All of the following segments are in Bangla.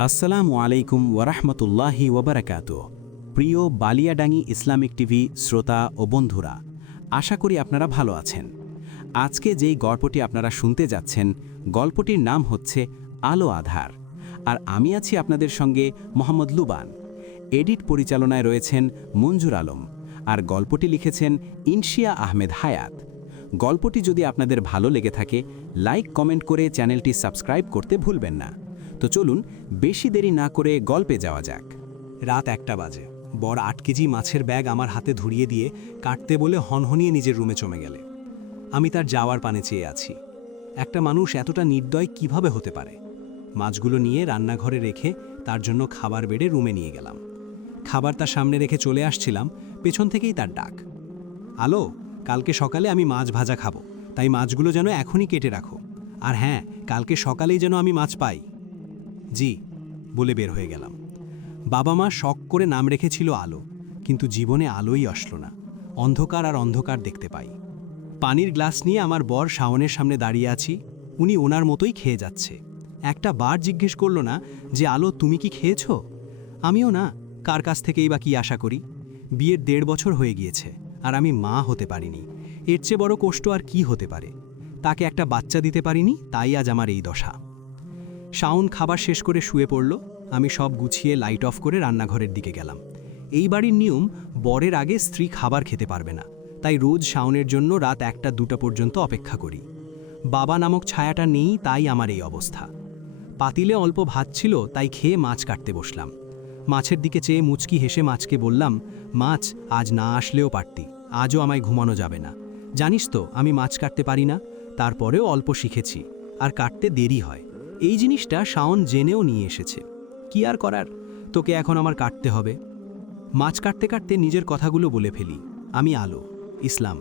আসসালামু আলাইকুম ওয়ারাহমতুল্লাহি ওয়াবারাকাতুহ। প্রিয় বালিয়াডাঙ্গি ইসলামিক টিভি শ্রোতা ও বন্ধুরা, আশা করি আপনারা ভালো আছেন। আজকে যেই গল্পটি আপনারা শুনতে যাচ্ছেন, গল্পটির নাম হচ্ছে আলো আধার। আর আমি আছি আপনাদের সঙ্গে মোহাম্মদ লুবান। এডিট পরিচালনায় রয়েছেন মঞ্জুর আলম, আর গল্পটি লিখেছেন ইনশিয়া আহমেদ হায়াত। গল্পটি যদি আপনাদের ভালো লেগে থাকে, লাইক কমেন্ট করে চ্যানেলটি সাবস্ক্রাইব করতে ভুলবেন না। তো চলুন বেশি দেরি না করে গল্পে যাওয়া যাক। রাত 1টা বাজে। বড় 8 কেজি মাছের ব্যাগ আমার হাতে ধরিয়ে দিয়ে কাটতে বলে হনহনিয়ে নিজের রুমে চলে গেলে। আমি তার যাওয়ার পানে চেয়ে আছি। একটা মানুষ এতটা নির্দয় কিভাবে হতে পারে? মাছগুলো নিয়ে রান্নাঘরে রেখে তার জন্য খাবার বেড়ে রুমে নিয়ে গেলাম। খাবার তার সামনে রেখে চলে আসছিলাম, পেছন থেকেই তার ডাক। আলো, কালকে সকালে আমি মাছ ভাজা খাবো, তাই মাছগুলো যেন এখনই কেটে রাখো। আর হ্যাঁ, কালকে সকালেই যেন আমি মাছ পাই। জি বলে বের হয়ে গেলাম। বাবা মা শখ করে নাম রেখেছিল আলো, কিন্তু জীবনে আলোই আসলো না। অন্ধকার আর অন্ধকার দেখতে পাই। পানির গ্লাস নিয়ে আমার বর শাওনের সামনে দাঁড়িয়ে আছি। উনি ওনার মতোই খেয়ে যাচ্ছে। একটা বার জিজ্ঞেস করল না যে আলো তুমি কি খেয়েছ? আমিও না, কার কাছ থেকেই বা কি আশা করি? বিয়ের 1.5 বছর হয়ে গিয়েছে আর আমি মা হতে পারিনি। এর চেয়ে বড় কষ্ট আর কি হতে পারে? তাকে একটা বাচ্চা দিতে পারিনি, তাই আজ আমার এই দশা। শাওন খাবার শেষ করে শুয়ে পড়ল। আমি সব গুছিয়ে লাইট অফ করে রান্নাঘরের দিকে গেলাম। এই বাড়ির নিয়ম, বরের আগে স্ত্রী খাবার খেতে পারবে না, তাই রোজ শাওনের জন্য রাত 1টা-2টা পর্যন্ত অপেক্ষা করি। বাবা নামক ছায়াটা নেই, তাই আমার এই অবস্থা। পাতিলে অল্প ভাত ছিল, তাই খেয়ে মাছ কাটতে বসলাম। মাছের দিকে চেয়ে মুচকি হেসে মাছকে বললাম, মাছ, আজ না আসলেও পারতি, আজও আমায় ঘুমানো যাবে না। জানিস তো আমি মাছ কাটতে পারি না, তারপরেও অল্প শিখেছি, আর কাটতে দেরি হয়। এই জিনিসটা শাওন জেনেও নিয়ে এসেছে। কি আর করার, তোকে এখন আমার কাটতে হবে। মাছ কাটতে কাটতে নিজের কথাগুলো বলে ফেলি। আমি আলো, ইসলাম।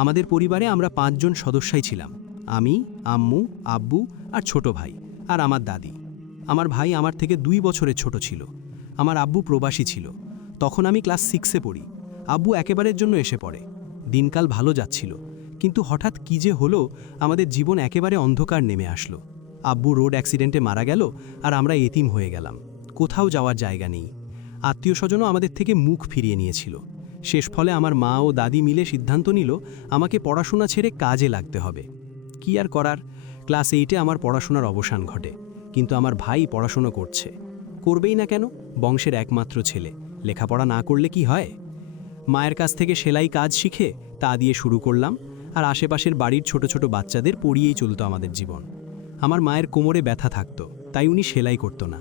আমাদের পরিবারে আমরা 5 জন সদস্যই ছিলাম। আমি, আম্মু, আব্বু আর ছোট ভাই, আর আমার দাদি। আমার ভাই আমার থেকে 2 বছরের ছোট ছিল। আমার আব্বু প্রবাসী ছিল। তখন আমি ক্লাস 6-এ পড়ি। আব্বু একেবারের জন্য এসে পড়ে। দিনকাল ভালো যাচ্ছিল, কিন্তু হঠাৎ কি যে হলো, আমাদের জীবন একেবারে অন্ধকার নেমে আসলো। আব্বু রোড অ্যাক্সিডেন্টে মারা গেল, আর আমরা এতিম হয়ে গেলাম। কোথাও যাওয়ার জায়গা নেই। আত্মীয় স্বজনও আমাদের থেকে মুখ ফিরিয়ে নিয়েছিল। শেষ ফলে আমার মা ও দাদি মিলে সিদ্ধান্ত নিল আমাকে পড়াশোনা ছেড়ে কাজে লাগতে হবে। কি আর করার, ক্লাস 8-এ আমার পড়াশোনার অবসান ঘটে। কিন্তু আমার ভাই পড়াশোনা করছে। করবেই না কেন? বংশের একমাত্র ছেলে, লেখাপড়া না করলে কি হয়? মায়ের কাছ থেকে সেলাই কাজ শিখে তা দিয়ে শুরু করলাম, আর আশেপাশের বাড়ির ছোট ছোট বাচ্চাদের পড়িয়েই চলতো আমাদের জীবন। আমার মায়ের কোমরে ব্যথা থাকতো, তাই উনি সেলাই করতো না।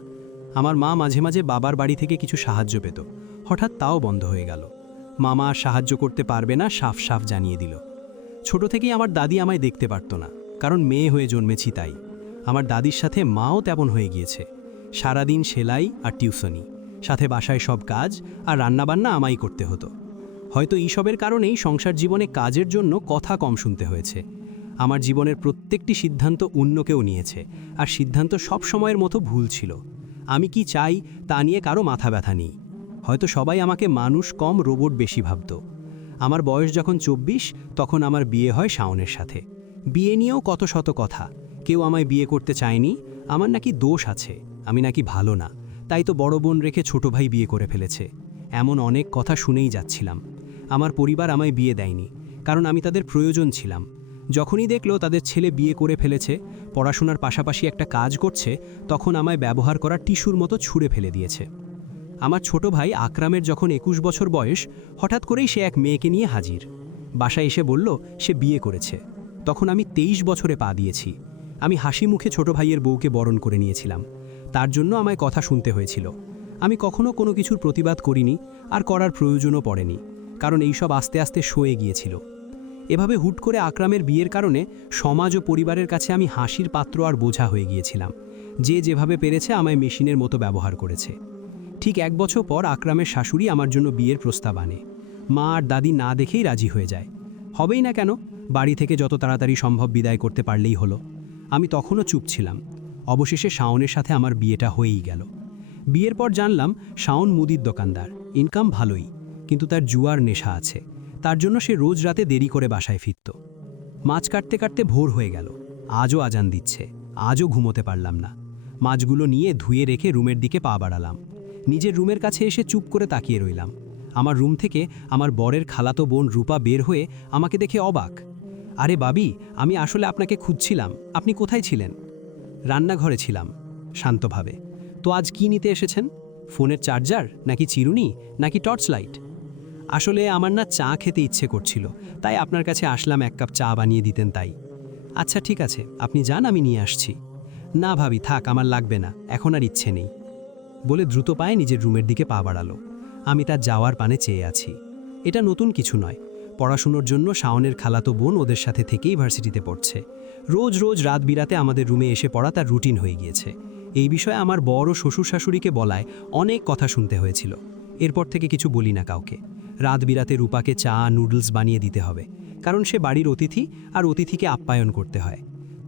আমার মা মাঝে মাঝে বাবার বাড়ি থেকে কিছু সাহায্য পেত, হঠাৎ তাও বন্ধ হয়ে গেল। মামা আর সাহায্য করতে পারবে না, সাফ সাফ জানিয়ে দিল। ছোট থেকেই আমার দাদি আমায় দেখতে পারত না, কারণ মেয়ে হয়ে জন্মেছি তাই। আমার দাদির সাথে মাও তেমন হয়ে গিয়েছে। সারাদিন সেলাই আর টিউশনি, সাথে বাসায় সব কাজ আর রান্নাবান্না আমাই করতে হতো। হয়তো এইসবের কারণেই সংসার জীবনে কাজের জন্য কথা কম শুনতে হয়েছে। আমার জীবনের প্রত্যেকটি সিদ্ধান্ত অন্য কেউ নিয়েছে, আর সিদ্ধান্ত সব সময়ের মতো ভুল ছিল। আমি কি চাই তা নিয়ে কারো মাথা ব্যথা নেই। হয়তো সবাই আমাকে মানুষ কম, রোবট বেশি ভাবত। আমার বয়স যখন 24, তখন আমার বিয়ে হয় শাওনের সাথে। বিয়ে নিয়েও কত শত কথা। কেউ আমায় বিয়ে করতে চায়নি, আমার নাকি দোষ আছে, আমি নাকি ভালো না, তাই তো বড় বোন রেখে ছোট ভাই বিয়ে করে ফেলেছে। এমন অনেক কথা শুনেই যাচ্ছিলাম। আমার পরিবার আমায় বিয়ে দেয়নি, কারণ আমি তাদের প্রয়োজন ছিলাম। যখনই দেখলো তাদের ছেলে বিয়ে করে ফেলেছে, পড়াশোনার পাশাপাশি একটা কাজ করছে, তখন আমায় ব্যবহার করা টিস্যুর মতো ছুঁড়ে ফেলে দিয়েছে। আমার ছোট ভাই আকরামের যখন 21 বছর বয়স, হঠাৎ করেই সে এক মেয়েকে নিয়ে হাজির। বাসায় এসে বলল সে বিয়ে করেছে। তখন আমি 23 বছরে পা দিয়েছি। আমি হাসি মুখে ছোট ভাইয়ের বউকে বরণ করে নিয়েছিলাম। তার জন্য আমায় কথা শুনতে হয়েছিল। আমি কখনো কোনো কিছুর প্রতিবাদ করিনি, আর করার প্রয়োজনও পড়েনি, কারণ এইসব আস্তে আস্তে সয়ে গিয়েছিল। এভাবে হুট করে আকরামের বিয়ের কারণে সমাজ ও পরিবারের কাছে আমি হাসির পাত্র আর বোঝা হয়ে গিয়েছিলাম। যে যেভাবে পেরেছে আমায় মেশিনের মতো ব্যবহার করেছে। ঠিক 1 বছর পর আকরামের শাশুড়ি আমার জন্য বিয়ের প্রস্তাব আনে। মা আর দাদি না দেখেই রাজি হয়ে যায়। হবেই না কেন, বাড়ি থেকে যত তাড়াতাড়ি সম্ভব বিদায় করতে পারলেই হলো। আমি তখনও চুপ ছিলাম। অবশেষে শাওনের সাথে আমার বিয়েটা হয়েই গেল। বিয়ের পর জানলাম শাওন মুদির দোকানদার, ইনকাম ভালোই, কিন্তু তার জুয়ার নেশা আছে। তার জন্য সে রোজ রাতে দেরি করে বাসায় ফিরত। মাছ কাটতে কাটতে ভোর হয়ে গেল। আজও আজান দিচ্ছে, আজও ঘুমোতে পারলাম না। মাছগুলো নিয়ে ধুয়ে রেখে রুমের দিকে পা বাড়ালাম। নিজের রুমের কাছে এসে চুপ করে তাকিয়ে রইলাম। আমার রুম থেকে আমার বরের খালাতো বোন রূপা বের হয়ে আমাকে দেখে অবাক। আরে বাবি, আমি আসলে আপনাকে খুঁজছিলাম, আপনি কোথায় ছিলেন? রান্নাঘরে ছিলাম, শান্তভাবে। তো আজ কি নিতে এসেছেন? ফোনের চার্জার, নাকি চিরুনি, নাকি টর্চ লাইট? আসলে আমার না চা খেতে ইচ্ছে করছিল, তাই আপনার কাছে আসলাম, এক কাপ চা বানিয়ে দিতেন তাই। আচ্ছা ঠিক আছে, আপনি যান, আমি নিয়ে আসছি। না ভাবি, থাক, আমার লাগবে না, এখন আর ইচ্ছে নেই, বলে দ্রুত পায়ে নিজের রুমের দিকে পা বাড়ালো। আমি তার যাওয়ার পানে চেয়ে আছি। এটা নতুন কিছু নয়। পড়াশুনোর জন্য শাওনের খালাতো বোন ওদের সাথে থেকেই ভার্সিটিতে পড়ছে। রোজ রোজ রাত বিরাতে আমাদের রুমে এসে পড়া তার রুটিন হয়ে গিয়েছে। এই বিষয়ে আমার বড় শ্বশুর শাশুড়িকে বলায় অনেক কথা শুনতে হয়েছিল। এরপর থেকে কিছু বলি না কাউকে। রাত বিরাতে রূপাকে চা নুডলস বানিয়ে দিতে হবে, কারণ সে বাড়ির অতিথি, আর অতিথিকে আপ্যায়ন করতে হয়।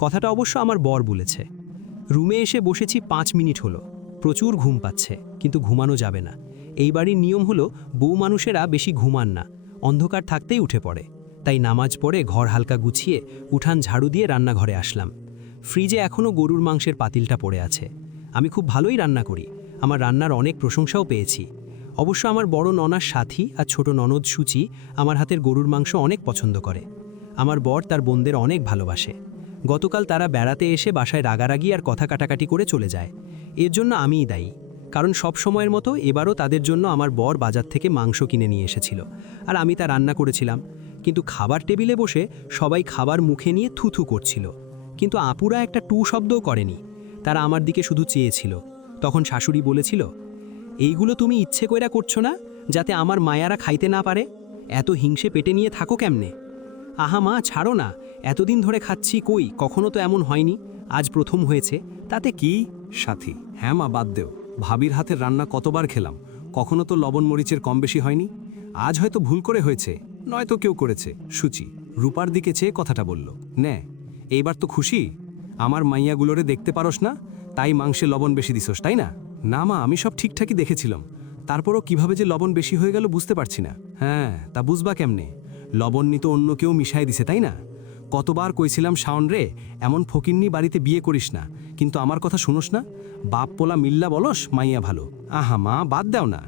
কথাটা অবশ্য আমার বর বলেছে। রুমে এসে বসেছি 5 মিনিট হলো। প্রচুর ঘুম পাচ্ছে, কিন্তু ঘুমানো যাবে না। এই বাড়ির নিয়ম হলো বউ মানুষেরা বেশি ঘুমান না, অন্ধকার থাকতেই উঠে পড়ে। তাই নামাজ পড়ে ঘর হালকা গুছিয়ে উঠান ঝাড়ু দিয়ে রান্নাঘরে আসলাম। ফ্রিজে এখনও গরুর মাংসের পাতিলটা পড়ে আছে। আমি খুব ভালোই রান্না করি, আমার রান্নার অনেক প্রশংসাও পেয়েছি। অবশ্য আমার বড় ননার সাথী আর ছোট ননদ সুচি আমার হাতের গরুর মাংস অনেক পছন্দ করে। আমার বর তার বোনদের অনেক ভালোবাসে। গতকাল তারা বেড়াতে এসে বাসায় রাগারাগি আর কথা কাটাকাটি করে চলে যায়। এর জন্য আমিই দায়ী, কারণ সব সময়ের মতো এবারও তাদের জন্য আমার বর বাজার থেকে মাংস কিনে নিয়ে এসেছিল, আর আমি তা রান্না করেছিলাম। কিন্তু খাবার টেবিলে বসে সবাই খাবার মুখে নিয়ে থুথু করছিল, কিন্তু আপুরা একটা টু শব্দও করেনি। তারা আমার দিকে শুধু চেয়েছিল। তখন শাশুড়ি বলেছিল, এইগুলো তুমি ইচ্ছে কইরা করছো না, যাতে আমার মায়ারা খাইতে না পারে? এত হিংসে পেটে নিয়ে থাকো কেমনে? আহা মা, ছাড়ো না, এতদিন ধরে খাচ্ছি, কই কখনো তো এমন হয়নি, আজ প্রথম হয়েছে, তাতে কি? সাথী, হ্যাঁ মা, বাদ দেও। ভাবির হাতের রান্না কতবার খেলাম, কখনো তো লবণ মরিচের কম বেশি হয়নি। আজ হয়তো ভুল করে হয়েছে, নয়তো কেউ করেছে। সুচি রূপার দিকে চেয়ে কথাটা বলল। নে, এইবার তো খুশি? আমার মাইয়াগুলোরে দেখতে পারস না, তাই মাংসে লবণ বেশি দিছস, তাই না? না মা, আমি সব ঠিকঠাকই দেখেছিলাম, তারপরও কিভাবে যে লবণ বেশি হয়ে গেল বুঝতে পারছি না। হ্যাঁ, তা বুঝবা কেমনে? লবণ নিত অন্য কেউ মিশাই দিছে, তাই না? কতবার কইছিলাম শাওন রে, এমন ফকিন্নি বাড়িতে বিয়ে করিস না, কিন্তু আমার কথা শুনোস না। বাপ পোলা মিল্লা বলস, মাইয়া ভালো। আহা মা, বাদ দাও না।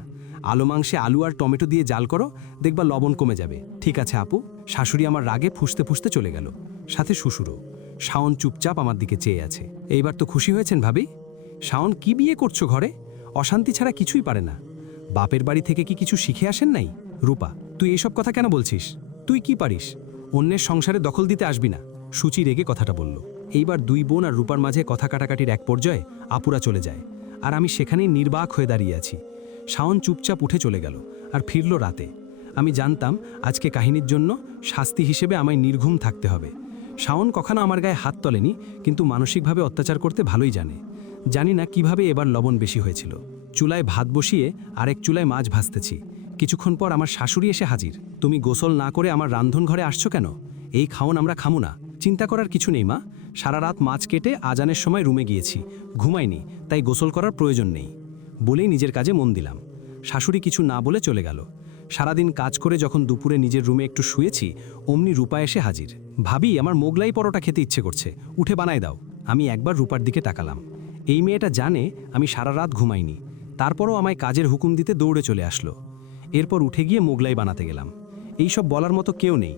আলু মাংসে আলু আর টমেটো দিয়ে জাল করো, দেখবা লবণ কমে যাবে। ঠিক আছে আপু। শাশুড়ি আমার রাগে ফুসতে ফুসতে চলে গেল, সাথে শ্বশুরও। শাওন চুপচাপ আমার দিকে চেয়ে আছে। এইবার তো খুশি হয়েছেন ভাবি? শাওন, কি বিয়ে করছো ঘরে? অশান্তি ছাড়া কিছুই পারে না। বাপের বাড়ি থেকে কি কিছু শিখে আসেন নাই? রূপা, তুই এইসব কথা কেন বলছিস? তুই কি পারিস? অন্যের সংসারে দখল দিতে আসবি না। সুচি রেগে কথাটা বলল। এইবার দুই বোন আর রূপার মাঝে কথা কাটাকাটির এক পর্যায়ে আপুরা চলে যায়, আর আমি সেখানেই নির্বাক হয়ে দাঁড়িয়ে আছি। শাওন চুপচাপ উঠে চলে গেল আর ফিরল রাতে। আমি জানতাম আজকে কাহিনীর জন্য শাস্তি হিসেবে আমায় নির্ঘুম থাকতে হবে। শাওন কখনো আমার গায়ে হাত তোলেনি, কিন্তু মানসিকভাবে অত্যাচার করতে ভালোই জানে। জানি না কিভাবে এবার লবণ বেশি হয়েছিল। চুলায় ভাত বসিয়ে আরেক চুলায় মাছ ভাজতেছি। কিছুক্ষণ পর আমার শাশুড়ি এসে হাজির। তুমি গোসল না করে আমার রান্ধন ঘরে আসছো কেন? এই খাওন আমরা খামু না। চিন্তা করার কিছু নেই মা, সারা রাত মাছ কেটে আজানের সময় রুমে গিয়েছি, ঘুমাইনি, তাই গোসল করার প্রয়োজন নেই, বলেই নিজের কাজে মন দিলাম। শাশুড়ি কিছু না বলে চলে গেল। সারাদিন কাজ করে যখন দুপুরে নিজের রুমে একটু শুয়েছি, অমনি রূপা এসে হাজির। ভাবি, আমার মোগলাই পরোটা খেতে ইচ্ছে করছে, উঠে বানায় দাও। আমি একবার রূপার দিকে তাকালাম। এই মেয়েটা জানে আমি সারা রাত ঘুমাইনি, তারপরও আমায় কাজের হুকুম দিতে দৌড়ে চলে আসলো। এরপর উঠে গিয়ে মোগলাই বানাতে গেলাম। এইসব বলার মতো কেউ নেই।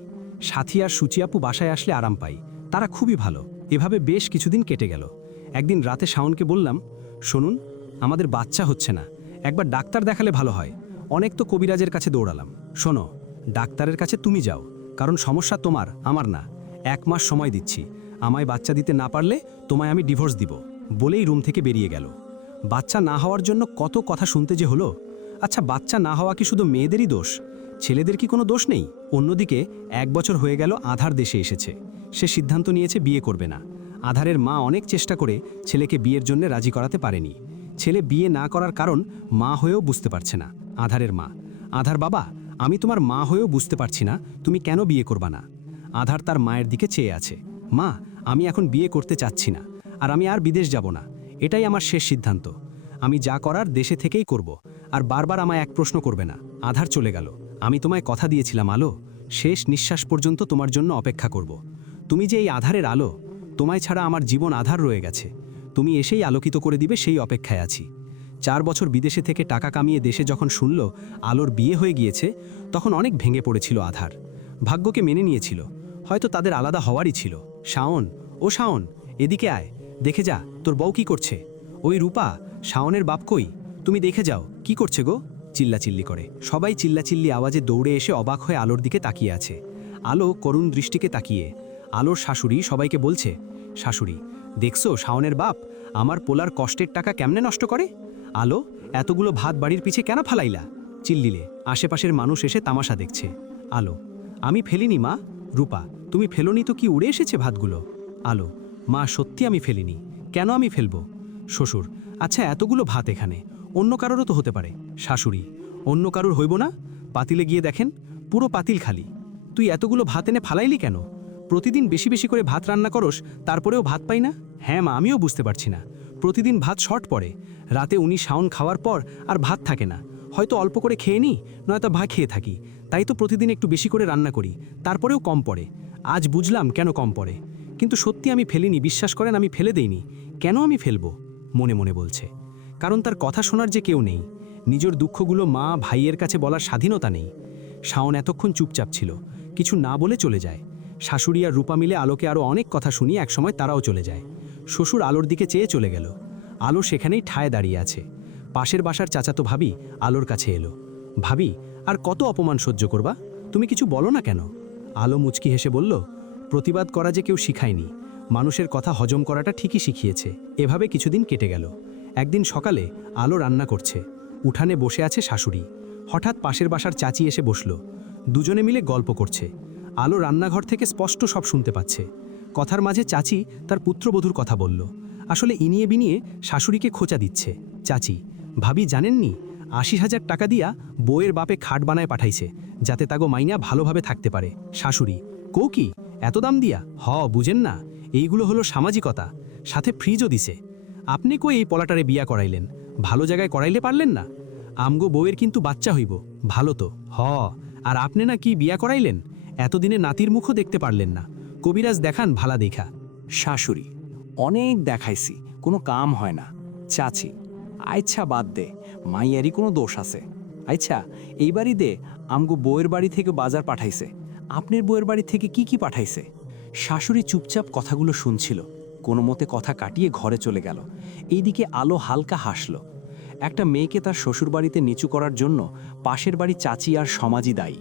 সাথী আর সুচি আপু বাসায় আসলে আরাম পাই, তারা খুবই ভালো। এভাবে বেশ কিছুদিন কেটে গেল। একদিন রাতে শাওনকে বললাম, শুনুন, আমাদের বাচ্চা হচ্ছে না, একবার ডাক্তার দেখালে ভালো হয়। অনেক তো কবিরাজের কাছে দৌড়ালাম। শোনো, ডাক্তারের কাছে তুমি যাও, কারণ সমস্যা তোমার, আমার না। 1 মাস সময় দিচ্ছি, আমায় বাচ্চা দিতে না পারলে তোমায় আমি ডিভোর্স দিব, বলেই রুম থেকে বেরিয়ে গেল। বাচ্চা না হওয়ার জন্য কত কথা শুনতে যে হলো। আচ্ছা, বাচ্চা না হওয়া কি শুধু মেয়েদেরই দোষ? ছেলেদের কি কোনো দোষ নেই? অন্যদিকে 1 বছর হয়ে গেল আধার দেশে এসেছে। সে সিদ্ধান্ত নিয়েছে বিয়ে করবে না। আধারের মা অনেক চেষ্টা করে ছেলেকে বিয়ের জন্য রাজি করাতে পারেনি। ছেলে বিয়ে না করার কারণ মা হয়েও বুঝতে পারছে না। আধারের মা, আধার বাবা, আমি তোমার মা হয়েও বুঝতে পারছি না তুমি কেন বিয়ে করবা না। আধার তার মায়ের দিকে চেয়ে আছে। মা, আমি এখন বিয়ে করতে চাচ্ছি না, আর আমি আর বিদেশ যাব না, এটাই আমার শেষ সিদ্ধান্ত। আমি যা করার দেশে থেকেই করব, আর বারবার আমায় এক প্রশ্ন করবে না। আধার চলে গেল। আমি তোমায় কথা দিয়েছিলাম আলো, শেষ নিঃশ্বাস পর্যন্ত তোমার জন্য অপেক্ষা করব। তুমি যে এই আধারের আলো, তোমায় ছাড়া আমার জীবন আধার রয়ে গেছে। তুমি এসেই আলোকিত করে দিবে সেই অপেক্ষায় আছি। 4 বছর বিদেশে থেকে টাকা কামিয়ে দেশে যখন শুনল আলোর বিয়ে হয়ে গিয়েছে, তখন অনেক ভেঙে পড়েছিল আধার। ভাগ্যকে মেনে নিয়েছিল, হয়তো তাদের আলাদা হওয়ারই ছিল। শাওন, ও শাওন, এদিকে আয়, দেখে যা তোর বউ কি করছে। ওই রূপা, শাওনের বাপ কই? তুমি দেখে যাও কি করছে গো। চিল্লাচিল্লি করে। সবাই চিল্লাচিল্লি আওয়াজে দৌড়ে এসে অবাক হয়ে আলোর দিকে তাকিয়ে আছে। আলো করুণ দৃষ্টিকে তাকিয়ে। আলোর শাশুড়ি সবাইকে বলছে, শাশুড়ি, দেখছো শাওনের বাপ আমার পোলার কষ্টের টাকা কেমনে নষ্ট করে? আলো, এতগুলো ভাত বাড়ির পিছে কেন ফালাইলা? চিল্লিলে আশেপাশের মানুষ এসে তামাশা দেখছে। আলো, আমি ফেলিনি মা। রূপা, তুমি ফেলোনি তো কি উড়ে এসেছে ভাতগুলো? আলো, মা সত্যি আমি ফেলিনি। কেন আমি ফেলবো? শ্বশুর, আচ্ছা এতগুলো ভাত এখানে অন্য কারোরও তো হতে পারে। শাশুড়ি, অন্য কারোর হইব না? পাতিলে গিয়ে দেখেন, পুরো পাতিল খালি। তুই এতগুলো ভাত এনে ফালাইলি কেন? প্রতিদিন বেশি বেশি করে ভাত রান্না করস, তারপরেও ভাত পাই না? হ্যাঁ মা, আমিও বুঝতে পারছি না। প্রতিদিন ভাত শর্ট পড়ে, রাতে উনি শাওন খাওয়ার পর আর ভাত থাকে না, হয়তো অল্প করে খেয়ে নিই, নয়তো ভাত খেয়ে থাকি। তাই তো প্রতিদিন একটু বেশি করে রান্না করি, তারপরেও কম পড়ে। আজ বুঝলাম কেন কম পড়ে। কিন্তু সত্যি আমি ফেলিনি, বিশ্বাস করেন আমি ফেলে দেইনি। কেন আমি ফেলবো? মনে মনে বলছে। কারণ তার কথা শোনার যে কেউ নেই। নিজের দুঃখগুলো মা ভাইয়ের কাছে বলার স্বাধীনতা নেই। শাওন এতক্ষণ চুপচাপ ছিল, কিছু না বলে চলে যায়। শাশুড়ি আর রূপা মিলে আলোকে আরও অনেক কথা শুনিয়ে একসময় তারাও চলে যায়। শ্বশুর আলোর দিকে চেয়ে চলে গেল। আলো সেখানেই ঠায় দাঁড়িয়ে আছে। পাশের বাসার চাচাতো ভাবি আলোর কাছে এলো। ভাবি, আর কত অপমান সহ্য করবা? তুমি কিছু বলো না কেন? আলো মুচকি হেসে বলল, প্রতিবাদ করা যে কেউ শিখায়নি, মানুষের কথা হজম করাটা ঠিকই শিখিয়েছে। এভাবে কিছুদিন কেটে গেল। একদিন সকালে আলো রান্না করছে, উঠানে বসে আছে শাশুড়ি। হঠাৎ পাশের বাসার চাচি এসে বসল। দুজনে মিলে গল্প করছে। আলো রান্নাঘর থেকে স্পষ্ট সব শুনতে পাচ্ছে। কথার মাঝে চাচি তার পুত্রবধূর কথা বলল। আসলে ইনিয়ে বিনিয়ে শাশুড়িকে খোঁচা দিচ্ছে। চাচি, ভাবি জানেননি, ৮০,০০০ টাকা দিয়া বউয়ের বাপে খাট বানায় পাঠাইছে, যাতে তাগো মাইনা ভালোভাবে থাকতে পারে। শাশুড়ি, কৌ কি এত দাম দিয়া? বুঝেন না, এইগুলো হলো সামাজিকতা, সাথে ফ্রিজও দিছে। আপনি কই এই পলাটারে বিয়া করাইলেন? ভালো জায়গায় করাইলে পারলেন না? আমগো বউয়ের কিন্তু বাচ্চা হইব, ভালো তো। আর আপনি না কি বিয়া করাইলেন? এতদিনে নাতির মুখও দেখতে পারলেন না। কবিরাজ দেখান ভালা দেখা। শাশুড়ি, অনেক দেখাইছি, কোনো কাম হয় না। চাচি, আচ্ছা বাদ দে, মাইয়ারই কোনো দোষ আছে। আচ্ছা এইবারই দে, আমগো বউয়ের বাড়ি থেকে বাজার পাঠাইছে, আপনার বউয়ের বাড়ি থেকে কি কি পাঠাইছে? শাশুড়ি চুপচাপ কথাগুলো শুনছিল, কোনো মতে কথা কাটিয়ে ঘরে চলে গেল। এইদিকে আলো হালকা হাসল। একটা মেয়েকে তার শ্বশুরবাড়িতে নিচু করার জন্য পাশের বাড়ি চাচি আর সমাজই দায়ী।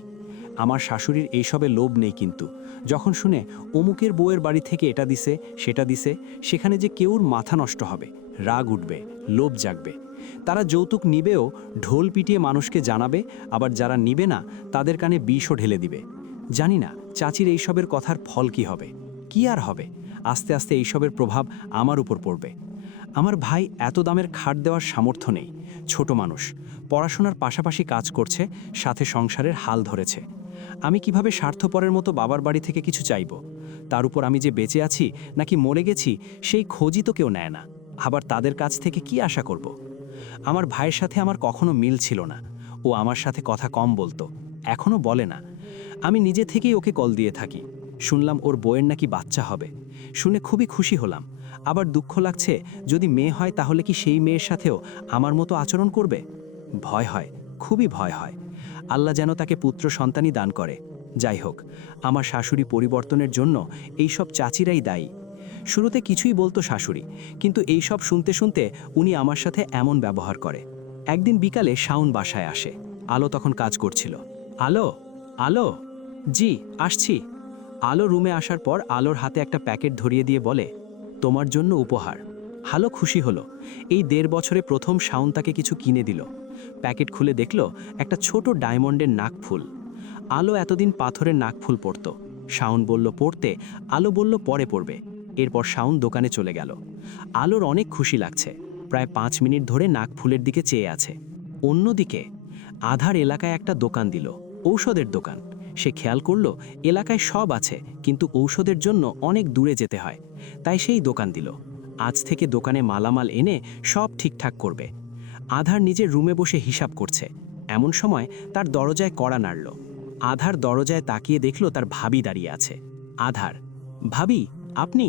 আমার শাশুড়ির এইসবে লোভ নেই, কিন্তু যখন শুনে অমুকের বউয়ের বাড়ি থেকে এটা দিছে সেটা দিছে, সেখানে যে কেউর মাথা নষ্ট হবে, রাগ উঠবে, লোভ জাগবে। তারা যৌতুক নিবেও ঢোল পিটিয়ে মানুষকে জানাবে, আবার যারা নিবে না তাদের কানে বিষও ঢেলে দিবে। জানি না চাচির এইসবের কথার ফল কি হবে। কি আর হবে, আস্তে আস্তে এইসবের প্রভাব আমার উপর পড়বে। আমার ভাই এত দামের খাট দেওয়ার সামর্থ্য নেই। ছোট মানুষ, পড়াশোনার পাশাপাশি কাজ করছে, সাথে সংসারের হাল ধরেছে। আমি কিভাবে স্বার্থপরের মতো বাবার বাড়ি থেকে কিছু চাইব? তার উপর আমি যে বেঁচে আছি নাকি মরে গেছি সেই খোঁজই তো কেউ নেয় না। আবার তাদের কাছ থেকে কি আশা করব? আমার ভাইয়ের সাথে আমার কখনো মিল ছিল না। ও আমার সাথে কথা কম বলতো, এখনও বলে না। আমি নিজে থেকেই ওকে কল দিয়ে থাকি। শুনলাম ওর বউয়ের নাকি বাচ্চা হবে, শুনে খুবই খুশি হলাম। আবার দুঃখ লাগছে, যদি মেয়ে হয় তাহলে কি সেই মেয়ের সাথেও আমার মতো আচরণ করবে? ভয় হয়, খুবই ভয় হয়। আল্লাহ যেন তাকে পুত্র সন্তানই দান করে। যাই হোক, আমার শাশুড়ি পরিবর্তনের জন্য এইসব চাচিরাই দায়ী। শুরুতে কিছুই বলতো শাশুড়ি, কিন্তু এইসব শুনতে শুনতে উনি আমার সাথে এমন ব্যবহার করে। একদিন বিকালে শাওন বাসায় আসে। আলো তখন কাজ করছিল। আলো, আলো, জি আসছি। আলো রুমে আসার পর আলোর হাতে একটা প্যাকেট ধরিয়ে দিয়ে বলে, তোমার জন্য উপহার। আলো খুশি হলো। এই 1.5 বছরে প্রথম শাওন তাকে কিছু কিনে দিল। প্যাকেট খুলে দেখল একটা ছোট ডায়মন্ডের নাকফুল। আলো এতদিন পাথরের নাকফুল পরত। শাওন বলল পড়তে, আলো বলল পরে পড়বে। এরপর শাওন দোকানে চলে গেল। আলোর অনেক খুশি লাগছে। প্রায় 5 মিনিট ধরে নাকফুলের দিকে চেয়ে আছে। অন্যদিকে আধার এলাকায় একটা দোকান দিল, ঔষধের দোকান। সে খেয়াল করল এলাকায় সব আছে, কিন্তু ঔষধের জন্য অনেক দূরে যেতে হয়। তাই সেই দোকান দিল। আজ থেকে দোকানে মালামাল এনে সব ঠিকঠাক করবে। আধার নিজের রুমে বসে হিসাব করছে। এমন সময় তার দরজায় কড়া নাড়ল। আধার দরজায় তাকিয়ে দেখল তার ভাবি দাঁড়িয়ে আছে। আধার, ভাবি আপনি?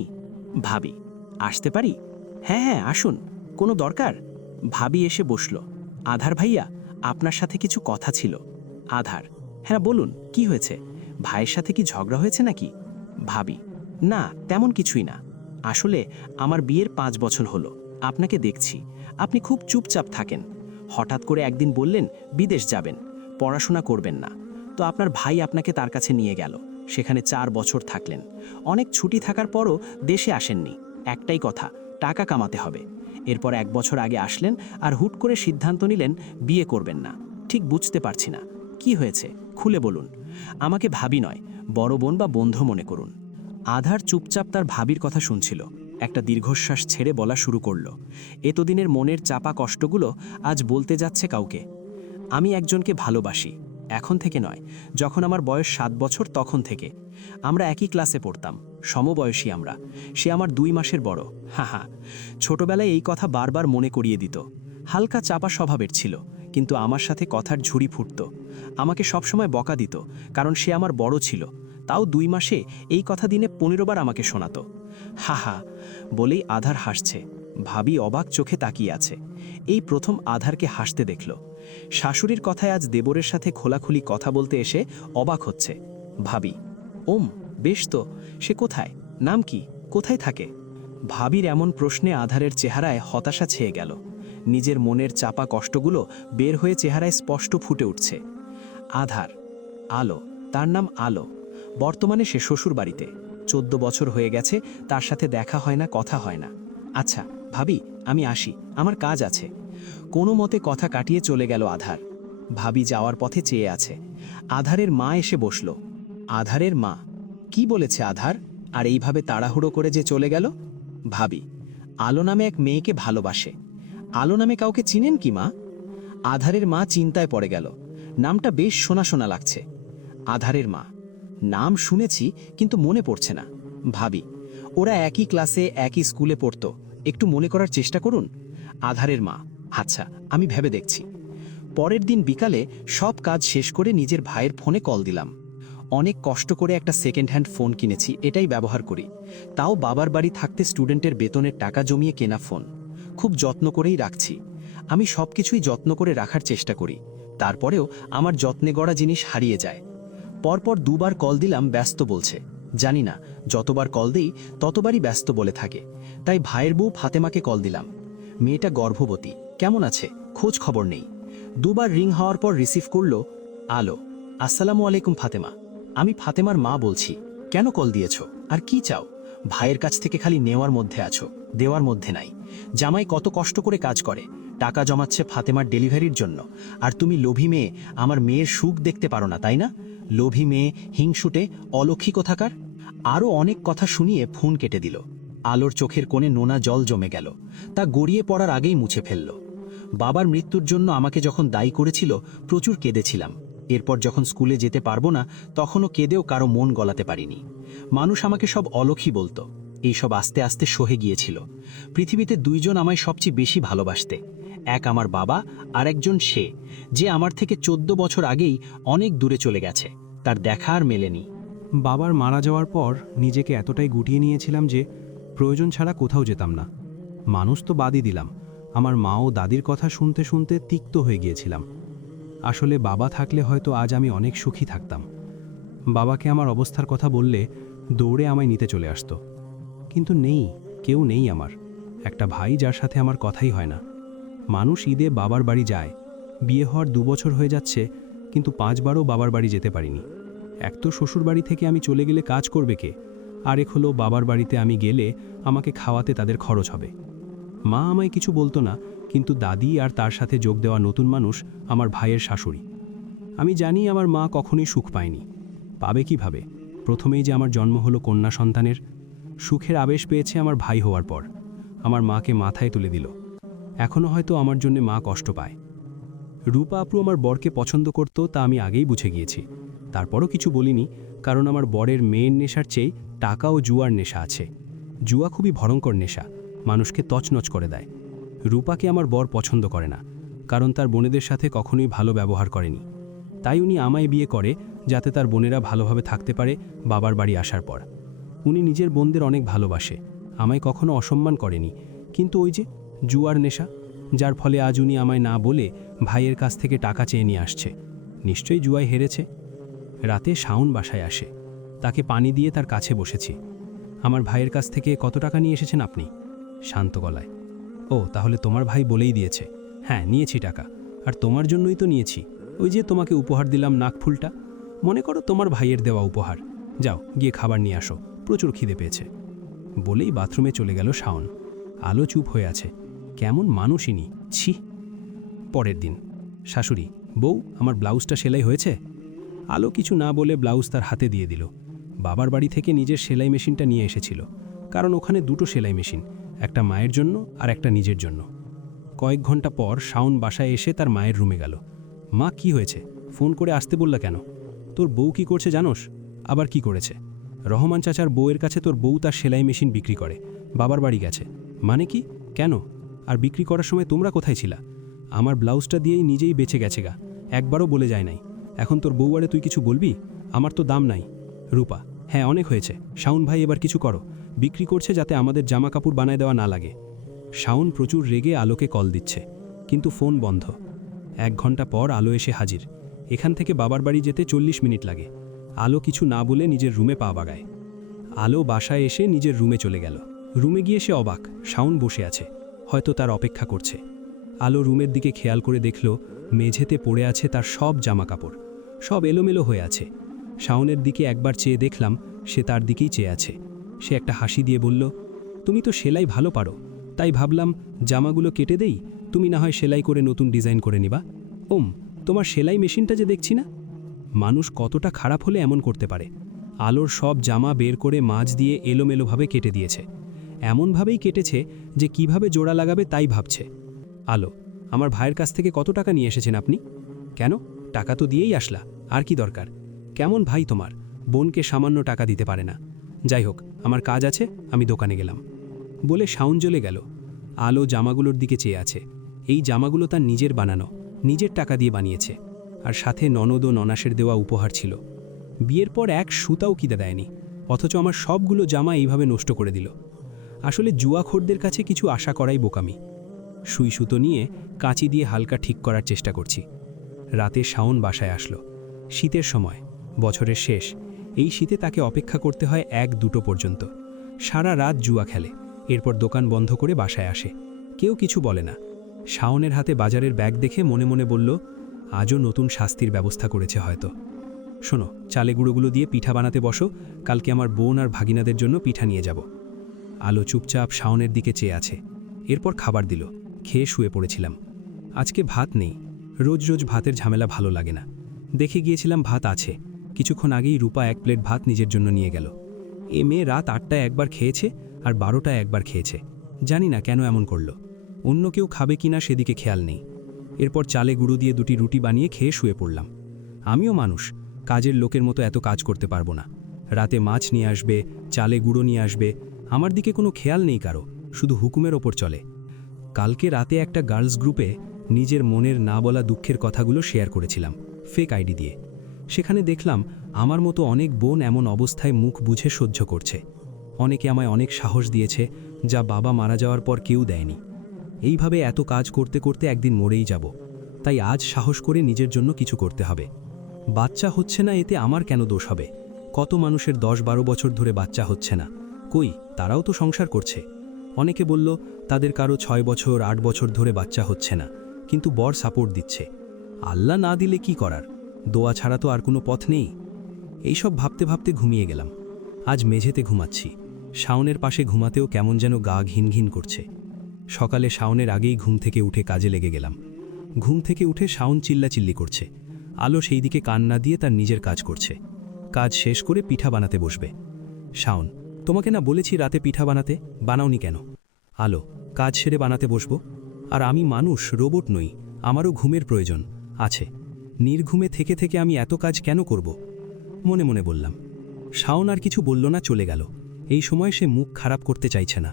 ভাবি, আসতে পারি? হ্যাঁ হ্যাঁ আসুন, কোনো দরকার? ভাবি এসে বসল। আধার ভাইয়া, আপনার সাথে কিছু কথা ছিল। আধার: হ্যাঁ বলুন, কি হয়েছে? ভাইয়ের সাথে কি ঝগড়া হয়েছে নাকি? ভাবি: না, তেমন কিছুই না। আসলে আমার বিয়ের 5 বছর হলো, আপনাকে দেখছি আপনি খুব চুপচাপ থাকেন। হঠাৎ করে একদিন বললেন বিদেশ যাবেন, পড়াশোনা করবেন না। তো আপনার ভাই আপনাকে তার কাছে নিয়ে গেল, সেখানে 4 বছর থাকলেন। অনেক ছুটি থাকার পরও দেশে আসেননি। একটাই কথা, টাকা কামাতে হবে। এরপর 1 বছর আগে আসলেন আর হুট করে সিদ্ধান্ত নিলেন বিয়ে করবেন না। ঠিক বুঝতে পারছি না কি হয়েছে, খুলে বলুন। আমাকে ভাবি নয়, বড় বোন বা বন্ধু মনে করুন। আধার চুপচাপ তার ভাবির কথা শুনছিল। একটা দীর্ঘশ্বাস ছেড়ে বলা শুরু করল। এতদিনের মনের চাপা কষ্টগুলো আজ বলতে যাচ্ছে কাউকে। আমি একজনকে ভালোবাসি, এখন থেকে নয়, যখন আমার বয়স 7 বছর তখন থেকে। আমরা একই ক্লাসে পড়তাম, সমবয়সী আমরা। সে আমার 2 মাসের বড়। হা হা। ছোটবেলায় এই কথা বারবার মনে করিয়ে দিত। হালকা চাপা স্বভাবের ছিল, কিন্তু আমার সাথে কথার ঝুড়ি ফুটত। আমাকে সবসময় বকা দিত, কারণ সে আমার বড় ছিল। তাও 2 মাসে এই কথা দিনে 15 বার আমাকে শোনাতো। হা হা বলেই আধার হাসছে। ভাবি অবাক চোখে তাকিয়ে আছে। এই প্রথম আধারকে হাসতে দেখল। শাশুড়ির কথায় আজ দেবরের সাথে খোলাখুলি কথা বলতে এসে অবাক হচ্ছে। ভাবি: ওম, বেশ তো, সে কোথায়? নাম কি? কোথায় থাকে? ভাবির এমন প্রশ্নে আধারের চেহারায় হতাশা ছেয়ে গেল। নিজের মনের চাপা কষ্টগুলো বের হয়ে চেহারায় স্পষ্ট ফুটে উঠছে। আধার: আলো, তার নাম আলো। বর্তমানে সে শ্বশুর বাড়িতে। 14 বছর হয়ে গেছে তার সাথে দেখা হয় না, কথা হয় না। আচ্ছা ভাবি, আমি আসি, আমার কাজ আছে। কোনো মতে কথা কাটিয়ে চলে গেল আধার। ভাবি যাওয়ার পথে চেয়ে আছে। আধারের মা এসে বসল। আধারের মা: কি বলেছে আধার? আর এইভাবে তাড়াহুড়ো করে যে চলে গেল? ভাবি: আলো নামে এক মেয়েকে ভালোবাসে। আলো নামে কাউকে চিনেন কি মা? আধারের মা চিন্তায় পড়ে গেল। নামটা বেশ শোনা শোনা লাগছে। আধারের মা: নাম শুনেছি, কিন্তু মনে পড়ছে না। ভাবি: ওরা একই ক্লাসে একই স্কুলে পড়তো, একটু মনে করার চেষ্টা করুন। আধারের মা: আচ্ছা, আমি ভেবে দেখছি। পরের দিন বিকালে সব কাজ শেষ করে নিজের ভাইয়ের ফোনে কল দিলাম। অনেক কষ্ট করে একটা সেকেন্ড হ্যান্ড ফোন কিনেছি, এটাই ব্যবহার করি। তাও বাবার বাড়ি থাকতে স্টুডেন্টের বেতনের টাকা জমিয়ে কেনা ফোন। খুব যত্ন করেই রাখছি। আমি সব কিছুই যত্ন করে রাখার চেষ্টা করি, তারপরেও আমার যত্নে গড়া জিনিস হারিয়ে যায়। পরপর 2 বার কল দিলাম, ব্যস্ত বলছে। জানি না, যতবার কল দিই ততবারই ব্যস্ত বলে থাকে। তাই ভাইয়ের বউ ফাতেমাকে কল দিলাম। মেয়েটা গর্ভবতী, কেমন আছে খোঁজ খবর নেই। 2 বার রিং হওয়ার পর রিসিভ করলো। আলো: আসসালামু আলাইকুম ফাতেমা, আমি ফাতেমার মা বলছি। কেন কল দিয়েছ, আর কি চাও? ভাইয়ের কাছ থেকে খালি নেওয়ার মধ্যে আছো, দেওয়ার মধ্যে নাই। জামাই কত কষ্ট করে কাজ করে, টাকা জমাচ্ছে ফাতেমার ডেলিভারির জন্য, আর তুমি লোভী মেয়ে আমার মেয়ের সুখ দেখতে পারো না, তাই না? লোভী মেয়ে, হিংসুটে, অলক্ষী কোথাকার। আরও অনেক কথা শুনিয়ে ফোন কেটে দিল। আলোর চোখের কোণে নোনা জল জমে গেল, তা গড়িয়ে পড়ার আগেই মুছে ফেলল। বাবার মৃত্যুর জন্য আমাকে যখন দায়ী করেছিল, প্রচুর কেঁদেছিলাম। এরপর যখন স্কুলে যেতে পারবো না, তখনও কেঁদেও কারো মন গলাতে পারিনি। মানুষ আমাকে সব অলক্ষী বলতো। এইসব আস্তে আস্তে সহে গিয়েছিল। পৃথিবীতে 2 জন আমায় সবচেয়ে বেশি ভালোবাসতে। এক আমার বাবা, আর একজন সে, যে আমার থেকে 14 বছর আগেই অনেক দূরে চলে গেছে। তার দেখা আর মেলেনি। বাবার মারা যাওয়ার পর নিজেকে এতটাই গুটিয়ে নিয়েছিলাম যে প্রয়োজন ছাড়া কোথাও যেতাম না। মানুষ তো বাদই দিলাম, আমার মা ও দাদির কথা শুনতে শুনতে তিক্ত হয়ে গিয়েছিলাম। আসলে বাবা থাকলে হয়তো আজ আমি অনেক সুখী থাকতাম। বাবাকে আমার অবস্থার কথা বললে দৌড়ে আমায় নিতে চলে আসতো। কিন্তু নেই, কেউ নেই আমার। একটা ভাই যার সাথে আমার কথাই হয় না। মানুষ ঈদে বাবার বাড়ি যায়। বিয়ে হওয়ার 2 বছর হয়ে যাচ্ছে, কিন্তু 5 বারও বাবার বাড়ি যেতে পারিনি। এক তো শ্বশুর বাড়ি থেকে আমি চলে গেলে কাজ করবে কে, আরেক হলো বাবার বাড়িতে আমি গেলে আমাকে খাওয়াতে তাদের খরচ হবে। মা আমায় কিছু বলতো না, কিন্তু দাদি আর তার সাথে যোগ দেওয়া নতুন মানুষ আমার ভাইয়ের শাশুড়ি। আমি জানি আমার মা কখনোই সুখ পায়নি, পাবে কিভাবে? প্রথমেই যে আমার জন্ম হলো কন্যা সন্তানের। সুখের আবেশ পেয়েছে আমার ভাই হওয়ার পর, আমার মাকে মাথায় তুলে দিল। এখনও হয়তো আমার জন্য মা কষ্ট পায়। রূপা আপু আমার বরকে পছন্দ করত, তা আমি আগেই বুঝে গিয়েছি। তারপরও কিছু বলিনি, কারণ আমার বরের মেয়ের নেশার চেয়ে টাকা ও জুয়ার নেশা আছে। জুয়া খুবই ভয়ঙ্কর নেশা, মানুষকে তছনছ করে দেয়। রূপাকে আমার বর পছন্দ করে না, কারণ তার বোনেদের সাথে কখনোই ভালো ব্যবহার করেনি। তাই উনি আমায় বিয়ে করে, যাতে তার বোনেরা ভালোভাবে থাকতে পারে বাবার বাড়ি আসার পর। উনি নিজের বোনদের অনেক ভালোবাসে, আমায় কখনো অসম্মান করেনি, কিন্তু ওই যে জুয়ার নেশা, যার ফলে আজ উনি আমায় না বলে ভাইয়ের কাছ থেকে টাকা চেয়ে নিয়ে আসছে। নিশ্চয়ই জুয়ায় হেরেছে। রাতে শাওন বাসায় আসে। তাকে পানি দিয়ে তার কাছে বসেছি। আমার ভাইয়ের কাছ থেকে কত টাকা নিয়ে এসেছেন আপনি? শান্ত গলায়। ও, তাহলে তোমার ভাই বলেই দিয়েছে। হ্যাঁ, নিয়েছি টাকা। আর তোমার জন্যই তো নিয়েছি। ওই যে তোমাকে উপহার দিলাম নাকফুলটা, মনে করো তোমার ভাইয়ের দেওয়া উপহার। যাও গিয়ে খাবার নিয়ে আসো, প্রচুর খিদে পেয়েছে। বলেই বাথরুমে চলে গেল শাওন। আলো চুপ হয়ে আছে। কেমন মানুষইনি, ছি। পরের দিন। শাশুড়ি, বউ, আমার ব্লাউজটা সেলাই হয়েছে? আলো কিছু না বলে ব্লাউজ তার হাতে দিয়ে দিল। বাবার বাড়ি থেকে নিজের সেলাই মেশিনটা নিয়ে এসেছিল, কারণ ওখানে দুটো সেলাই মেশিন, একটা মায়ের জন্য আর একটা নিজের জন্য। কয়েক ঘন্টা পর শাওন বাসায় এসে তার মায়ের রুমে গেল। মা, কি হয়েছে? ফোন করে আসতে বললা কেন? তোর বউ কি করছে জানোস? আবার কি করেছে? রহমান চাচার বউয়ের কাছে তোর বউ তার সেলাই মেশিন বিক্রি করে, বাবার বাড়ি গেছে। মানে কি? কেন? আর বিক্রি করার সময় তোমরা কোথায় ছিলা? আমার ব্লাউজটা দিয়েই নিজেই বেঁচে গেছে গা, একবারও বলে যায় নাই। এখন তোর বউয়ারে তুই কিছু বলবি? আমার তো দাম নাই। রূপা, হ্যাঁ অনেক হয়েছে। শাওন ভাই, এবার কিছু করো। বিক্রি করছে যাতে আমাদের জামা কাপড় বানায় দেওয়া না লাগে। শাওন প্রচুর রেগে আলোকে কল দিচ্ছে, কিন্তু ফোন বন্ধ। 1 ঘন্টা পর আলো এসে হাজির। এখান থেকে বাবার বাড়ি যেতে 40 মিনিট লাগে। আলো কিছু না বলে নিজের রুমে পা বাগায়। আলো বাসায় এসে নিজের রুমে চলে গেল। রুমে গিয়ে সে অবাক, শাওন বসে আছে, হয়তো তার অপেক্ষা করছে। আলো রুমের দিকে খেয়াল করে দেখল মেঝেতে পড়ে আছে তার সব জামা কাপড়, সব এলোমেলো হয়ে আছে। শাওনের দিকে একবার চেয়ে দেখলাম সে তার দিকেই চেয়ে আছে। সে একটা হাসি দিয়ে বলল, তুমি তো সেলাই ভালো পারো, তাই ভাবলাম জামাগুলো কেটে দেই, তুমি না হয় সেলাই করে নতুন ডিজাইন করে নিবা। তোমার সেলাই মেশিনটা যে দেখছি না। মানুষ কতটা খারাপ হলে এমন করতে পারে। আলোর সব জামা বের করে মাছ দিয়ে এলোমেলোভাবে কেটে দিয়েছে। এমনভাবেই কেটেছে যে কিভাবে জোড়া লাগাবে তাই ভাবছে। আলো, আমার ভাইয়ের কাছ থেকে কত টাকা নিয়ে এসেছেন আপনি? কেন? টাকা তো দিয়েই আসলা, আর কি দরকার? কেমন ভাই তোমার, বোনকে সামান্য টাকা দিতে পারে না। যাই হোক, আমার কাজ আছে, আমি দোকানে গেলাম। বলে শাওন জ্বলে গেল। আলো জামাগুলোর দিকে চেয়ে আছে। এই জামাগুলো তার নিজের বানানো, নিজের টাকা দিয়ে বানিয়েছে। আর সাথে ননদ ও ননাসের দেওয়া উপহার ছিল। বিয়ের পর এক সুতাও কিনে দেয়নি, অথচ আমার সবগুলো জামা এইভাবে নষ্ট করে দিল। আসলে জুয়াখোরদের কাছে কিছু আশা করাই বোকামি। সুই সুতো নিয়ে কাঁচি দিয়ে হালকা ঠিক করার চেষ্টা করছি। রাতে শাওন বাসায় আসলো। শীতের সময়, বছরের শেষ। এই শীতে তাকে অপেক্ষা করতে হয় 1-2 পর্যন্ত। সারা রাত জুয়া খেলে, এরপর দোকান বন্ধ করে বাসায় আসে। কেউ কিছু বলে না। শাওনের হাতে বাজারের ব্যাগ দেখে মনে মনে বলল, আজও নতুন শাস্তির ব্যবস্থা করেছে হয়তো। শোনো, চালে গুঁড়োগুলো দিয়ে পিঠা বানাতে বসো, কালকে আমার বোন আর ভাগিনাদের জন্য পিঠা নিয়ে যাব। আলো চুপচাপ শাওনের দিকে চেয়ে আছে। এরপর খাবার দিল। খেয়ে শুয়ে পড়েছিলাম। আজকে ভাত নেই। রোজ রোজ ভাতের ঝামেলা ভালো লাগে না। দেখে গিয়েছিলাম ভাত আছে। কিছুক্ষণ আগেই রূপা 1 প্লেট ভাত নিজের জন্য নিয়ে গেল। এ মেয়ে রাত 8টায় একবার খেয়েছে আর 12টায় একবার খেয়েছে। জানি না কেন এমন করল। অন্য কেউ খাবে কিনা সেদিকে খেয়াল নেই। এরপর চালে গুঁড়ো দিয়ে 2টি রুটি বানিয়ে খেয়ে শুয়ে পড়লাম। আমিও মানুষ, কাজের লোকের মতো এত কাজ করতে পারবো না। রাতে মাছ নিয়ে আসবে, চালে গুঁড়ো নিয়ে আসবে, আমার দিকে কোনো খেয়াল নেই কারো, শুধু হুকুমের ওপর চলে। কালকে রাতে একটা গার্লস গ্রুপে নিজের মনের না বলা দুঃখের কথাগুলো শেয়ার করেছিলাম, ফেক আইডি দিয়ে। সেখানে দেখলাম আমার মতো অনেক বোন এমন অবস্থায় মুখ বুঝে সহ্য করছে। অনেকে আমায় অনেক সাহস দিয়েছে, যা বাবা মারা যাওয়ার পর কেউ দেয়নি। এইভাবে এত কাজ করতে করতে একদিন মরেই যাব। তাই আজ সাহস করে নিজের জন্য কিছু করতে হবে। বাচ্চা হচ্ছে না, এতে আমার কেন দোষ হবে? কত মানুষের 10-12 বছর ধরে বাচ্চা হচ্ছে না, কই তারাও তো সংসার করছে। অনেকে বলল তাদের কারো 6 বছর 8 বছর ধরে বাচ্চা হচ্ছে না, কিন্তু বর সাপোর্ট দিচ্ছে। আল্লাহ না দিলে কি করার? দোয়া ছাড়া তো আর কোনো পথ নেই। এইসব ভাবতে ভাবতে ঘুমিয়ে গেলাম। আজ মেঝেতে ঘুমাচ্ছি। শাওনের পাশে ঘুমাতেও কেমন যেন গা ঘিন ঘিন করছে। সকালে শাওনের আগেই ঘুম থেকে উঠে কাজে লেগে গেলাম। ঘুম থেকে উঠে শাওন চিল্লাচিল্লি করছে। আলো সেই দিকে কান না দিয়ে তার নিজের কাজ করছে। কাজ শেষ করে পিঠা বানাতে বসবে। শাওন, তোমাকে না বলেছি রাতে পিঠা বানাতে, বানাওনি কেন? আলো, কাজ সেরে বানাতে বসবো। আর আমি মানুষ, রোবট নই, আমারও ঘুমের প্রয়োজন আছে। নির্ঘুমে থেকে থেকে আমি এত কাজ কেন করব? মনে মনে বললাম। শাওন আর কিছু বলল না, চলে গেল। এই সময় সে মুখ খারাপ করতে চাইছে না।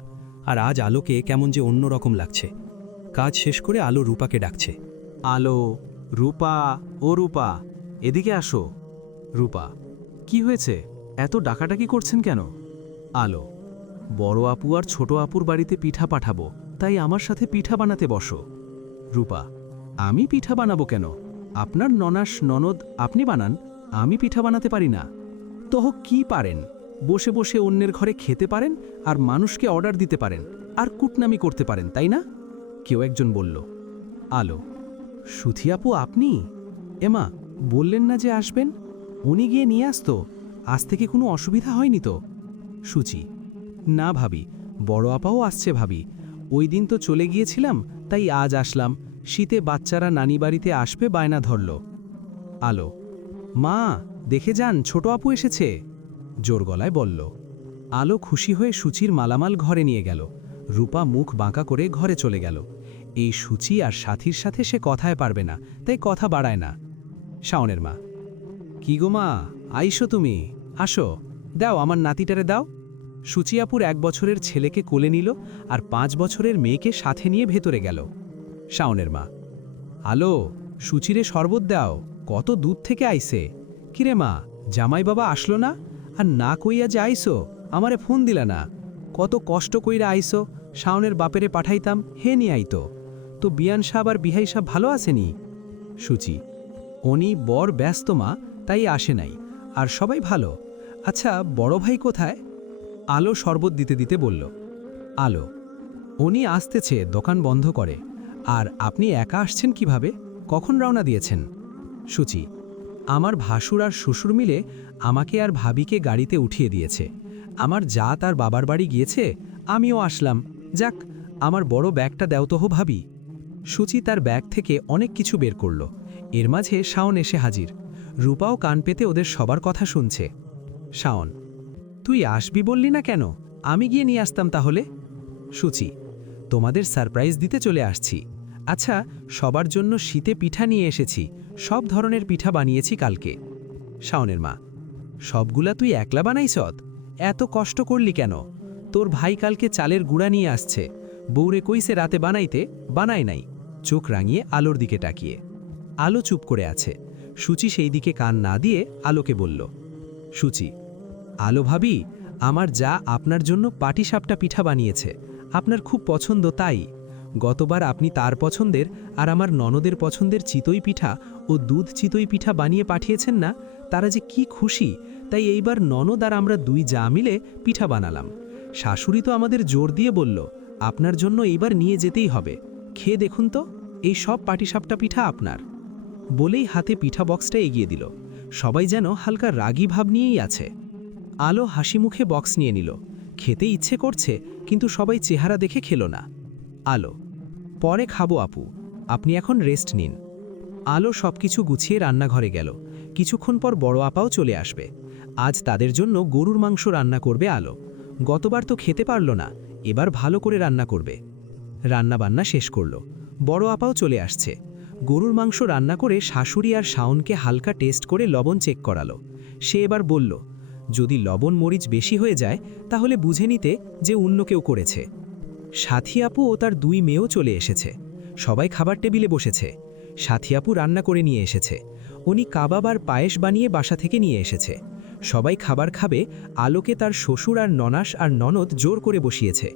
আর আজ আলোকে কেমন যে অন্য রকম লাগছে। কাজ শেষ করে আলো রূপাকে ডাকছে। আলো, রূপা, ও রূপা, এদিকে আসো। রূপা, কি হয়েছে? এত ডাকাডাকি করছেন কেন? আলো, বড় আপু আর ছোট আপুর বাড়িতে পিঠা পাঠাবো, তাই আমার সাথে পিঠা বানাতে বসো। রূপা, আমি পিঠা বানাবো কেন? আপনার ননাস ননদ আপনি বানান, আমি পিঠা বানাতে পারি না। তহ কি পারেন? বসে বসে অন্যের ঘরে খেতে পারেন, আর মানুষকে অর্ডার দিতে পারেন, আর কুটনামি করতে পারেন, তাই না? কেউ একজন বলল। আলো, সুথি আপু আপনি? এমা, বললেন না যে আসবেন? উনি গিয়ে নিয়ে আসতো, আজ থেকে কোনো অসুবিধা হয়নি তো? সুচি, না ভাবি, বড় আপাও আসছে ভাবি। ওই দিন তো চলে গিয়েছিলাম, তাই আজ আসলাম। শীতে বাচ্চারা নানি বাড়িতে আসবে বায়না ধরল। আলো, মা দেখে যান, ছোট আপু এসেছে, জোর গলায় বলল। আলো খুশি হয়ে সুচির মালামাল ঘরে নিয়ে গেল। রূপা মুখ বাঁকা করে ঘরে চলে গেল। এই সুচি আর সাথীর সাথে সে কথায় পারবে না, তাই কথা বাড়ায় না। শাওনের মা, কি গো মা, আইসো তুমি, আসো, দাও আমার নাতিটারে দাও। সুচি আপুর 1 বছরের ছেলেকে কোলে নিল আর 5 বছরের মেয়েকে সাথে নিয়ে ভেতরে গেল। শাওনের মা, আলো, সুচিরে শরবত দাও, কত দূর থেকে আইসে। কিরে মা, জামাই বাবা আসলো না? আর না কইয়া যে আইসো, আমারে ফোন দিলা না। কত কষ্ট কইরা আইসো, শাওনের বাপেরে পাঠাইতাম, হে নি আইতো। তো বিয়ান সাহেব আর বিহাই সাহেব ভালো আসেনি? সুচি, উনি বর ব্যস্ত মা, তাই আসে নাই, আর সবাই ভালো। আচ্ছা বড় ভাই কোথায়? আলো শরবত দিতে দিতে বলল। আলো, উনি আসতেছে, দোকান বন্ধ করে। আর আপনি একা আসছেন কিভাবে? কখন রওনা দিয়েছেন? সুচি, আমার ভাসুর আর শ্বশুর মিলে আমাকে আর ভাবিকে গাড়িতে উঠিয়ে দিয়েছে। আমার যা তার বাবার বাড়ি গিয়েছে, আমিও আসলাম। যাক, আমার বড় ব্যাগটা দেও তো ভাবি। সুচি তার ব্যাগ থেকে অনেক কিছু বের করল। এর মাঝে শাওন এসে হাজির। রূপাও কান পেতে ওদের সবার কথা শুনছে। শাওন, তুই আসবি বললি না কেন? আমি গিয়ে নিয়ে আসতাম তাহলে। সুচি, তোমাদের সারপ্রাইজ দিতে চলে আসছি। আচ্ছা, সবার জন্য শীতে পিঠা নিয়ে এসেছি, সব ধরনের পিঠা বানিয়েছি কালকে। শাওনের মা, সবগুলা তুই একলা বানাইছত? এত কষ্ট করলি কেন? তোর ভাই কালকে চালের গুঁড়া নিয়ে আসছে, বউরে কইছে রাতে বানাইতে, বানায় নাই। চোখ রাঙিয়ে আলোর দিকে তাকিয়ে। আলো চুপ করে আছে। সুচি সেই দিকে কান না দিয়ে আলোকে বলল। সুচি, আলো ভাবি, আমার যা আপনার জন্য পাটিসাপটা পিঠা বানিয়েছে, আপনার খুব পছন্দ তাই। গতবার আপনি তার পছন্দের আর আমার ননদের পছন্দের চিতই পিঠা ও দুধ চিতই পিঠা বানিয়ে পাঠিয়েছেন না, তারা যে কি খুশি। তাই এইবার ননদ আর আমরা দুই যা মিলে পিঠা বানালাম। শাশুড়ি তো আমাদের জোর দিয়ে বলল, আপনার জন্য এইবার নিয়ে যেতেই হবে। খেয়ে দেখুন তো, এই সব পাটিসাপটা পিঠা আপনার। বলেই হাতে পিঠা বক্সটা এগিয়ে দিল। সবাই যেন হালকা রাগী ভাব নিয়েই আছে। আলো হাসি মুখে বক্স নিয়ে নিল। খেতে ইচ্ছে করছে, কিন্তু সবাই চেহারা দেখে খেল না। আলো, পরে খাবো আপু, আপনি এখন রেস্ট নিন। আলো সবকিছু গুছিয়ে রান্নাঘরে গেল। কিছুক্ষণ পর বড় আপাও চলে আসবে। আজ তাদের জন্য গরুর মাংস রান্না করবে আলো। গতবার তো খেতে পারল না, এবার ভালো করে রান্না করবে। রান্নাবান্না শেষ করল। বড় আপাও চলে আসছে। গরুর মাংস রান্না করে শাশুড়ি আর শাওনকে হালকা টেস্ট করে লবণ চেক করালো। সে এবার বলল, যদি লবণ মরিচ বেশি হয়ে যায় তাহলে বুঝে নিতে যে অন্য কেউ করেছে। সাথী আপু ও তার 2 মেয়েও চলে এসেছে। সবাই খাবার টেবিলে বসেছে। সাথী আপু রান্না করে নিয়ে এসেছে। উনি কাবাব আর পায়েস বানিয়ে বাসা থেকে নিয়ে এসেছে। সবাই খাবার খাবে। আলোকে তার শ্বশুর আর ননাস আর ননদ জোর করে বসিয়েছে।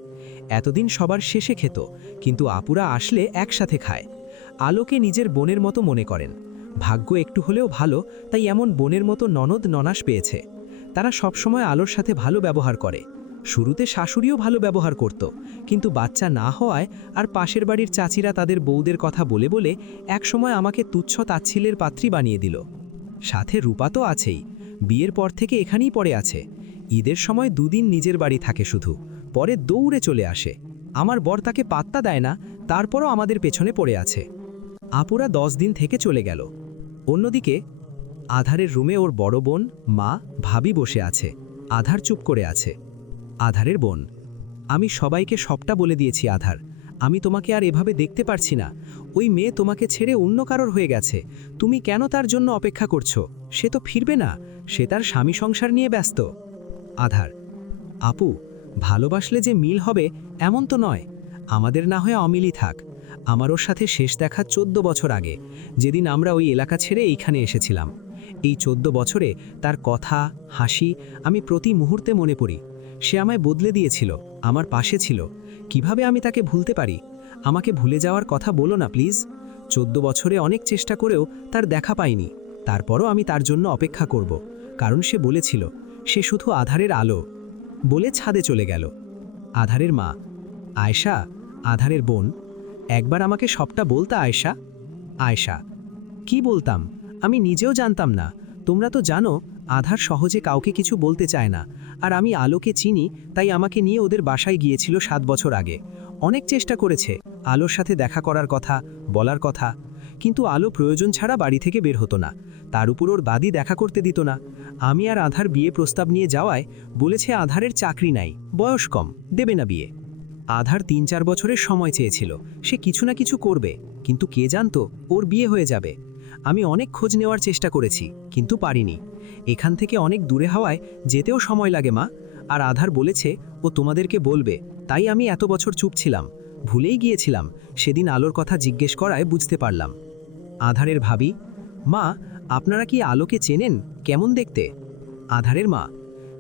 এতদিন সবার শেষে খেত, কিন্তু আপুরা আসলে একসাথে খায়। আলোকে নিজের বোনের মতো মনে করেন। ভাগ্য একটু হলেও ভালো, তাই এমন বোনের মতো ননদ ননাস পেয়েছে। তারা সবসময় আলোর সাথে ভালো ব্যবহার করে। শুরুতে শাশুড়িও ভালো ব্যবহার করত, কিন্তু বাচ্চা না হওয়ায় আর পাশের বাড়ির চাচিরা তাদের বউদের কথা বলে বলে একসময় আমাকে তুচ্ছ তাচ্ছিলের পাত্রী বানিয়ে দিল। সাথে রূপা তো আছেই, বিয়ের পর থেকে এখানেই পড়ে আছে। ঈদের সময় 2 দিন নিজের বাড়ি থাকে শুধু, পরে দৌড়ে চলে আসে। আমার বর তাকে পাত্তা দেয় না, তারপরও আমাদের পেছনে পড়ে আছে। আপুরা 10 দিন থেকে চলে গেল। অন্যদিকে আধারের রুমে ওর বড় বোন, মা, ভাবি বসে আছে। আধার চুপ করে আছে। আধারের বোন, আমি সবাইকে সবটা বলে দিয়েছি আধার, আমি তোমাকে আর এভাবে দেখতে পারছি না। ওই মেয়ে তোমাকে ছেড়ে অন্য কারোর হয়ে গেছে। তুমি কেন তার জন্য অপেক্ষা করছো? সে তো ফিরবে না, সে তার স্বামী সংসার নিয়ে ব্যস্ত। আধার, আপু, ভালোবাসলে যে মিল হবে এমন তো নয়। আমাদের না হয়ে অমিলই থাক। আমার ওর সাথে শেষ দেখা 14 বছর আগে, যেদিন আমরা ওই এলাকা ছেড়ে এইখানে এসেছিলাম। এই 14 বছরে তার কথা, হাসি আমি প্রতি মুহূর্তে মনে পড়ি। সে আমায় বদলে দিয়েছিল, আমার পাশে ছিল। কিভাবে আমি তাকে ভুলতে পারি? আমাকে ভুলে যাওয়ার কথা বলো না প্লিজ। 14 বছরে অনেক চেষ্টা করেও তার দেখা পাইনি। তারপরও আমি তার জন্য অপেক্ষা করব, কারণ সে বলেছিল সে শুধু আধারের আলো। বলে ছাদে চলে গেল। আধারের মা, আয়েশা, আধারের বোন, একবার আমাকে সবটা বলতা আয়েশা। আয়েশা, কি বলতাম? আমি নিজেও জানতাম না। তোমরা তো জানো আধার সহজে কাউকে কিছু বলতে চায় না, আর আমি আলোকে চিনি, তাই আমাকে নিয়ে ওদের বাসায় গিয়েছিল 7 বছর আগে। অনেক চেষ্টা করেছে আলোর সাথে দেখা করার কথা, বলার কথা, কিন্তু আলো প্রয়োজন ছাড়া বাড়ি থেকে বের হতো না। তার উপর ওর দাদি দেখা করতে দিত না। আমি আর আধার বিয়ে প্রস্তাব নিয়ে যাওয়ায় বলেছে আধারের চাকরি নাই, বয়স কম, দেবে না বিয়ে। আধার 3-4 বছরের সময় চেয়েছিল, সে কিছু না কিছু করবে, কিন্তু কে জানতো ওর বিয়ে হয়ে যাবে। আমি অনেক খোঁজ নেওয়ার চেষ্টা করেছি, কিন্তু পারিনি। এখান থেকে অনেক দূরে হওয়ায় যেতেও সময় লাগে মা। আর আধার বলেছে ও তোমাদেরকে বলবে, তাই আমি এত বছর চুপ ছিলাম, ভুলেই গিয়েছিলাম। সেদিন আলোর কথা জিজ্ঞেস করায় বুঝতে পারলাম। আধারের ভাবি, মা, আপনারা কি আলোকে চেনেন? কেমন দেখতে? আধারের মা,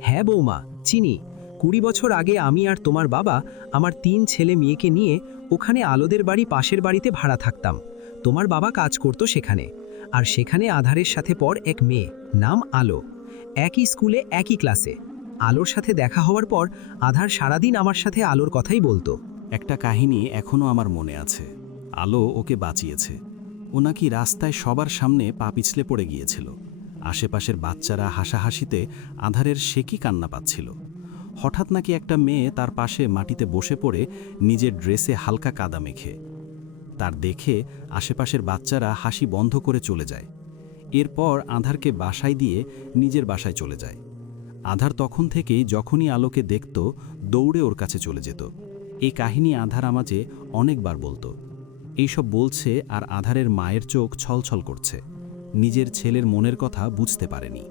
হ্যাঁ বৌমা, চিনি। 20 বছর আগে আমি আর তোমার বাবা আমার 3 ছেলে মেয়েকে নিয়ে ওখানে আলোদের বাড়ি পাশের বাড়িতে ভাড়া থাকতাম। তোমার বাবা কাজ করত সেখানে, আর সেখানে আধারের সাথে পর এক মেয়ে, নাম আলো। একই স্কুলে, একই ক্লাসে। আলোর সাথে দেখা হওয়ার পর আধার সারাদিন আমার সাথে আলোর কথাই বলতো। একটা কাহিনী এখনও আমার মনে আছে। আলো ওকে বাঁচিয়েছে। ও নাকি রাস্তায় সবার সামনে পা পিছলে পড়ে গিয়েছিল। আশেপাশের বাচ্চারা হাসাহাসিতে আধারের সে কি কান্না পাচ্ছিল। হঠাৎ নাকি একটা মেয়ে তার পাশে মাটিতে বসে পড়ে নিজের ড্রেসে হালকা কাদা মেখে। তার দেখে আশেপাশের বাচ্চারা হাসি বন্ধ করে চলে যায়। এরপর আধারকে বাসায় দিয়ে নিজের বাসায় চলে যায়। আধার তখন থেকেই যখনই আলোকে দেখত দৌড়ে ওর কাছে চলে যেত। এই কাহিনী আধার আমাকে অনেকবার বলতো। এইসব বলছে আর আধারের মায়ের চোখ ছলছল করছে। নিজের ছেলের মনের কথা বুঝতে পারেনি।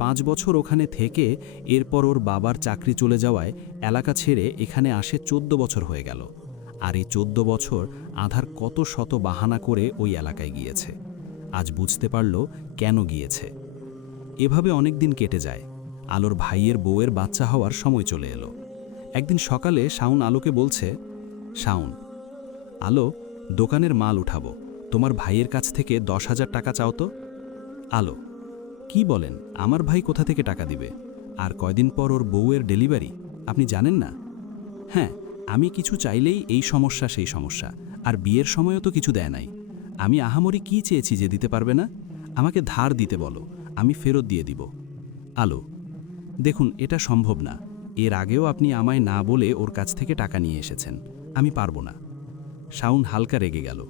5 বছর ওখানে থেকে এরপর ওর বাবার চাকরি চলে যাওয়ায় এলাকা ছেড়ে এখানে আসে 14 বছর হয়ে গেল। আর এই 14 বছর আধার কত শত বাহানা করে ওই এলাকায় গিয়েছে। আজ বুঝতে পারল কেন গিয়েছে। এভাবে অনেক দিন কেটে যায়। আলোর ভাইয়ের বউয়ের বাচ্চা হওয়ার সময় চলে এলো। একদিন সকালে শাওন আলোকে বলছে, শাওন, আলো, দোকানের মাল উঠাবো, তোমার ভাইয়ের কাছ থেকে 10,000 টাকা চাও তো। আলো, কি বলেন? আমার ভাই কোথা থেকে টাকা দিবে? আর কয়দিন পর ওর বউয়ের ডেলিভারি, আপনি জানেন না? হ্যাঁ, আমি কিছু চাইলেই এই সমস্যা সেই সমস্যা, আর বিয়ের সময়ও তো কিছু দেয় নাই। আমি আহামরি কি চেয়েছি যে দিতে পারবে না? আমাকে ধার দিতে বলো, আমি ফেরত দিয়ে দিব। আলো, দেখুন, এটা সম্ভব না। এর আগেও আপনি আমায় না বলে ওর কাছ থেকে টাকা নিয়ে এসেছেন। আমি পারবো না। শাওন হালকা রেগে গেল।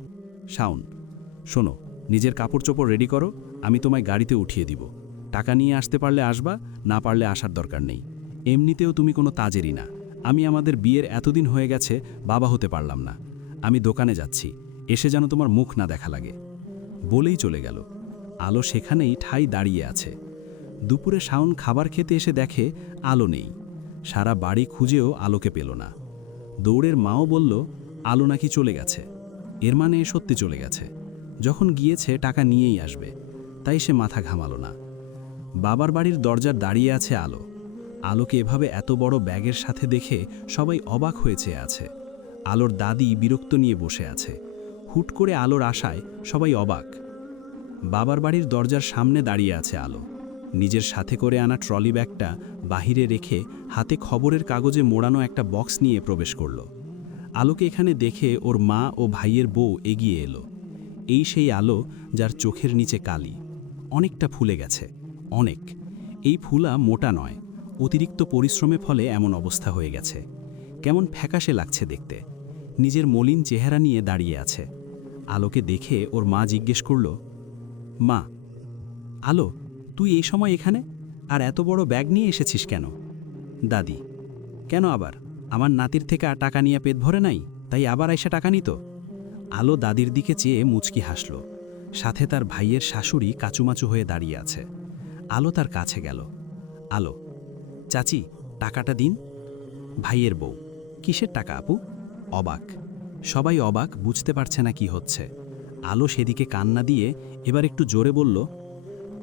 শাওন, শোনো, নিজের কাপড় চোপড় রেডি করো, আমি তোমায় গাড়িতে উঠিয়ে দিব। টাকা নিয়ে আসতে পারলে আসবা, না পারলে আসার দরকার নেই। এমনিতেও তুমি কোনো তাজেরই না। আমি আমাদের বিয়ের এতদিন হয়ে গেছে, বাবা হতে পারলাম না। আমি দোকানে যাচ্ছি, এসে যেন তোমার মুখ না দেখা লাগে। বলেই চলে গেল। আলো সেখানেই ঠাই দাঁড়িয়ে আছে। দুপুরে শাওন খাবার খেতে এসে দেখে আলো নেই। সারা বাড়ি খুঁজেও আলোকে পেল না। দৌড়ের মাও বলল আলো নাকি চলে গেছে। এর মানে সত্যি চলে গেছে। যখন গিয়েছে টাকা নিয়েই আসবে, তাই সে মাথা ঘামালো না। বাবার বাড়ির দরজার দাঁড়িয়ে আছে আলো। আলোকে এভাবে এত বড় ব্যাগের সাথে দেখে সবাই অবাক হয়েছে আছে। আলোর দাদি বিরক্ত নিয়ে বসে আছে। হুট করে আলোর আশায় সবাই অবাক। বাবার বাড়ির দরজার সামনে দাঁড়িয়ে আছে আলো। নিজের সাথে করে আনা ট্রলি ব্যাগটা বাহিরে রেখে হাতে খবরের কাগজে মোড়ানো একটা বক্স নিয়ে প্রবেশ করল। আলোকে এখানে দেখে ওর মা ও ভাইয়ের বউ এগিয়ে এলো। এই সেই আলো যার চোখের নিচে কালি, অনেকটা ফুলে গেছে, অনেক। এই ফুলা মোটা নয়, অতিরিক্ত পরিশ্রমের ফলে এমন অবস্থা হয়ে গেছে। কেমন ফ্যাকাশে লাগছে দেখতে। নিজের মলিন চেহারা নিয়ে দাঁড়িয়ে আছে। আলোকে দেখে ওর মা জিজ্ঞেস করল, মা, আলো, তুই এই সময় এখানে আর এত বড় ব্যাগ নিয়ে এসেছিস কেন? দাদি, কেন আবার? আমার নাতির থেকে আর টাকা নিয়ে পেট ভরে নাই, তাই আবার আইসা টাকা নিত? আলো দাদির দিকে চেয়ে মুচকি হাসল। সাথে তার ভাইয়ের শাশুড়ি কাচুমাচু হয়ে দাঁড়িয়ে আছে। আলো তার কাছে গেল। আলো, চাচি, টাকাটা দিন। ভাইয়ের বউ, কিসের টাকা আপু? অবাক সবাই, অবাক, বুঝতে পারছে না কি হচ্ছে। আলো সেদিকে কান্না দিয়ে এবার একটু জোরে বলল,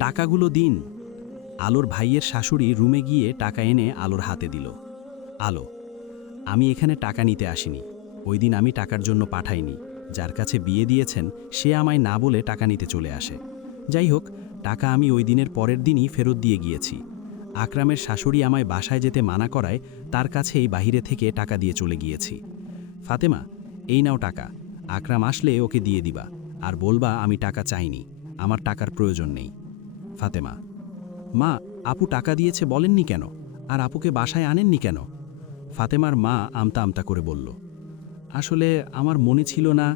টাকাগুলো দিন। আলোর ভাইয়ের শাশুড়ি রুমে গিয়ে টাকা এনে আলোর হাতে দিল। আলো, আমি এখানে টাকা নিতে আসিনি। ওই দিন আমি টাকার জন্য পাঠাইনি। যার কাছে বিয়ে দিয়েছেন সে আমায় না বলে টাকা নিতে চলে আসে। যাই হোক, টাকা আমি ওই দিনের পরের দিনই ফেরত দিয়ে গিয়েছি। আকরামের শাশুড়ি আমায় বাসায় যেতে মানা করায় তার কাছেই বাহিরে থেকে টাকা দিয়ে চলে গিয়েছি। ফাতেমা, এই নাও টাকা। আকরাম আসলে ওকে দিয়ে দিবা, আর বলবা আমি টাকা চাইনি, আমার টাকার প্রয়োজন নেই। ফাতেমা, মা, আপু টাকা দিয়েছে বলেননি কেন? আর আপুকে বাসায় আনেননি কেন? ফাতেমার মা আমতা আমতা করে বলল, আসলে আমার মনে ছিল না।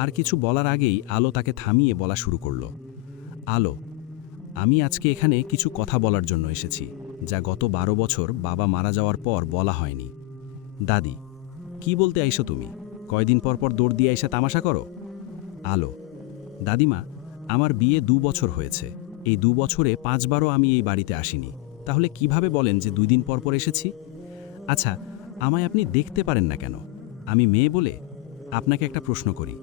আর কিছু বলার আগেই আলো তাকে থামিয়ে বলা শুরু করল। আলো, আমি আজকে এখানে কিছু কথা বলার জন্য এসেছি, যা গত 12 বছর বাবা মারা যাওয়ার পর বলা হয়নি। দাদি, কি বলতে আইসো তুমি? কয়দিন পর পর দৌড় দিয়ে আইসা তামাশা করো? আলো, দাদিমা, আমার বিয়ে 2 বছর হয়েছে। এই 2 বছরে 5 বারও আমি এই বাড়িতে আসিনি। তাহলে কিভাবে বলেন যে 2 দিন পর পর এসেছি? আচ্ছা, আমায় আপনি দেখতে পারেন না কেন? আমি মেয়ে বলে? আপনাকে একটা প্রশ্ন করি,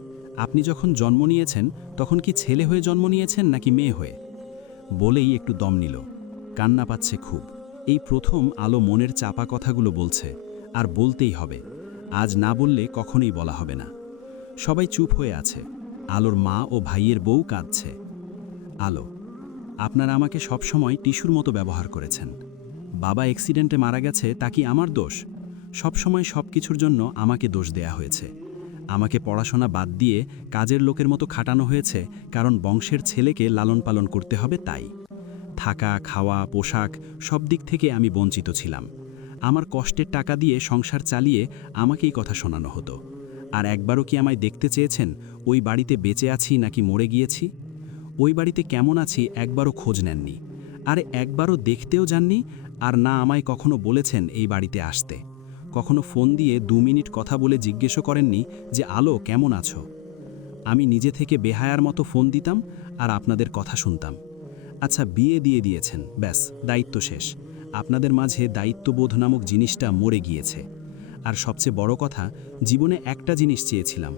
আপনি যখন জন্ম নিয়েছেন তখন কি ছেলে হয়ে জন্ম নিয়েছেন নাকি মেয়ে হয়ে? বলেই একটু দম নিল। কান্না পাচ্ছে খুব। এই প্রথম আলো মনের চাপা কথাগুলো বলছে, আর বলতেই হবে। আজ না বললে কখনোই বলা হবে না। সবাই চুপ হয়ে আছে। আলোর মা ও ভাইয়ের বউ কাঁদছে। আলো, আপনারা আমাকে সবসময় টিস্যুর মতো ব্যবহার করেছেন। বাবা অ্যাক্সিডেন্টে মারা গেছে, তা কি আমার দোষ? সবসময় সব কিছুর জন্য আমাকে দোষ দেয়া হয়েছে। আমাকে পড়াশোনা বাদ দিয়ে কাজের লোকের মতো খাটানো হয়েছে, কারণ বংশের ছেলেকে লালন পালন করতে হবে তাই। থাকা, খাওয়া, পোশাক সব দিক থেকে আমি বঞ্চিত ছিলাম। আমার কষ্টের টাকা দিয়ে সংসার চালিয়ে আমাকেই কথা শোনানো হতো। আর একবারও কি আমায় দেখতে চেয়েছেন ওই বাড়িতে বেঁচে আছি নাকি মরে গিয়েছি? ওই বাড়িতে কেমন আছি একবারও খোঁজ নেননি। আরে একবারও দেখতেও যাননি। আর না আমায় কখনো বলেছেন এই বাড়িতে আসতে। কখনো ফোন দিয়ে 2 মিনিট কথা বলে জিজ্ঞেসও করেননি যে আলো কেমন আছো। আমি নিজে থেকে বেহায়ার মতো ফোন দিতাম আর আপনাদের কথা শুনতাম। আচ্ছা, বিয়ে দিয়ে দিয়েছেন, ব্যাস, দায়িত্ব শেষ। আপনাদের মাঝে দায়িত্ববোধ নামক জিনিসটা মরে গিয়েছে। আর সবচেয়ে বড় কথা, জীবনে একটা জিনিস চেয়েছিলাম,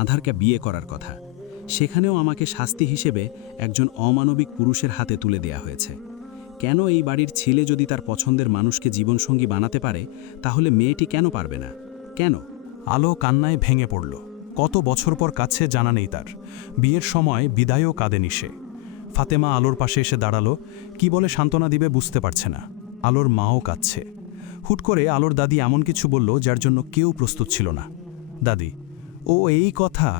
আধারকে বিয়ে করার কথা। সেখানেও আমাকে শাস্তি হিসেবে একজন অমানবিক পুরুষের হাতে তুলে দেয়া হয়েছে। কেন এই বাড়ির ছেলে যদি তার পছন্দের মানুষকে জীবনসঙ্গী বানাতে পারে, তাহলে মেয়েটি কেন পারবে না? কেন? আলো কান্নায় ভেঙে পড়ল। কত বছর পর কাছে জানা নেই তার। বিয়ের সময় বিদায়ও কাঁদেনি সে। ফাতেমা আলোর পাশে এসে দাঁড়ালো। কি বলে সান্ত্বনা দিবে বুঝতে পারছে না। আলোর মাও কাঁদছে। হুট করে আলোর দাদি এমন কিছু বলল যার জন্য কেউ প্রস্তুত ছিল না। দাদি, ও এই কথা,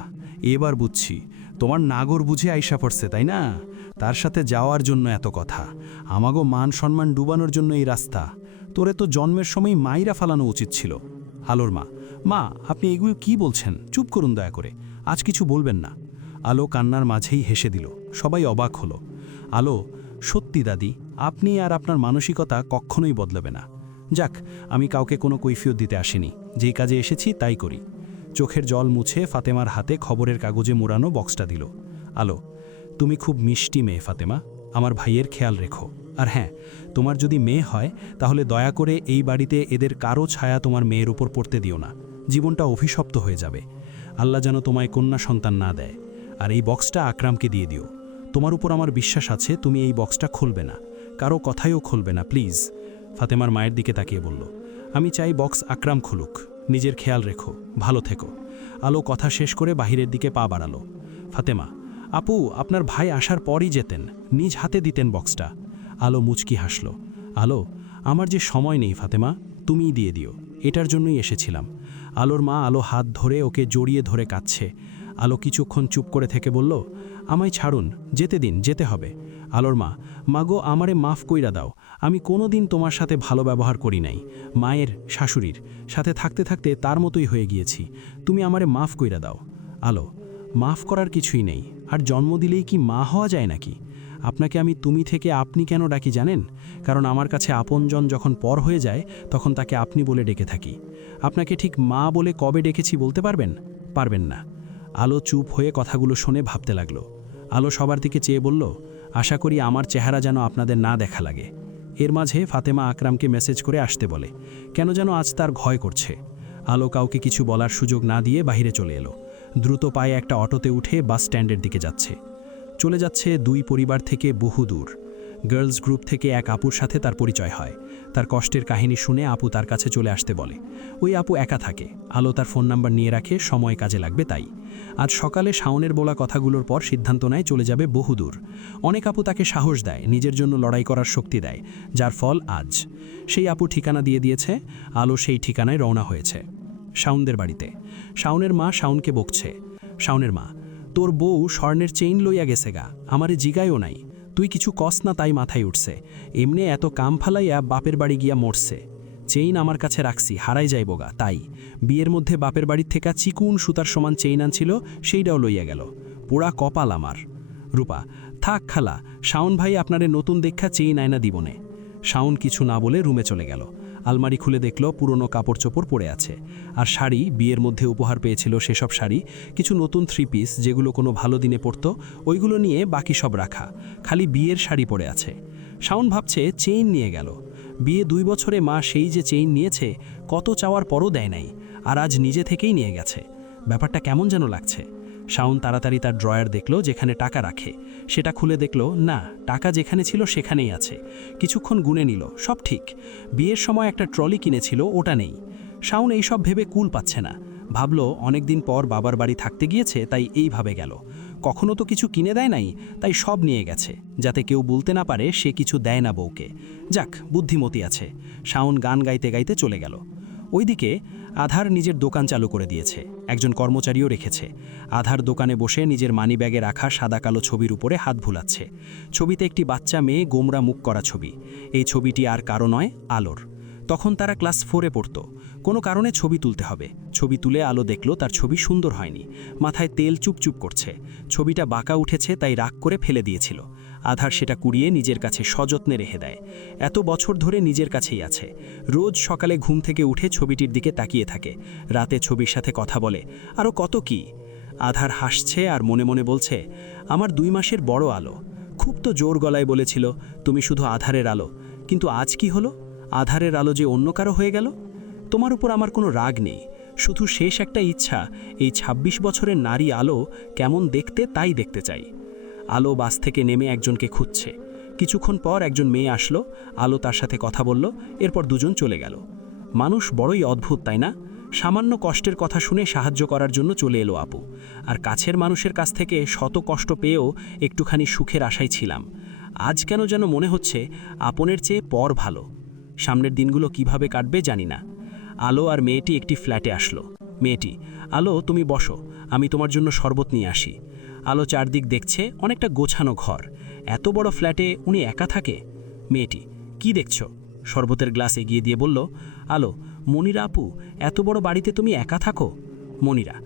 এবার বুঝছি। তোমার নাগর বুঝে আইসা পড়ছে, তাই না? তার সাথে যাওয়ার জন্য এত কথা। আমাগো মান সম্মান ডুবানোর জন্য এই রাস্তা। তোরে তো জন্মের সময় মাইরা ফালানো উচিত ছিল। আলোর মা, মা, আপনি এগুলো কি বলছেন? চুপ করুন দয়া করে, আজ কিছু বলবেন না। আলো কান্নার মাঝেই হেসে দিল। সবাই অবাক হলো। আলো, সত্যি দাদি, আপনি আর আপনার মানসিকতা কখনোই বদলাবে না। যাক, আমি কাউকে কোনো কৈফিয়ত দিতে আসিনি। যেই কাজে এসেছি তাই করি। চোখের জল মুছে ফাতেমার হাতে খবরের কাগজে মোড়ানো বক্সটা দিল। আলো, তুমি খুব মিষ্টি মেয়ে ফাতেমা, আমার ভাইয়ের খেয়াল রেখো। আর হ্যাঁ, তোমার যদি মেয়ে হয় তাহলে দয়া করে এই বাড়িতে এদের কারো ছায়া তোমার মেয়ের উপর পড়তে দিও না। জীবনটা অভিশপ্ত হয়ে যাবে। আল্লাহ যেন তোমায় কন্যা সন্তান না দেয়। আর এই বক্সটা আকরামকে দিয়ে দিও। তোমার উপর আমার বিশ্বাস আছে তুমি এই বক্সটা খুলবে না, কারো কথাইও খুলবে না, প্লিজ। ফাতেমার মায়ের দিকে তাকিয়ে বলল, আমি চাই বক্স আকরাম খুলুক। নিজের খেয়াল রেখো, ভালো থেকো। আলো কথা শেষ করে বাহিরের দিকে পা বাড়ালো। ফাতেমা, আপু, আপনার ভাই আসার পরই যেতেন, নিজ হাতে দিতেন বক্সটা। আলো মুচকি হাসল। আলো, আমার যে সময় নেই ফাতেমা, তুমিই দিয়ে দিও, এটার জন্যই এসেছিলাম। আলোর মা আলো হাত ধরে ওকে জড়িয়ে ধরে কাঁদছে। আলো কিছুক্ষণ চুপ করে থেকে বলল, আমায় ছাড়ুন, যেতে দিন, যেতে হবে। আলোর মা, মাগো, আমারে মাফ কইরা দাও। আমি কোনো দিন তোমার সাথে ভালো ব্যবহার করি নাই। মায়ের, শাশুড়ির সাথে থাকতে থাকতে তার মতোই হয়ে গিয়েছি। তুমি আমারে মাফ কইরা দাও। আলো, মাফ করার কিছুই নেই। আর জন্ম দিলেই কি মা হওয়া যায় নাকি? আপনাকে আমি তুমি থেকে আপনি কেন ডাকি জানেন? কারণ আমার কাছে আপনজন যখন পর হয়ে যায় তখন তাকে আপনি বলে ডেকে থাকি। আপনাকে ঠিক মা বলে কবে ডেকেছি বলতে পারবেন? পারবেন না। আলো চুপ হয়ে কথাগুলো শুনে ভাবতে লাগলো। আলো সবার দিকে চেয়ে বলল, আশা করি আমার চেহারা যেন আপনাদের না দেখা লাগে। এর মাঝে ফাতেমা আকরামকে মেসেজ করে আসতে বলে। কেন যেন আজ তার ভয় করছে। আলো কাউকে কিছু বলার সুযোগ না দিয়ে বাইরে চলে এলো। দ্রুত পায়ে একটা অটোতে উঠে বাস স্ট্যান্ডের দিকে যাচ্ছে। চলে যাচ্ছে দুই পরিবার থেকে বহু দূর। গার্লস গ্রুপ থেকে এক আপুর সাথে তার পরিচয় হয়। তার কষ্টের কাহিনী শুনে আপু তার কাছে চলে আসতে বলে। ওই আপু একা থাকে, আলো তার ফোন নাম্বার নিয়ে রাখে, সময় কাজে লাগবে তাই। আজ সকালে শাওনের বলা কথাগুলোর পর সিদ্ধান্ত নেয় চলে যাবে বহুদূর। অনেক আপু তাকে সাহস দেয়, নিজের জন্য লড়াই করার শক্তি দেয়, যার ফল আজ। সেই আপু ঠিকানা দিয়ে দিয়েছে, আলো সেই ঠিকানায় রওনা হয়েছে শাওনদের বাড়িতে। শাওনের মা শাওনকে বকছে। শাওনের মা, তোর বউ স্বর্ণের চেইন লইয়া গেছে গা, আমারে জিগায়ও নাই, তুই কিছু কস না তাই মাথায় উঠছে, এমনি এত কাম ফালাইয়া বাপের বাড়ি গিয়া মরছে। চেইন আমার কাছে রাখছি, হারাই যাইব গা তাই। বিয়ের মধ্যে বাপের বাড়ির থেকে চিকুন সুতার সমান চেইন আনছিল, সেইটাও লইয়া গেল, পোড়া কপাল আমার। রূপা, থাক খালা, শাওন ভাই আপনারে নতুন দেখা চেইন আয়না দিবনে। শাওন কিছু না বলে রুমে চলে গেল। আলমারি খুলে দেখল পুরনো কাপড় চোপড় পড়ে আছে, আর শাড়ি, বিয়ের মধ্যে উপহার পেয়েছিল সেসব শাড়ি, কিছু নতুন 3 পিস যেগুলো কোনো ভালো দিনে পরতো, ওইগুলো নিয়ে বাকি সব রাখা, খালি বিয়ের শাড়ি পরে আছে। শাওন ভাবছে চেইন নিয়ে গেল। বিয়ে 2 বছরে মা সেই যে চেইন নিয়েছে, কত চাওয়ার পরও দেয় নাই, আর আজ নিজে থেকেই নিয়ে গেছে। ব্যাপারটা কেমন যেন লাগছে। শাওন তাড়াতাড়ি তার ড্রয়ার দেখল যেখানে টাকা রাখে, সেটা খুলে দেখল না, টাকা যেখানে ছিল সেখানেই আছে। কিছুক্ষণ গুনে নিল, সব ঠিক। বিয়ের সময় একটা ট্রলি কিনেছিল, ওটা নেই। শাওন এইসব ভেবে কুল পাচ্ছে না। ভাবল অনেকদিন পর বাবার বাড়ি থাকতে গিয়েছে, তাই এইভাবে গেল। কখনো তো কিছু কিনে দেয় নাই, তাই সব নিয়ে গেছে, যাতে কেউ বলতে না পারে সে কিছু দেয় না বউকে। যাক, বুদ্ধিমতী আছে। শাওন গান গাইতে গাইতে চলে গেল। ওইদিকে আধার নিজের দোকান চালু করে দিয়েছে, একজন কর্মচারীও রেখেছে। আধার দোকানে বসে নিজের মানিব্যাগে রাখা সাদা কালো ছবির উপরে হাত ভুলাচ্ছে। ছবিতে একটি বাচ্চা মেয়ে গোমরা মুখ করা ছবি। এই ছবিটি আর কারো নয়, আলোর। তখন তারা ক্লাস 4-এ পড়তো। কোনো কারণে ছবি তুলতে হবে। ছবি তুলে আলো দেখল তার ছবি সুন্দর হয়নি, মাথায় তেল চুপচুপ করছে। ছবিটা বাঁকা উঠেছে, তাই রাগ করে ফেলে দিয়েছিল। আধার সেটা কুড়িয়ে নিজের কাছে সযত্নে রেখে দেয়। এত বছর ধরে নিজের কাছেই আছে। রোজ সকালে ঘুম থেকে উঠে ছবিটির দিকে তাকিয়ে থাকে, রাতে ছবির সাথে কথা বলে, আরও কত কি। আধার হাসছে আর মনে মনে বলছে, আমার 2 মাসের বড় আলো। খুব তো জোর গলায় বলেছিল, তুমি শুধু আধারের আলো, কিন্তু আজ কি হলো? আধারের আলো যে অন্য কারো হয়ে গেল। তোমার উপর আমার কোনো রাগ নেই, শুধু শেষ একটা ইচ্ছা, এই 26 বছরের নারী আলো কেমন দেখতে তাই দেখতে চাই। আলো বাস থেকে নেমে একজনকে খুঁজছে। কিছুক্ষণ পর একজন মেয়ে আসলো, আলো তার সাথে কথা বলল, এরপর দুজন চলে গেল। মানুষ বড়ই অদ্ভুত, তাই না? সামান্য কষ্টের কথা শুনে সাহায্য করার জন্য চলে এলো আপু। আর কাছের মানুষের কাছ থেকে শত কষ্ট পেয়েও একটুখানি সুখের আশায় ছিলাম। আজ কেন যেন মনে হচ্ছে আপনের চেয়ে পর ভালো। সামনের দিনগুলো কিভাবে কাটবে জানি না। আলো আর মেয়েটি একটি ফ্ল্যাটে আসলো। মেয়েটি, আলো তুমি বসো, আমি তোমার জন্য শরবত নিয়ে আসি। আলো চারদিক দেখছে, অনেকটা গোছানো ঘর। এত বড় ফ্ল্যাটে উনি একা থাকে? মেয়েটি, কি দেখছো? শরবতের গ্লাস এগিয়ে দিয়ে বলল, আলো, মনিরা আপু, এত বড় বাড়িতে তুমি একা থাকো? মনিরা,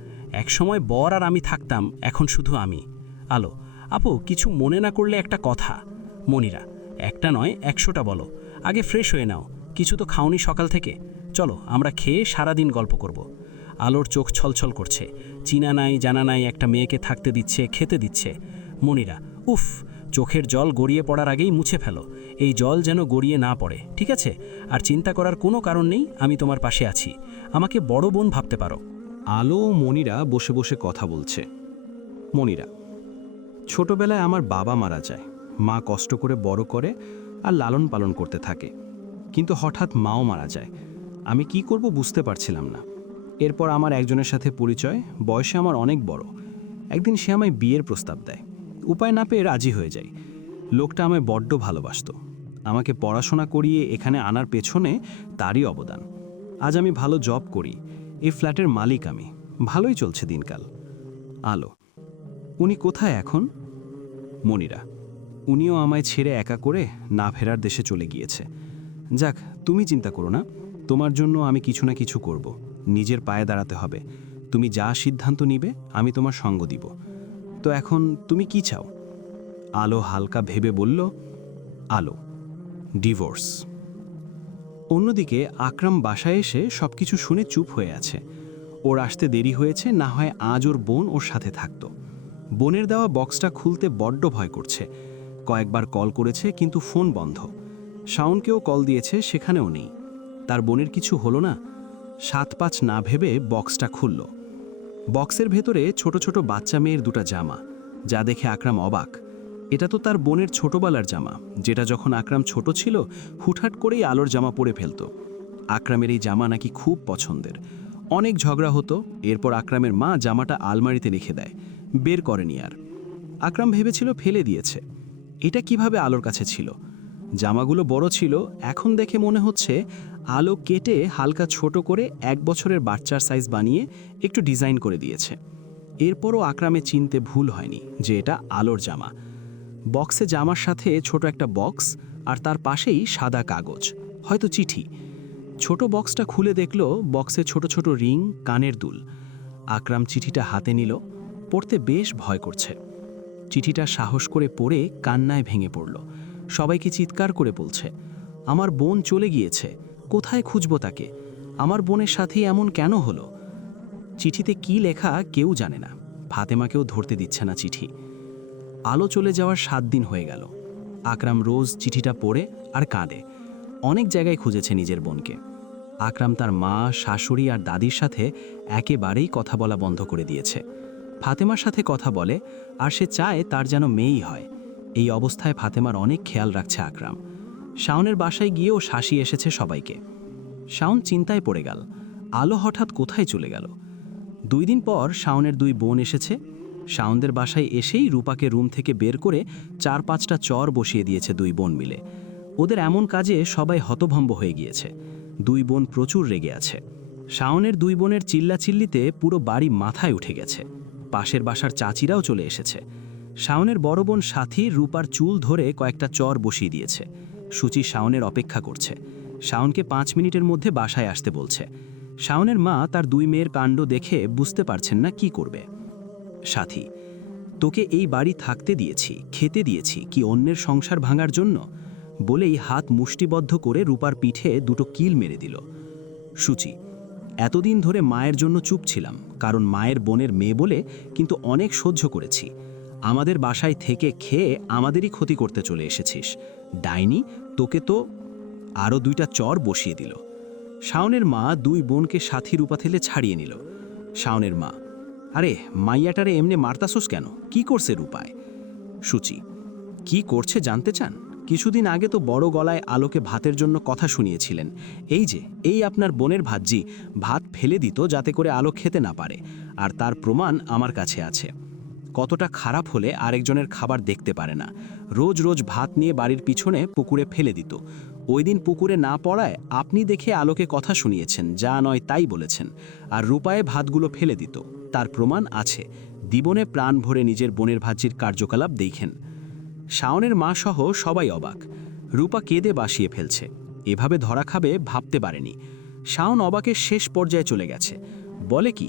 একসময় বর আর আমি থাকতাম, এখন শুধু আমি। আলো, আপু কিছু মনে না করলে একটা কথা। মনিরা, একটা নয় 100টা বলো। আগে ফ্রেশ হয়ে নাও, কিছু তো খাওনি সকাল থেকে। চলো আমরা খেয়ে সারাদিন গল্প করব। আলোর চোখ ছলছল করছে। চিনা নাই জানা নাই একটা মেয়েকে থাকতে দিচ্ছে, খেতে দিচ্ছে। মনিরা, উফ, চোখের জল গড়িয়ে পড়ার আগেই মুছে ফেলো। এই জল যেন গড়িয়ে না পড়ে, ঠিক আছে? আর চিন্তা করার কোনো কারণ নেই, আমি তোমার পাশে আছি। আমাকে বড় বোন ভাবতে পারো। আলো ও মনিরা বসে বসে কথা বলছে। মনিরা, ছোটবেলায় আমার বাবা মারা যায়, মা কষ্ট করে বড় করে আর লালন পালন করতে থাকে। কিন্তু হঠাৎ মাও মারা যায়, আমি কি করব বুঝতে পারছিলাম না। এরপর আমার একজনের সাথে পরিচয়, বয়সে আমার অনেক বড়। একদিন সে আমায় বিয়ের প্রস্তাব দেয়। উপায় না পেয়ে রাজি হয়ে যাই। লোকটা আমায় বড্ড ভালোবাসত। আমাকে পড়াশোনা করিয়ে এখানে আনার পেছনে তারই অবদান। আজ আমি ভালো জব করি, এই ফ্ল্যাটের মালিক আমি, ভালোই চলছে দিনকাল। আলো, উনি কোথায় এখন? মনিরা, উনিও আমায় ছেড়ে একা করে না ফেরার দেশে চলে গিয়েছে। যাক, তুমি চিন্তা করো না, তোমার জন্য আমি কিছু না কিছু করব। নিজের পায়ে দাঁড়াতে হবে। তুমি যা সিদ্ধান্ত নিবে আমি তোমার সঙ্গ দিব। তো এখন তুমি কি চাও? আলো হালকা ভেবে বলল, আলো, ডিভোর্স। অন্যদিকে আকরাম বাসায় এসে সবকিছু শুনে চুপ হয়ে আছে। ওর আসতে দেরি হয়েছে, না হয় আজ ওর বোন ওর সাথে থাকতো। বোনের দেওয়া বক্সটা খুলতে বড্ড ভয় করছে। কয়েকবার কল করেছে কিন্তু ফোন বন্ধ। শাওনকেও কল দিয়েছে, সেখানেও নেই। তার বোনের কিছু হলো না? 7-5 না ভেবে বক্সটা খুলল। বক্সের ভেতরে ছোট ছোট বাচ্চা মেয়ের 2টা জামা, যা দেখে আকরাম অবাক। এটা তো তার বোনের ছোটবেলার জামা, যেটা যখন আকরাম ছোট ছিল হুটহাট করেই আলোর জামা পরে ফেলতো। আকরামের এই জামা নাকি খুব পছন্দের। অনেক ঝগড়া হতো। এরপর আকরামের মা জামাটা আলমারিতে রেখে দেয়, বের করেনি আর। আকরাম ভেবেছিল ফেলে দিয়েছে। এটা কিভাবে আলোর কাছে ছিল? জামাগুলো বড় ছিল, এখন দেখে মনে হচ্ছে আলো কেটে হালকা ছোট করে 1 বছরের বাচ্চার সাইজ বানিয়ে একটু ডিজাইন করে দিয়েছে। এরপরও আকরামে চিনতে ভুল হয়নি যে এটা আলোর জামা। বক্সে জামার সাথে ছোট একটা বক্স, আর তার পাশেই সাদা কাগজ, হয়তো চিঠি। ছোট বক্সটা খুলে দেখল বক্সে ছোট ছোট রিং, কানের দুল। আকরাম চিঠিটা হাতে নিল, পড়তে বেশ ভয় করছে। চিঠিটা সাহস করে পড়ে কান্নায় ভেঙে পড়ল। সবাইকে চিৎকার করে বলছে, আমার বোন চলে গিয়েছে, কোথায় খুঁজব তাকে? আমার বোনের সাথেই এমন কেন হলো? চিঠিতে কি লেখা কেউ জানে না, ফাতেমাকেও ধরতে দিচ্ছে না চিঠি। আলো চলে যাওয়ার 7 দিন হয়ে গেল। আকরাম রোজ চিঠিটা পড়ে আর কাঁদে। অনেক জায়গায় খুঁজেছে নিজের বোনকে। আকরাম তার মা, শাশুড়ি আর দাদির সাথে একেবারেই কথা বলা বন্ধ করে দিয়েছে। ফাতেমার সাথে কথা বলে, আর সে চায় তার যেন মেয়েই হয়। এই অবস্থায় ফাতেমার অনেক খেয়াল রাখছে আকরাম। শাওনের বাসায় গিয়েও শাসি এসেছে সবাইকে। শাওন চিন্তায় পড়ে গেল, আলো হঠাৎ কোথায় চলে গেল। 2 দিন পর শাওনের 2 বোন এসেছে। শাওনদের বাসায় এসেই রূপাকে রুম থেকে বের করে 4-5টা চর বসিয়ে দিয়েছে 2 বোন মিলে। ওদের এমন কাজে সবাই হতভম্ব হয়ে গিয়েছে। 2 বোন প্রচুর রেগে আছে। শাওনের 2 বোনের চিল্লাচিল্লিতে পুরো বাড়ি মাথায় উঠে গেছে। পাশের বাসার চাচিরাও চলে এসেছে। শাওনের বড় বোন সাথী রূপার চুল ধরে কয়েকটা চর বসিয়ে দিয়েছে। সুচি শাওনের অপেক্ষা করছে। শাওনকে 5 মিনিটের মধ্যে বাসায় আসতে বলছে। শাওনের মা তার 2 মেয়ের কাণ্ড দেখে বুঝতে পারছেন না কি করবে। সাথী, তোকে এই বাড়ি থাকতে দিয়েছি, খেতে দিয়েছি কি অন্যের সংসার ভাঙার জন্য? বলেই হাত মুষ্টিবদ্ধ করে রূপার পিঠে 2টো কিল মেরে দিল। সুচি, এতদিন ধরে মায়ের জন্য চুপ ছিলাম, কারণ মায়ের বোনের মেয়ে বলে, কিন্তু অনেক সহ্য করেছি। আমাদের বাসায় থেকে খেয়ে আমাদেরই ক্ষতি করতে চলে এসেছিস। ডাইনি, তোকে তো। আরও 2টা চর বসিয়ে দিল। শাওনের মা 2 বোনকে সাথী রূপা থেলে ছাড়িয়ে নিল। শাওনের মা, আরে মাইয়াটারে এমনি মারতাসোস কেন? কি করছে রূপায়? সুচি, কি করছে জানতে চান? কিছুদিন আগে তো বড় গলায় আলোকে ভাতের জন্য কথা শুনিয়েছিলেন। এই আপনার বোনের ভাজ্জি ভাত ফেলে দিত যাতে করে আলো খেতে না পারে, আর তার প্রমাণ আমার কাছে আছে। কতটা খারাপ হলে আরেকজনের খাবার দেখতে পারে না। রোজ রোজ ভাত নিয়ে বাড়ির পিছনে পুকুরে ফেলে দিত। ওই দিন পুকুরে না পড়ায় আপনি দেখে আলোকে কথা শুনিয়েছেন, যা নয় তাই বলেছেন, আর রূপায় ভাতগুলো ফেলে দিত। তার প্রমাণ আছে। জীবনে প্রাণ ভরে নিজের বোনের ভাজ্জির কার্যকলাপ দেখেন। শাওনের মা সহ সবাই অবাক। রূপা কেঁদে বাসিয়ে ফেলছে। এভাবে ধরা খাবে ভাবতে পারেনি। শাওন অবাকের শেষ পর্যায়ে চলে গেছে। বলে কি,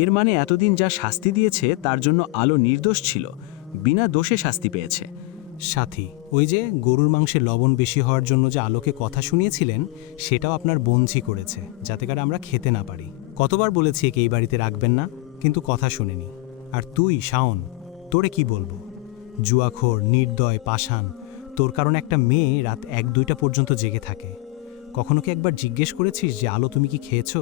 এর মানে এতদিন যা শাস্তি দিয়েছে তার জন্য আলো নির্দোষ ছিল, বিনা দোষে শাস্তি পেয়েছে। সাথী, ওই যে গরুর মাংসে লবণ বেশি হওয়ার জন্য যে আলোকে কথা শুনিয়েছিলেন, সেটাও আপনার বোনঝি করেছে, যাতে করে আমরা খেতে না পারি। কতবার বলেছি একে এই বাড়িতে রাখবেন না, কিন্তু কথা শুনেনি। আর তুই শাওন, তোরে কি বলবো? জুয়াখোর, নির্দয়, পাষাণ। তোর কারণে একটা মেয়ে রাত 1-2টা পর্যন্ত জেগে থাকে। কখনো কি একবার জিজ্ঞেস করেছিস যে আলো তুমি কি খেয়েছো?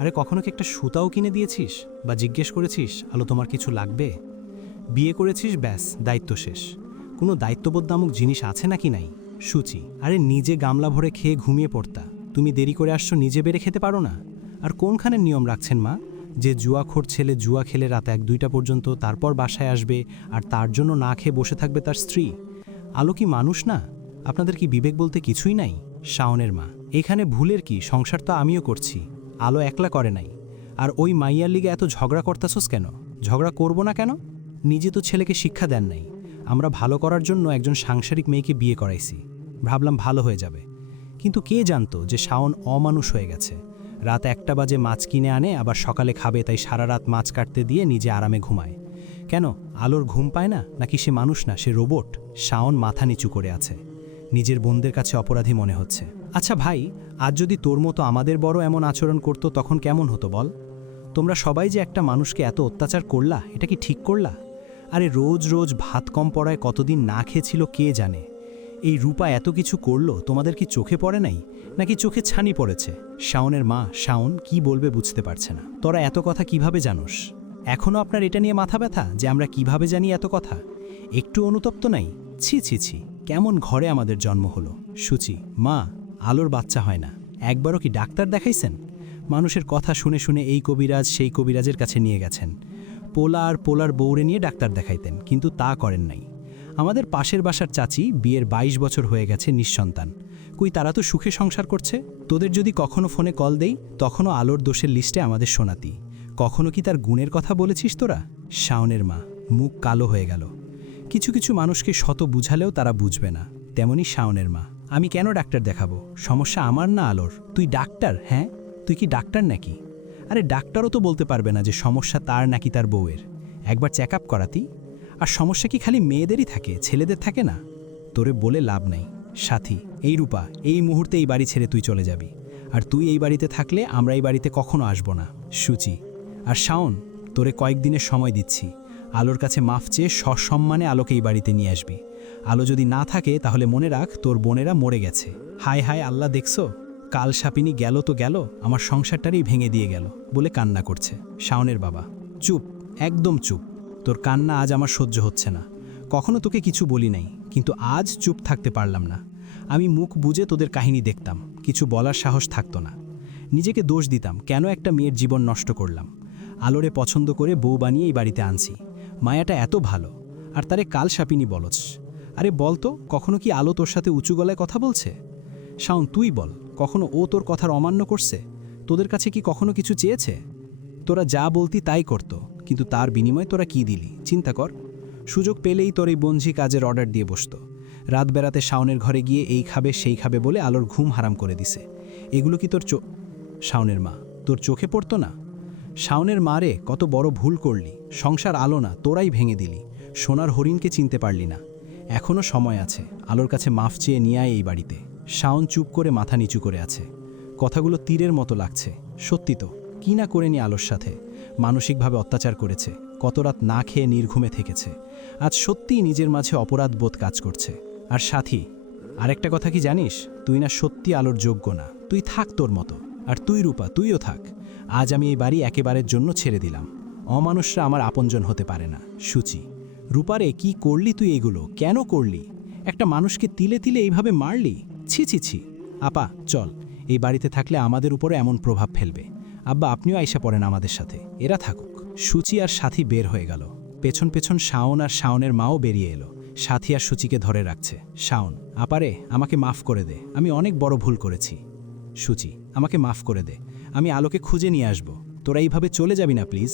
আরে কখনো কি একটা সুতাও কিনে দিয়েছিস, বা জিজ্ঞেস করেছিস আলো তোমার কিছু লাগবে? বিয়ে করেছিস, ব্যাস দায়িত্ব শেষ। কোনো দায়িত্ববোধ নামক জিনিস আছে নাকি নাই? সুচি, আরে নিজে গামলা ভরে খেয়ে ঘুমিয়ে পড়তা, তুমি দেরি করে আসছো, নিজে বেড়ে খেতে পারো না? আর কোনখানের নিয়ম রাখছেন মা, যে জুয়াখোর ছেলে জুয়া খেলে রাত 1-2টা পর্যন্ত, তারপর বাসায় আসবে আর তার জন্য না খেয়ে বসে থাকবে তার স্ত্রী? আলো কি মানুষ না? আপনাদের কি বিবেক বলতে কিছুই নাই? শাওনের মা, এখানে ভুলের কি? সংসার তো আমিও করছি, আলো একলা করে নাই। আর ওই মাইয়ার লিগে এত ঝগড়া করতাছোস কেন? ঝগড়া করব না কেন? নিজে তো ছেলেকে শিক্ষা দেন নাই। আমরা ভালো করার জন্য একজন সাংসারিক মেয়েকে বিয়ে করাইছি, ভাবলাম ভালো হয়ে যাবে। কিন্তু কে জানতো যে শাওন অমানুষ হয়ে গেছে। রাত 1টা বাজে মাছ কিনে আনে, আবার সকালে খাবে, তাই সারা রাত মাছ কাটতে দিয়ে নিজে আরামে ঘুমায়। কেন আলোর ঘুম পায় না? নাকি সে মানুষ না, সে রোবট? শাওন মাথা নিচু করে আছে, নিজের বোনদের কাছে অপরাধী মনে হচ্ছে। আচ্ছা ভাই, আজ যদি তোর মতো আমাদের বড় এমন আচরণ করতো তখন কেমন হতো বল? তোমরা সবাই যে একটা মানুষকে এত অত্যাচার করলা, এটা কি ঠিক করলা? আরে রোজ রোজ ভাত কম পড়ায় কতদিন না খেয়েছিল কে জানে। এই রূপা এত কিছু করলো, তোমাদের কি চোখে পড়ে নাই, নাকি চোখে ছানি পড়েছে? শাওনের মা, শাওন কি বলবে বুঝতে পারছে না। তোরা এত কথা কিভাবে জানোস? এখনও আপনার এটা নিয়ে মাথা ব্যথা যে আমরা কিভাবে জানি এত কথা? একটু অনুতপ্ত নাই? ছি ছি ছি, কেমন ঘরে আমাদের জন্ম হলো। সুচি, মা, আলোর বাচ্চা হয় না, একবারও কি ডাক্তার দেখাইছেন? মানুষের কথা শুনে শুনে এই কবিরাজ সেই কবিরাজের কাছে নিয়ে গেছেন। পোলার বউরে নিয়ে ডাক্তার দেখাইতেন, কিন্তু তা করেন নাই। আমাদের পাশের বাসার চাচি বিয়ের 22 বছর হয়ে গেছে, নিঃসন্তান। কই, তারা তো সুখে সংসার করছে। তোদের যদি কখনো ফোনে কল দেই, তখনও আলোর দোষের লিস্টে আমাদের শোনাতি। কখনো কি তার গুণের কথা বলেছিস তোরা? শাওনের মা, মুখ কালো হয়ে গেল। কিছু কিছু মানুষকে শত বুঝালেও তারা বুঝবে না, তেমনি শাওনের মা। আমি কেন ডাক্তার দেখাবো? সমস্যা আমার না আলোর। তুই ডাক্তার? হ্যাঁ, তুই কি ডাক্তার নাকি? আরে ডাক্তারও তো বলতে পারবে না যে সমস্যা তার নাকি তার বউয়ের। একবার চেক আপ করাতি। আর সমস্যা কি খালি মেয়েদেরই থাকে, ছেলেদের থাকে না? তোরে বলে লাভ নাই সাথী। এই রূপা, এই মুহূর্তে এই বাড়ি ছেড়ে তুই চলে যাবি। আর তুই এই বাড়িতে থাকলে আমরা এই বাড়িতে কখনো আসবো না। সুচি আর শাওন, তোরে কয়েকদিনের সময় দিচ্ছি। আলোর কাছে মাফ চেয়ে সসম্মানে আলোকে এই বাড়িতে নিয়ে আসবি। আলো যদি না থাকে তাহলে মনে রাখ, তোর বোনেরা মরে গেছে। হায় হায় আল্লাহ, দেখছো কাল সাপিনী গেল তো গেল, আমার সংসারটারই ভেঙে দিয়ে গেল বলে কান্না করছে। শাওনের বাবা, চুপ, একদম চুপ। তোর কান্না আজ আমার সহ্য হচ্ছে না। কখনো তোকে কিছু বলি নাই, কিন্তু আজ চুপ থাকতে পারলাম না। আমি মুখ বুজে তোদের কাহিনী দেখতাম, কিছু বলার সাহস থাকতো না। নিজেকে দোষ দিতাম, কেন একটা মেয়ের জীবন নষ্ট করলাম। আলোরে পছন্দ করে বউ বানিয়ে এই বাড়িতে আনছি। মায়াটা এত ভালো, আর তারে কাল সাপিনী বলছ। আরে বল তো, কখনো কি আলো তোর সাথে উঁচু গলায় কথা বলছে? শাওন, তুই বল, কখনো ও তোর কথার অমান্য করছে? তোদের কাছে কি কখনো কিছু চেয়েছে? তোরা যা বলতি তাই করত, কিন্তু তার বিনিময়ে তোরা কি দিলি চিন্তা কর। সুযোগ পেলেই তোর এই বঞ্ঝি কাজের অর্ডার দিয়ে বসত। রাত বেড়াতে শাওনের ঘরে গিয়ে এই খাবে সেই খাবে বলে আলোর ঘুম হারাম করে দিছে। এগুলো কি তোর শাওনের মা, তোর চোখে পড়তো না? শাওনের মারে, কত বড় ভুল করলি। সংসার আলো না, তোরাই ভেঙে দিলি। সোনার হরিণকে চিনতে পারলি না। এখনও সময় আছে, আলোর কাছে মাফ চেয়ে নিয়ে আয় এই বাড়িতে। শাওন চুপ করে মাথা নিচু করে আছে। কথাগুলো তীরের মতো লাগছে। সত্যি তো, কি না করেনি আলোর সাথে। মানসিকভাবে অত্যাচার করেছে, কত রাত না খেয়ে নির্ঘুমে থেকেছে। আজ সত্যিই নিজের মাঝে অপরাধ বোধ কাজ করছে। আর সাথী, আরেকটা কথা কি জানিস? তুই না সত্যি আলোর যোগ্য না। তুই থাক তোর মতো। আর তুই রূপা, তুইও থাক। আজ আমি এই বাড়ি একেবারের জন্য ছেড়ে দিলাম। অমানুষরা আমার আপনজন হতে পারে না। সুচি, রূপারে, কি করলি তুই? এগুলো কেন করলি? একটা মানুষকে তিলে তিলে এইভাবে মারলি? ছি ছি ছি। আপা চল, এই বাড়িতে থাকলে আমাদের উপরে এমন প্রভাব ফেলবে। আব্বা, আপনিও আইসা পড়েন আমাদের সাথে, এরা থাকুক। সুচি আর সাথী বের হয়ে গেল। পেছন পেছন শাওন আর শাওনের মাও বেরিয়ে এলো। সাথী আর সুচিকে ধরে রাখছে। শাওন, আপারে, আমাকে মাফ করে দে, আমি অনেক বড় ভুল করেছি। সুচি, আমাকে মাফ করে দে, আমি আলোকে খুঁজে নিয়ে আসব। তোরা এইভাবে চলে যাবি না প্লিজ।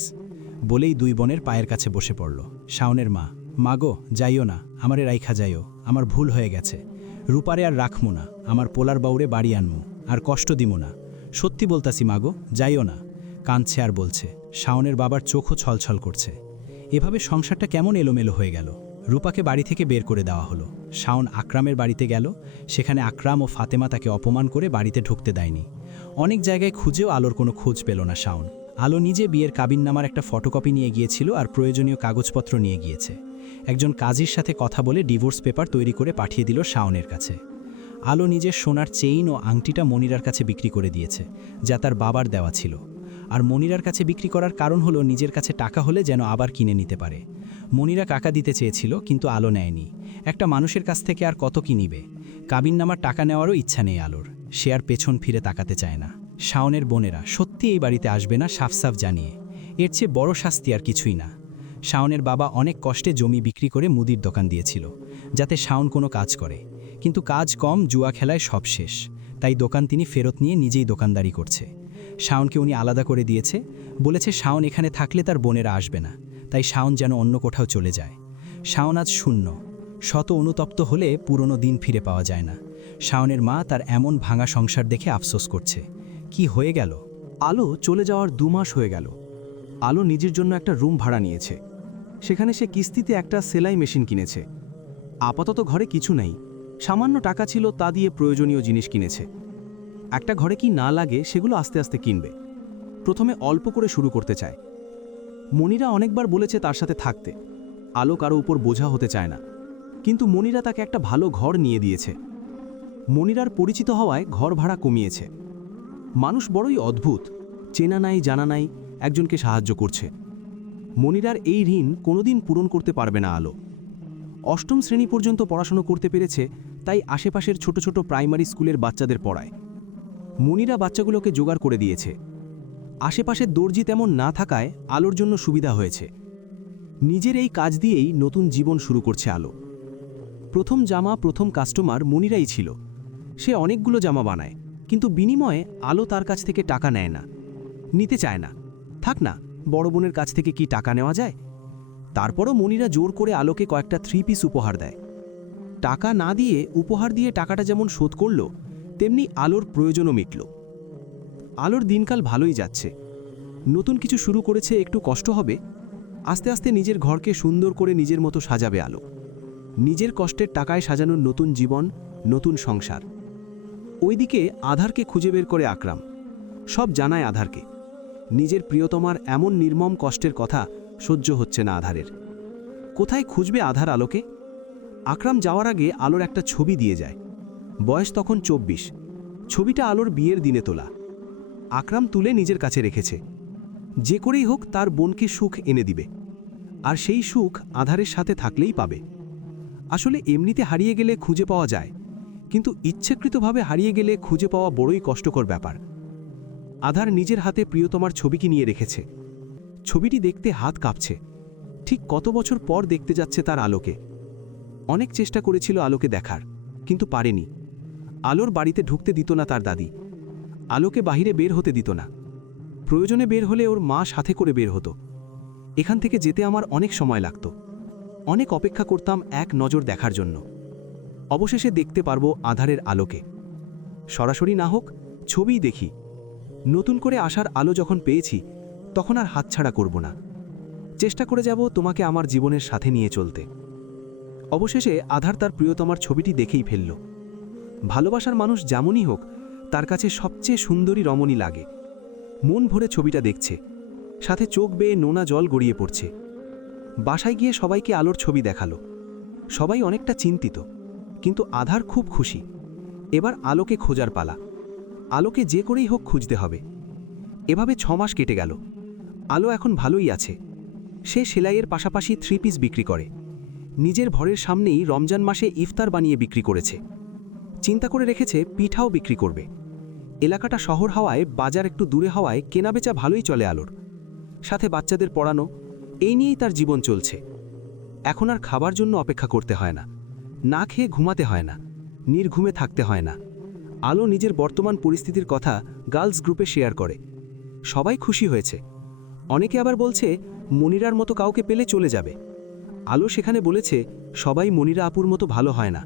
বলেই দুই বোনের পায়ের কাছে বসে পড়ল। শাওনের মা, মাগো যাইও না, আমারে রাইখা যাইও, আমার ভুল হয়ে গেছে। রূপারে আর রাখমু না, আমার পোলার বাউরে বাড়ি আনমু, আর কষ্ট দিমু না। সত্যি বলতাছি মাগো, যাইও না। কাঁদছে আর বলছে। শাওনের বাবার চোখও ছলছল করছে। এভাবে সংসারটা কেমন এলোমেলো হয়ে গেল। রূপাকে বাড়ি থেকে বের করে দেওয়া হলো। শাওন আকরামের বাড়িতে গেল। সেখানে আকরাম ও ফাতেমা তাকে অপমান করে বাড়িতে ঢুকতে দেয়নি। অনেক জায়গায় খুঁজেও আলোর কোনো খোঁজ পেল না শাওন। আলো নিজে বিয়ের কাবিননামার একটা ফটোকপি নিয়ে গিয়েছিল আর প্রয়োজনীয় কাগজপত্র নিয়ে গিয়েছে। একজন কাজীর সাথে কথা বলে ডিভোর্স পেপার তৈরি করে পাঠিয়ে দিল শাওনের কাছে। আলো নিজের সোনার চেইন ও আংটিটা মনিরার কাছে বিক্রি করে দিয়েছে, যা তার বাবার দেওয়া ছিল। আর মনিরার কাছে বিক্রি করার কারণ হলো নিজের কাছে টাকা হলে যেন আবার কিনে নিতে পারে। মনিরা টাকা দিতে চেয়েছিল, কিন্তু আলো নেয়নি। একটা মানুষের কাছ থেকে আর কত কি নিবে? কাবিননামার টাকা নেওয়ারও ইচ্ছা নেই আলোর। সে আর পেছন ফিরে তাকাতে চায় না। শাওনের বোনেরা সত্যি এই বাড়িতে আসবে না, সাফ সাফ জানিয়ে। এর চেয়ে বড় শাস্তি আর কিছুই না। শাওনের বাবা অনেক কষ্টে জমি বিক্রি করে মুদির দোকান দিয়েছিল, যাতে শাওন কোনো কাজ করে। কিন্তু কাজ কম, জুয়া খেলায় সব শেষ। তাই দোকান তিনি ফেরত নিয়ে নিজেই দোকানদারি করছে। শাওনকে উনি আলাদা করে দিয়েছে, বলেছে শাওন এখানে থাকলে তার বোনেরা আসবে না, তাই শাওন যেন অন্য কোথাও চলে যায়। শাওন আজ শূন্য। শত অনুতপ্ত হলে পুরনো দিন ফিরে পাওয়া যায় না। শাওনের মা তার এমন ভাঙা সংসার দেখে আফসোস করছে। কি হয়ে গেল? আলো চলে যাওয়ার 2 মাস হয়ে গেল। আলো নিজের জন্য একটা রুম ভাড়া নিয়েছে। সেখানে সে কিস্তিতে একটা সেলাই মেশিন কিনেছে। আপাতত ঘরে কিছু নেই, সামান্য টাকা ছিল, তা দিয়ে প্রয়োজনীয় জিনিস কিনেছে। একটা ঘরে কি না লাগে সেগুলো আস্তে আস্তে কিনবে। প্রথমে অল্প করে শুরু করতে চায়। মনিরা অনেকবার বলেছে তার সাথে থাকতে। আলো কারো উপর বোঝা হতে চায় না, কিন্তু মনিরা তাকে একটা ভালো ঘর নিয়ে দিয়েছে। মনিরার পরিচিত হওয়ায় ঘর ভাড়া কমিয়েছে। মানুষ বড়ই অদ্ভুত, চেনা নাই জানা নাই একজনকে সাহায্য করছে। মনিরার এই ঋণ কোনোদিন পূরণ করতে পারবে না আলো। অষ্টম শ্রেণী পর্যন্ত পড়াশোনা করতে পেরেছে, তাই আশেপাশের ছোট ছোট প্রাইমারি স্কুলের বাচ্চাদের পড়ায়। মনিরা বাচ্চাগুলোকে জোগাড় করে দিয়েছে। আশেপাশে দর্জি তেমন না থাকায় আলোর জন্য সুবিধা হয়েছে। নিজের এই কাজ দিয়েই নতুন জীবন শুরু করছে আলো। প্রথম জামা, প্রথম কাস্টমার মনিরাই ছিল। সে অনেকগুলো জামা বানায়, কিন্তু বিনিময়ে আলো তার কাছ থেকে টাকা নেয় না, নিতে চায় না। থাক না, বড় বোনের কাছ থেকে কি টাকা নেওয়া যায়? তারপরও মনিরা জোর করে আলোকে কয়েকটা 3 পিস উপহার দেয়। টাকা না দিয়ে উপহার দিয়ে টাকাটা যেমন শোধ করল, তেমনি আলোর প্রয়োজনও মিটল। আলোর দিনকাল ভালোই যাচ্ছে। নতুন কিছু শুরু করেছে, একটু কষ্ট হবে। আস্তে আস্তে নিজের ঘরকে সুন্দর করে নিজের মতো সাজাবে আলো। নিজের কষ্টের টাকায় সাজানোর নতুন জীবন, নতুন সংসার। ওইদিকে আধারকে খুঁজে বের করে আকরাম। সব জানায় আধারকে। নিজের প্রিয়তমার এমন নির্মম কষ্টের কথা সহ্য হচ্ছে না আধারের। কোথায় খুঁজবে আধার আলোকে? আকরাম যাওয়ার আগে আলোর একটা ছবি দিয়ে যায়। বয়স তখন 24। ছবিটা আলোর বিয়ের দিনে তোলা। আকরাম তুলে নিজের কাছে রেখেছে। যে করেই হোক তার বোনকে সুখ এনে দিবে, আর সেই সুখ আধারের সাথে থাকলেই পাবে। আসলে এমনিতে হারিয়ে গেলে খুঁজে পাওয়া যায়, কিন্তু ইচ্ছাকৃতভাবে হারিয়ে গেলে খুঁজে পাওয়া বড়ই কষ্টকর ব্যাপার। আধার নিজের হাতে প্রিয়তমার ছবিকে নিয়ে রেখেছে। ছবিটি দেখতে হাত কাঁপছে। ঠিক কত বছর পর দেখতে যাচ্ছে তার আলোকে। অনেক চেষ্টা করেছিল আলোকে দেখার, কিন্তু পারেনি। আলোর বাড়িতে ঢুকতে দিত না তার দাদি। আলোকে বাহিরে বের হতে দিত না। প্রয়োজনে বের হলে ওর মা সাথে করে বের হতো। এখান থেকে যেতে আমার অনেক সময় লাগত। অনেক অপেক্ষা করতাম এক নজর দেখার জন্য। অবশেষে দেখতে পারবো আধারের আলোকে। সরাসরি না হোক, ছবিই দেখি। নতুন করে আসার আলো যখন পেয়েছি, তখন আর হাতছাড়া করব না। চেষ্টা করে যাব তোমাকে আমার জীবনের সাথে নিয়ে চলতে। অবশেষে আধার তার প্রিয়তমার ছবিটি দেখেই ফেলল। ভালোবাসার মানুষ যেমনই হোক, তার কাছে সবচেয়ে সুন্দরী রমণী লাগে। মন ভরে ছবিটা দেখছে, সাথে চোখ বেয়ে নোনা জল গড়িয়ে পড়ছে। বাসায় গিয়ে সবাইকে আলোর ছবি দেখালো। সবাই অনেকটা চিন্তিত, কিন্তু আধার খুব খুশি। এবার আলোকে খোঁজার পালা। আলোকে যে করেই হোক খুঁজতে হবে। এভাবে 6 মাস কেটে গেল। আলো এখন ভালোই আছে। সে সেলাইয়ের পাশাপাশি 3 পিস বিক্রি করে। নিজের ঘরের সামনেই রমজান মাসে ইফতার বানিয়ে বিক্রি করেছে। চিন্তা করে রেখেছে পিঠাও বিক্রি করবে। এলাকাটা শহর হওয়ায়, বাজার একটু দূরে হওয়ায় কেনাবেচা ভালোই চলে আলোর। সাথে বাচ্চাদের পড়ানো, এই নিয়েই তার জীবন চলছে। এখন আর খাবার জন্য অপেক্ষা করতে হয় না, না খেয়ে ঘুমাতে হয় না, নির্ঘুমে থাকতে হয় না। আলো নিজের বর্তমান পরিস্থিতির কথা গার্লস গ্রুপে শেয়ার করে। সবাই খুশি হয়েছে। অনেকে আবার বলছে মনিরার মতো কাউকে পেলে চলে যাবে। আলো সেখানে বলেছে সবাই মনিরা আপুর মতো ভালো হয় না,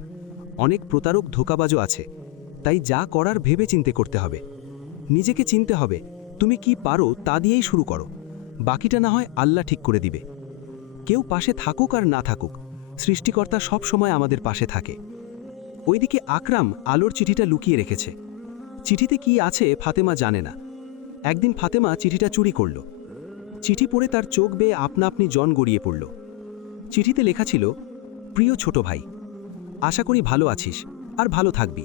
অনেক প্রতারক ধোঁকাবাজও আছে। তাই যা করার ভেবে চিন্তে করতে হবে। নিজেকে চিনতে হবে, তুমি কি পারো তা দিয়েই শুরু করো। বাকিটা না হয় আল্লাহ ঠিক করে দিবে। কেউ পাশে থাকুক আর না থাকুক, সৃষ্টিকর্তা সব সময় আমাদের পাশে থাকে। ওইদিকে আকরাম আলোর চিঠিটা লুকিয়ে রেখেছে। চিঠিতে কি আছে ফাতেমা জানে না। একদিন ফাতেমা চিঠিটা চুরি করল। চিঠি পড়ে তার চোখ বেয়ে আপনা আপনি জন গড়িয়ে পড়ল। চিঠিতে লেখা ছিল, প্রিয় ছোট ভাই, আশা করি ভালো আছিস আর ভালো থাকবি।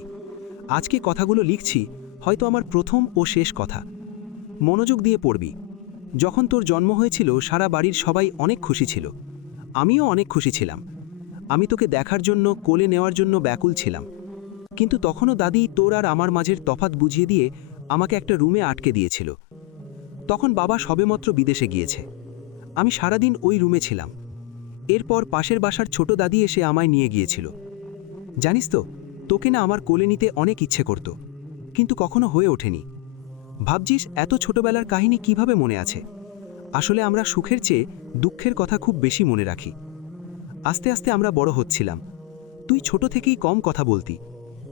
আজকে কথাগুলো লিখছি হয়তো আমার প্রথম ও শেষ কথা। মনোযোগ দিয়ে পড়বি। যখন তোর জন্ম হয়েছিল সারা বাড়ির সবাই অনেক খুশি ছিল। আমিও অনেক খুশি ছিলাম। আমি তোকে দেখার জন্য, কোলে নেওয়ার জন্য ব্যাকুল ছিলাম। কিন্তু তখনও দাদি তোর আর আমার মাঝের তফাৎ বুঝিয়ে দিয়ে আমাকে একটা রুমে আটকে দিয়েছিল। তখন বাবা সবেমাত্র বিদেশে গিয়েছে। আমি সারাদিন ওই রুমে ছিলাম। এরপর পাশের বাসার ছোট দাদি এসে আমায় নিয়ে গিয়েছিল। জানিস তো, তোকে না আমার কোলে নিতে অনেক ইচ্ছে করত, কিন্তু কখনো হয়ে ওঠেনি। ভাবছিস এত ছোটবেলার কাহিনী কিভাবে মনে আছে? আসলে আমরা সুখের চেয়ে দুঃখের কথা খুব বেশি মনে রাখি। আস্তে আস্তে আমরা বড় হচ্ছিলাম। তুই ছোট থেকেই কম কথা বলতি,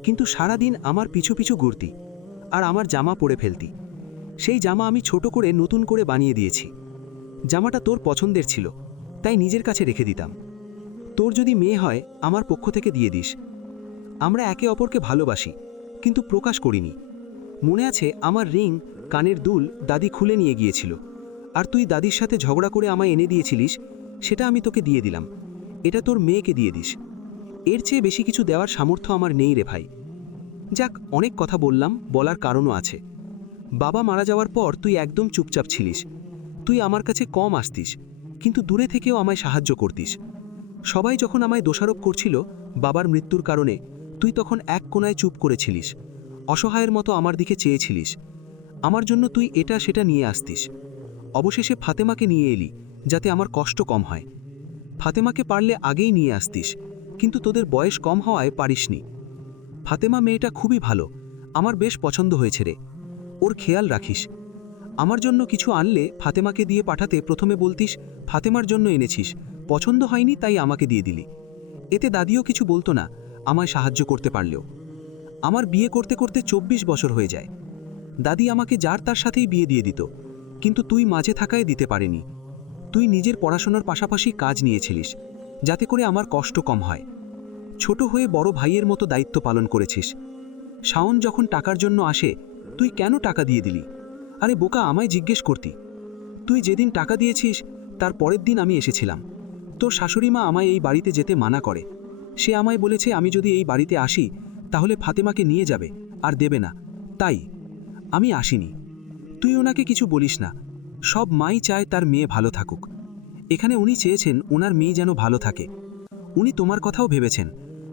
কিন্তু সারাদিন আমার পিছু পিছু ঘুরতি আর আমার জামা পরে ফেলতি। সেই জামা আমি ছোট করে নতুন করে বানিয়ে দিয়েছি। জামাটা তোর পছন্দের ছিল, তাই নিজের কাছে রেখে দিতাম। তোর যদি মেয়ে হয় আমার পক্ষ থেকে দিয়ে দিস। আমরা একে অপরকে ভালোবাসি, কিন্তু প্রকাশ করিনি। মনে আছে আমার রিং, কানের দুল দাদি খুলে নিয়ে গিয়েছিল, আর তুই দাদির সাথে ঝগড়া করে আমায় এনে দিয়েছিলিস। সেটা আমি তোকে দিয়ে দিলাম। এটা তোর মেয়েকে দিয়ে দিস। এর চেয়ে বেশি কিছু দেওয়ার সামর্থ্য আমার নেই রে ভাই। যাক, অনেক কথা বললাম, বলার কারণও আছে। বাবা মারা যাওয়ার পর তুই একদম চুপচাপ ছিলিস। তুই আমার কাছে কম আসতিস, কিন্তু দূরে থেকেও আমায় সাহায্য করতিস। সবাই যখন আমায় দোষারোপ করছিল বাবার মৃত্যুর কারণে, তুই তখন এক কোণায় চুপ করেছিলিস, অসহায়ের মতো আমার দিকে চেয়েছিলিস। আমার জন্য তুই এটা সেটা নিয়ে আসতিস। অবশেষে ফাতেমাকে নিয়ে এলি যাতে আমার কষ্ট কম হয়। ফাতেমাকে পারলে আগেই নিয়ে আসতিস, কিন্তু তোদের বয়স কম হওয়ায় পারিসনি। ফাতেমা মেয়েটা খুবই ভালো, আমার বেশ পছন্দ হয়েছে রে। ওর খেয়াল রাখিস। আমার জন্য কিছু আনলে ফাতেমাকে দিয়ে পাঠাতে প্রথমে বলতিস ফাতেমার জন্য এনেছিস, পছন্দ হয়নি তাই আমাকে দিয়ে দিলি। এতে দাদিও কিছু বলতো না আমায় সাহায্য করতে পারলেও। আমার বিয়ে করতে করতে 24 বছর হয়ে যায়। দাদি আমাকে যার তার সাথেই বিয়ে দিয়ে দিত, কিন্তু তুই মাঝে থাকায় দিতে পারেনি। তুই নিজের পড়াশোনার পাশাপাশি কাজ নিয়েছিলিস যাতে করে আমার কষ্ট কম হয়। ছোট হয়ে বড় ভাইয়ের মতো দায়িত্ব পালন করেছিস। শাওন যখন টাকার জন্য আসে, তুই কেন টাকা দিয়ে দিলি? আরে বোকা, আমায় জিজ্ঞেস করতি। তুই যেদিন টাকা দিয়েছিস তার পরের দিন আমি এসেছিলাম। তোর শাশুড়িমা আমায় এই বাড়িতে যেতে মানা করে। সে আমায় বলেছে আমি যদি এই বাড়িতে আসি তাহলে ফাতেমাকে নিয়ে যাবে আর দেবে না, তাই আমি আসিনি। তুই ওনাকে কিছু বলিস না, সব মাই চায় তার মেয়ে ভালো থাকুক। এখানে উনি চেয়েছেন ওনার মেয়ে যেন ভালো থাকে। উনি তোমার কথাও ভেবেছেন,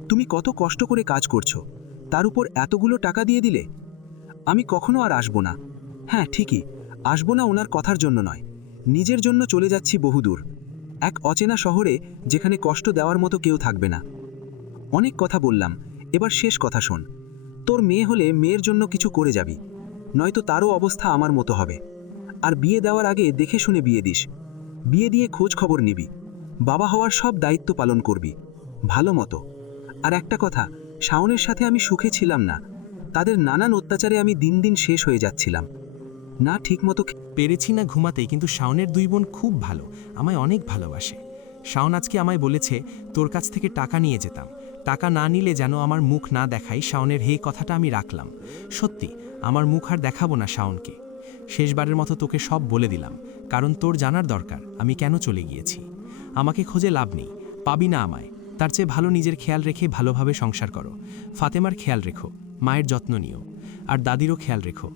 তুমি কত কষ্ট করে কাজ করছো, তার উপর এতগুলো টাকা দিয়ে দিলে। আমি কখনো আর আসবো না। হ্যাঁ ঠিকই, আসবো না ওনার কথার জন্য নয়, নিজের জন্য চলে যাচ্ছি বহুদূর, এক অচেনা শহরে যেখানে কষ্ট দেওয়ার মতো কেউ থাকবে না। অনেক কথা বললাম, এবার শেষ কথা শোন। তোর মেয়ে হলে মেয়ের জন্য কিছু করে যাবি, নয়তো তারও অবস্থা আমার মতো হবে। আর বিয়ে দেওয়ার আগে দেখে শুনে বিয়ে দিস। বিয়ে দিয়ে খোঁজ খবর নিবি, বাবা হওয়ার সব দায়িত্ব পালন করবি ভালো মতো। আর একটা কথা, শাওনের সাথে আমি সুখে ছিলাম না, তাদের নানান অত্যাচারে আমি দিন দিন শেষ হয়ে যাচ্ছিলাম। না ঠিকমতো পেরেছি না ঘুমাতে, কিন্তু শাওনের দুই বোন খুব ভালো, আমায় অনেক ভালোবাসে। শাওন আজকে আমায় বলেছে তোর কাছ থেকে টাকা নিয়ে যেতাম, টাকা না নিলে যেন আমার মুখ না দেখাই। শাওনের হে কথাটা আমি রাখলাম। সত্যি আমার মুখ আর দেখাবো না শাওনকে। শেষবারের মতো তোকে সব বলে দিলাম, কারণ তোর জানার দরকার আমি কেন চলে গিয়েছি। আমাকে খোঁজে লাভ নেই, পাবি না আমায়। তার চেয়ে ভালো নিজের খেয়াল রেখে ভালোভাবে সংসার করো। ফাতেমার খেয়াল রেখো, মায়ের যত্ন নিও, আর দাদিরও খেয়াল রেখো।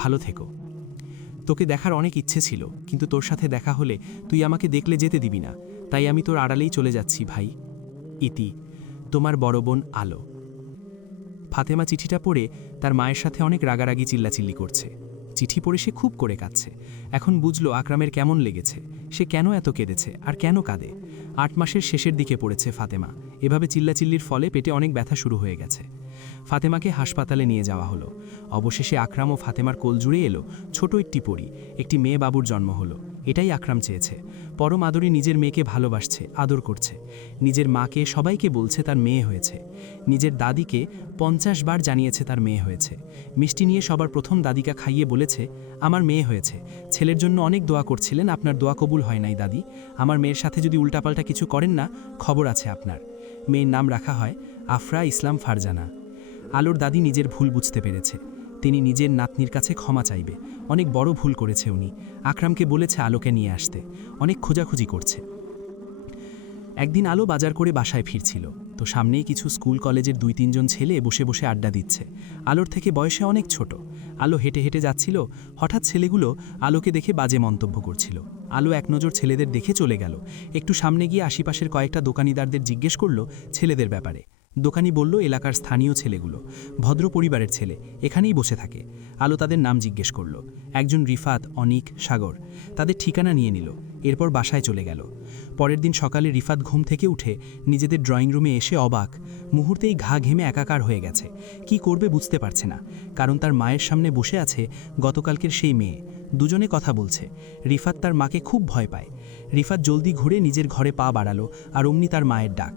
ভালো থেকো। তোকে দেখার অনেক ইচ্ছে ছিল, কিন্তু তোর সাথে দেখা হলে তুই আমাকে দেখলে যেতে দিবি না, তাই আমি তোর আড়ালেই চলে যাচ্ছি ভাই। ইতি, তোমার বড় বোন আলো। ফাতেমা চিঠিটা পড়ে তার মায়ের সাথে অনেক রাগারাগি চিল্লাচিল্লি করছে। চিঠি পড়ে সে খুব করে কাঁদছে। এখন বুঝলো আকরামের কেমন লেগেছে, সে কেন এত কেঁদেছে আর কেন কাঁদে। 8 মাসের শেষের দিকে পড়েছে ফাতেমা। এভাবে চিল্লাচিল্লির ফলে পেটে অনেক ব্যথা শুরু হয়ে গেছে। ফাতেমাকে হাসপাতালে নিয়ে যাওয়া হলো। অবশেষে আকরাম ও ফাতেমার কোল জুড়ে এলো ছোট একটি পরী, একটি মেয়ে বাবুর জন্ম হলো। এটাই আকরাম চেয়েছে। পরম আদরে নিজের মেয়েকে ভালোবাসছে, আদর করছে। নিজের মাকে সবাইকে বলছে তার মেয়ে হয়েছে। নিজের দাদিকে 50 বার জানিয়েছে তার মেয়ে হয়েছে। মিষ্টি নিয়ে সবার প্রথম দাদিকা খাইয়ে বলেছে আমার মেয়ে হয়েছে। ছেলের জন্য অনেক দোয়া করছিলেন, আপনার দোয়া কবুল হয় নাই দাদি। আমার মেয়ের সাথে যদি উল্টাপাল্টা কিছু করেন না, খবর আছে আপনার। মেয়ের নাম রাখা হয় আফরা ইসলাম ফারজানা। আলোর দাদি নিজের ভুল বুঝতে পেরেছে। তিনি নিজের নাতনির কাছে ক্ষমা চাইবে। অনেক বড় ভুল করেছে উনি। আকরামকে বলেছে আলোকে নিয়ে আসতে। অনেক খোঁজাখুঁজি করছে। একদিন আলো বাজার করে বাসায় ফিরছিল, তো সামনেই কিছু স্কুল কলেজের 2-3 জন ছেলে বসে বসে আড্ডা দিচ্ছে। আলোর থেকে বয়সে অনেক ছোট। আলো হেঁটে হেঁটে যাচ্ছিল, হঠাৎ ছেলেগুলো আলোকে দেখে বাজে মন্তব্য করছিল। আলো এক নজর ছেলেদের দেখে চলে গেল। একটু সামনে গিয়ে আশেপাশের কয়েকটা দোকানিদারদের জিজ্ঞেস করল ছেলেদের ব্যাপারে। দোকানি বলল এলাকার স্থানীয় ছেলেগুলো, ভদ্র পরিবারের ছেলে, এখানেই বসে থাকে। আলো তাদের নাম জিজ্ঞেস করল। একজন রিফাত, অনিক, সাগর। তাদের ঠিকানা নিয়ে নিল। এরপর বাসায় চলে গেল। পরের দিন সকালে রিফাত ঘুম থেকে উঠে নিজেদের ড্রয়িং রুমে এসে অবাক। মুহূর্তেই ঘা ঘেমে একাকার হয়ে গেছে। কি করবে বুঝতে পারছে না, কারণ তার মায়ের সামনে বসে আছে গতকালকের সেই মেয়ে। দুজনে কথা বলছে। রিফাত তার মাকে খুব ভয় পায়। রিফাত জলদি ঘুরে নিজের ঘরে পা বাড়ালো, আর অমনি তার মায়ের ডাক।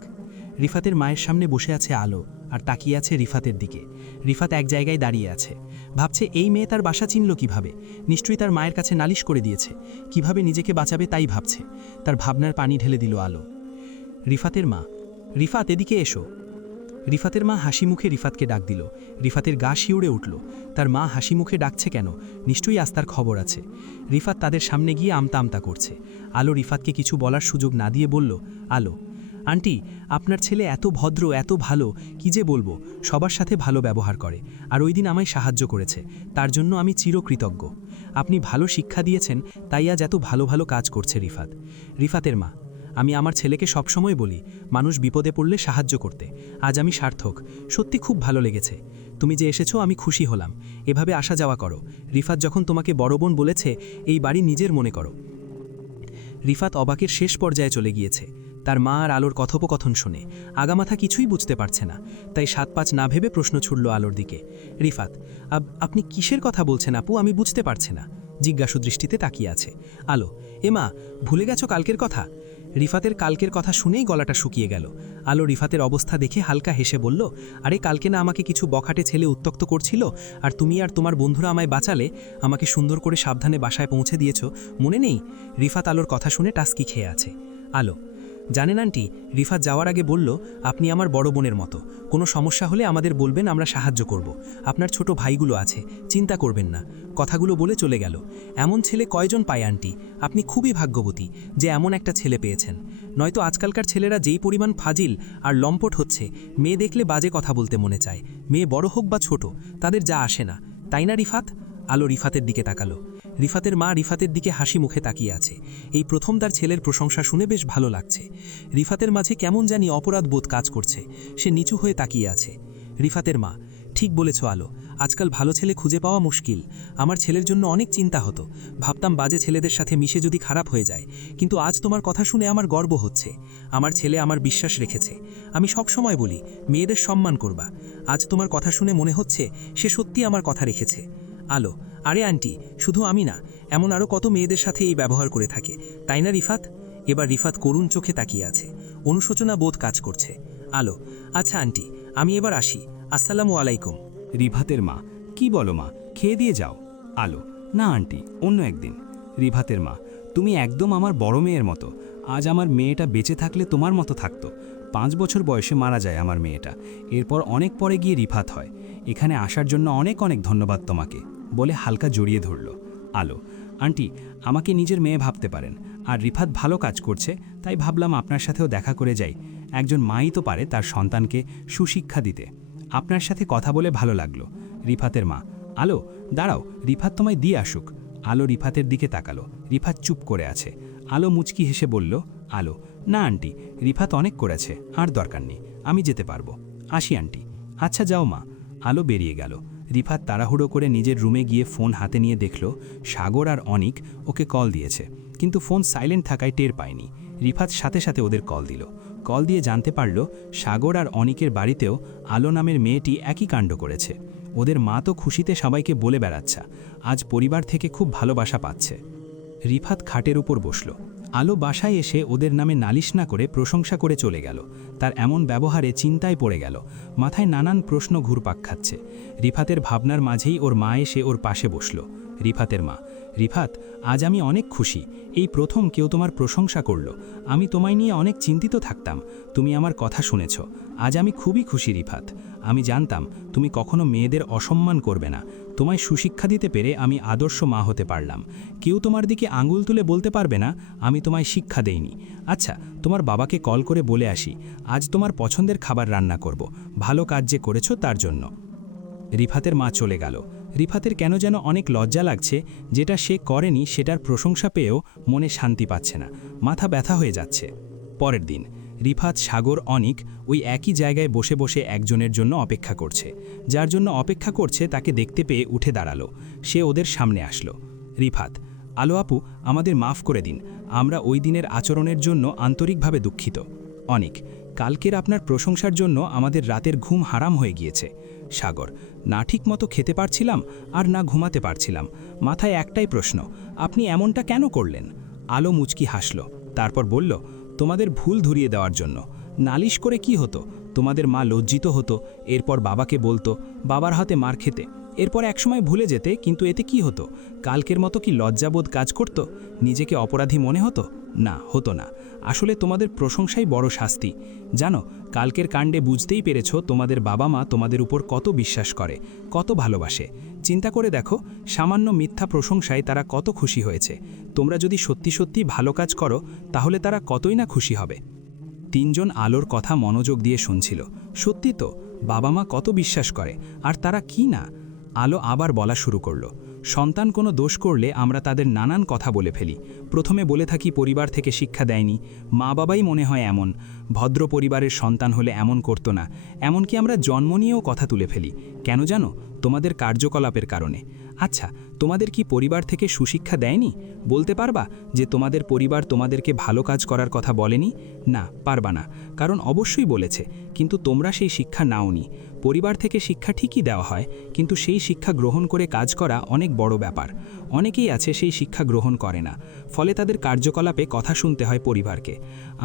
রিফাতের মায়ের সামনে বসে আছে আলো, আর তাকিয়ে আছে রিফাতের দিকে। রিফাত এক জায়গায় দাঁড়িয়ে আছে, ভাবছে এই মেয়ে তার বাসা চিনল কিভাবে। নিশ্চয়ই তার মায়ের কাছে নালিশ করে দিয়েছে। কিভাবে নিজেকে বাঁচাবে তাই ভাবছে। তার ভাবনার পানি ঢেলে দিল আলো। রিফাতের মা, রিফাত এদিকে এসো। রিফাতের মা হাসি মুখে রিফাতকে ডাক দিল। রিফাতের গা শিউড়ে উঠল। তার মা হাসি মুখে ডাকছে কেন? নিশ্চয়ই আজ তার খবর আছে। রিফাত তাদের সামনে গিয়ে আমতা আমতা করছে। আলো রিফাতকে কিছু বলার সুযোগ না দিয়ে বলল, আলো আন্টি, আপনার ছেলে এত ভদ্র, এত ভালো, কি যে বলবো। সবার সাথে ভালো ব্যবহার করে, আর ওই দিন আমায় সাহায্য করেছে, তার জন্য আমি চিরকৃতজ্ঞ। আপনি ভালো শিক্ষা দিয়েছেন, তাই আজ এত ভালো ভালো কাজ করছে রিফাত। রিফাতের মা, আমি আমার ছেলেকে সবসময় বলি মানুষ বিপদে পড়লে সাহায্য করতে। আজ আমি সার্থক, সত্যি খুব ভালো লেগেছে। তুমি যে এসেছো আমি খুশি হলাম। এভাবে আসা যাওয়া করো। রিফাত যখন তোমাকে বড় বোন বলেছে এই বাড়ি নিজের মনে করো। রিফাত অবাকের শেষ পর্যায়ে চলে গিয়েছে। তার মা আর আলোর কথোপকথন শুনে আগামাথা কিছুই বুঝতে পারছে না, তাই ৭-৫ না ভেবে প্রশ্ন ছুড়ল আলোর দিকে। রিফাত, আপনি কিসের কথা বলছেন আপু? আমি বুঝতে পারছি না। জিজ্ঞাসু দৃষ্টিতে তাকিয়ে আছে আলো। মা, ভুলে গেছো কালকের কথা? রিফাতের কালকের কথা শুনেই গলাটা শুকিয়ে গেল। আলো রিফাতের অবস্থা দেখে হালকা হেসে বলল, আরে কালকে না আমাকে কিছু বখাটে ছেলে উত্ত্যক্ত করছিল, আর তুমি আর তোমার বন্ধুরা আমায় বাঁচালে, আমাকে সুন্দর করে সাবধানে বাসায় পৌঁছে দিয়েছ, মনে নেই? রিফাত আলোর কথা শুনে টাস্কি খেয়ে আছে। আলো, জানেন আন্টি, রিফাত যাওয়ার আগে বলল আপনি আমার বড় বোনের মতো, কোনো সমস্যা হলে আমাদের বলবেন, আমরা সাহায্য করব। আপনার ছোট ভাইগুলো আছে, চিন্তা করবেন না। কথাগুলো বলে চলে গেল। এমন ছেলে কয়জন পায় আন্টি? আপনি খুবই ভাগ্যবতী যে এমন একটা ছেলে পেয়েছেন। নয়তো আজকালকার ছেলেরা যেই পরিমাণ ফাজিল আর লম্পট হচ্ছে, মেয়ে দেখলে বাজে কথা বলতে মনে চায়। মেয়ে বড় হোক বা ছোট, তাদের যা আসে না, তাই না রিফাত? আলো রিফাতের দিকে তাকালো। রিফাতের মা রিফাতের দিকে হাসি মুখে তাকিয়ে আছে। এই প্রথম তার ছেলের প্রশংসা শুনে বেশ ভালো লাগছে। রিফাতের মাঝে কেমন জানি অপরাধ বোধ কাজ করছে। সে নিচু হয়ে তাকিয়ে আছে। রিফাতের মা, ঠিক বলেছ আলো, আজকাল ভালো ছেলে খুঁজে পাওয়া মুশকিল। আমার ছেলের জন্য অনেক চিন্তা হতো, ভাবতাম বাজে ছেলেদের সাথে মিশে যদি খারাপ হয়ে যায়, কিন্তু আজ তোমার কথা শুনে আমার গর্ব হচ্ছে। আমার ছেলে আমার বিশ্বাস রেখেছে। আমি সব সময় বলি মেয়েদের সম্মান করবা। আজ তোমার কথা শুনে মনে হচ্ছে সে সত্যি আমার কথা রেখেছে। আলো, আরে আন্টি, শুধু আমি না, এমন আরও কত মেয়েদের সাথে এই ব্যবহার করে থাকে, তাই না রিফাত? এবার রিফাত করুণ চোখে তাকিয়ে আছে। অনুশোচনা বোধ কাজ করছে। আলো, আচ্ছা আন্টি, আমি এবার আসি। আসসালামু আলাইকুম। রিফাতের মা, কি বলো মা, খেয়ে দিয়ে যাও। আলো, না আন্টি, অন্য একদিন। রিফাতের মা, তুমি একদম আমার বড় মেয়ের মতো। আজ আমার মেয়েটা বেঁচে থাকলে তোমার মতো থাকতো। 5 বছর বয়সে মারা যায় আমার মেয়েটা। এরপর অনেক পরে গিয়ে রিফাত হয়। এখানে আসার জন্য অনেক অনেক ধন্যবাদ তোমাকে, বলে হালকা জড়িয়ে ধরল। আলো, আন্টি, আমাকে নিজের মেয়ে ভাবতে পারেন। আর রিফাত ভালো কাজ করছে, তাই ভাবলাম আপনার সাথেও দেখা করে যাই। একজন মাই তো পারে তার সন্তানকে সুশিক্ষা দিতে। আপনার সাথে কথা বলে ভালো লাগলো। রিফাতের মা, আলো দাঁড়াও, রিফাত তোমায় দিয়ে আসুক। আলো রিফাতের দিকে তাকালো। রিফাত চুপ করে আছে। আলো মুচকি হেসে বলল, আলো, না আন্টি, রিফাত অনেক করেছে, আর দরকার নেই, আমি যেতে পারবো। আসি আন্টি। আচ্ছা যাও মা। আলো বেরিয়ে গেল। রিফাত তাড়াহুড়ো করে নিজের রুমে গিয়ে ফোন হাতে নিয়ে দেখল সাগর আর অনিক ওকে কল দিয়েছে, কিন্তু ফোন সাইলেন্ট থাকায় টের পায়নি। রিফাত সাথে সাথে ওদের কল দিল। কল দিয়ে জানতে পারল সাগর আর অনিকের বাড়িতেও আলো নামের মেয়েটি একই কাণ্ড করেছে। ওদের মা তো খুশিতে সবাইকে বলে বেড়াচ্ছে আজ পরিবার থেকে খুব ভালোবাসা পাচ্ছে। রিফাত খাটের উপর বসল। আলো বাসায় এসে ওদের নামে নালিশ না করে প্রশংসা করে চলে গেল। তার এমন ব্যবহারে চিন্তায় পড়ে গেল। মাথায় নানান প্রশ্ন ঘুরপাক খাচ্ছে। রিফাতের ভাবনার মাঝেই ওর মা এসে ওর পাশে বসল। রিফাতের মা, রিফাত, আজ আমি অনেক খুশি। এই প্রথম কেউ তোমার প্রশংসা করল। আমি তোমায় নিয়ে অনেক চিন্তিত থাকতাম, তুমি আমার কথা শুনেছ। আজ আমি খুবই খুশি রিফাত। আমি জানতাম তুমি কখনো মেয়েদের অসম্মান করবে না। তোমায় সুশিক্ষা দিতে পেরে আমি আদর্শ মা হতে পারলাম। কেউ তোমার দিকে আঙুল তুলে বলতে পারবে না আমি তোমায় শিক্ষা দেইনি। আচ্ছা, তোমার বাবাকে কল করে বলে আসি, আজ তোমার পছন্দের খাবার রান্না করব, ভালো কাজ যে করেছ তার জন্য। রিফাতের মা চলে গেল। রিফাতের কেন যেন অনেক লজ্জা লাগছে। যেটা সে করেনি সেটার প্রশংসা পেয়েও মনে শান্তি পাচ্ছে না, মাথা ব্যথা হয়ে যাচ্ছে। পরের দিন রিফাত, সাগর, অনিক ওই একই জায়গায় বসে বসে একজনের জন্য অপেক্ষা করছে। যার জন্য অপেক্ষা করছে তাকে দেখতে পেয়ে উঠে দাঁড়ালো। সে ওদের সামনে আসলো। রিফাত, আলো আপু, আমাদের মাফ করে দিন, আমরা ওই দিনের আচরণের জন্য আন্তরিকভাবে দুঃখিত। অনিক, কালকের আপনার প্রশংসার জন্য আমাদের রাতের ঘুম হারাম হয়ে গিয়েছে। সাগর, না ঠিক মতো খেতে পারছিলাম আর না ঘুমাতে পারছিলাম, মাথায় একটাই প্রশ্ন, আপনি এমনটা কেন করলেন? আলো মুচকি হাসল, তারপর বলল, তোমাদের ভুল ধরিয়ে দেওয়ার জন্য। নালিশ করে কি হতো? তোমাদের মা লজ্জিত হতো, এরপর বাবাকে বলতো, বাবার হাতে মার খেতে, এরপর একসময় ভুলে যেতে, কিন্তু এতে কি হতো? কালকের মতো কি লজ্জাবোধ কাজ করত? নিজেকে অপরাধী মনে হতো? না, হতো না। আসলে তোমাদের প্রশংসাই বড় শাস্তি। জানো, কালকের কাণ্ডে বুঝতেই পেরেছ তোমাদের বাবা মা তোমাদের উপর কত বিশ্বাস করে, কত ভালোবাসে। চিন্তা করে দেখো, সামান্য মিথ্যা প্রশংসায় তারা কত খুশি হয়েছে। তোমরা যদি সত্যি সত্যি ভালো কাজ করো তাহলে তারা কতই না খুশি হবে। তিনজন আলোর কথা মনোযোগ দিয়ে শুনছিল। সত্যি তো, বাবা মা কত বিশ্বাস করে, আর তারা কি না। আলো আবার বলা শুরু করলো, সন্তান কোনো দোষ করলে আমরা তাদের নানান কথা বলে ফেলি। প্রথমে বলে থাকি পরিবার থেকে শিক্ষা দেয়নি, মা বাবাই মনে হয় এমন, ভদ্র পরিবারের সন্তান হলে এমন করতো না। এমনকি আমরা জন্ম নিয়েও কথা তুলে ফেলি। কেন জানো? তোমাদের কার্যকলাপের কারণে। আচ্ছা, তোমাদের কি পরিবার থেকে সুশিক্ষা দেয়নি? বলতে পারবা যে তোমাদের পরিবার তোমাদেরকে ভালো কাজ করার কথা বলেনি? না, পারবা না, কারণ অবশ্যই বলেছে, কিন্তু তোমরা সেই শিক্ষা নাওনি। পরিবার থেকে শিক্ষা ঠিকই দেওয়া হয়, কিন্তু সেই শিক্ষা গ্রহণ করে কাজ করা অনেক বড় ব্যাপার। অনেকেই আছে সেই শিক্ষা গ্রহণ করে না, ফলে তাদের কার্যকলাপে কথা শুনতে হয় পরিবারকে।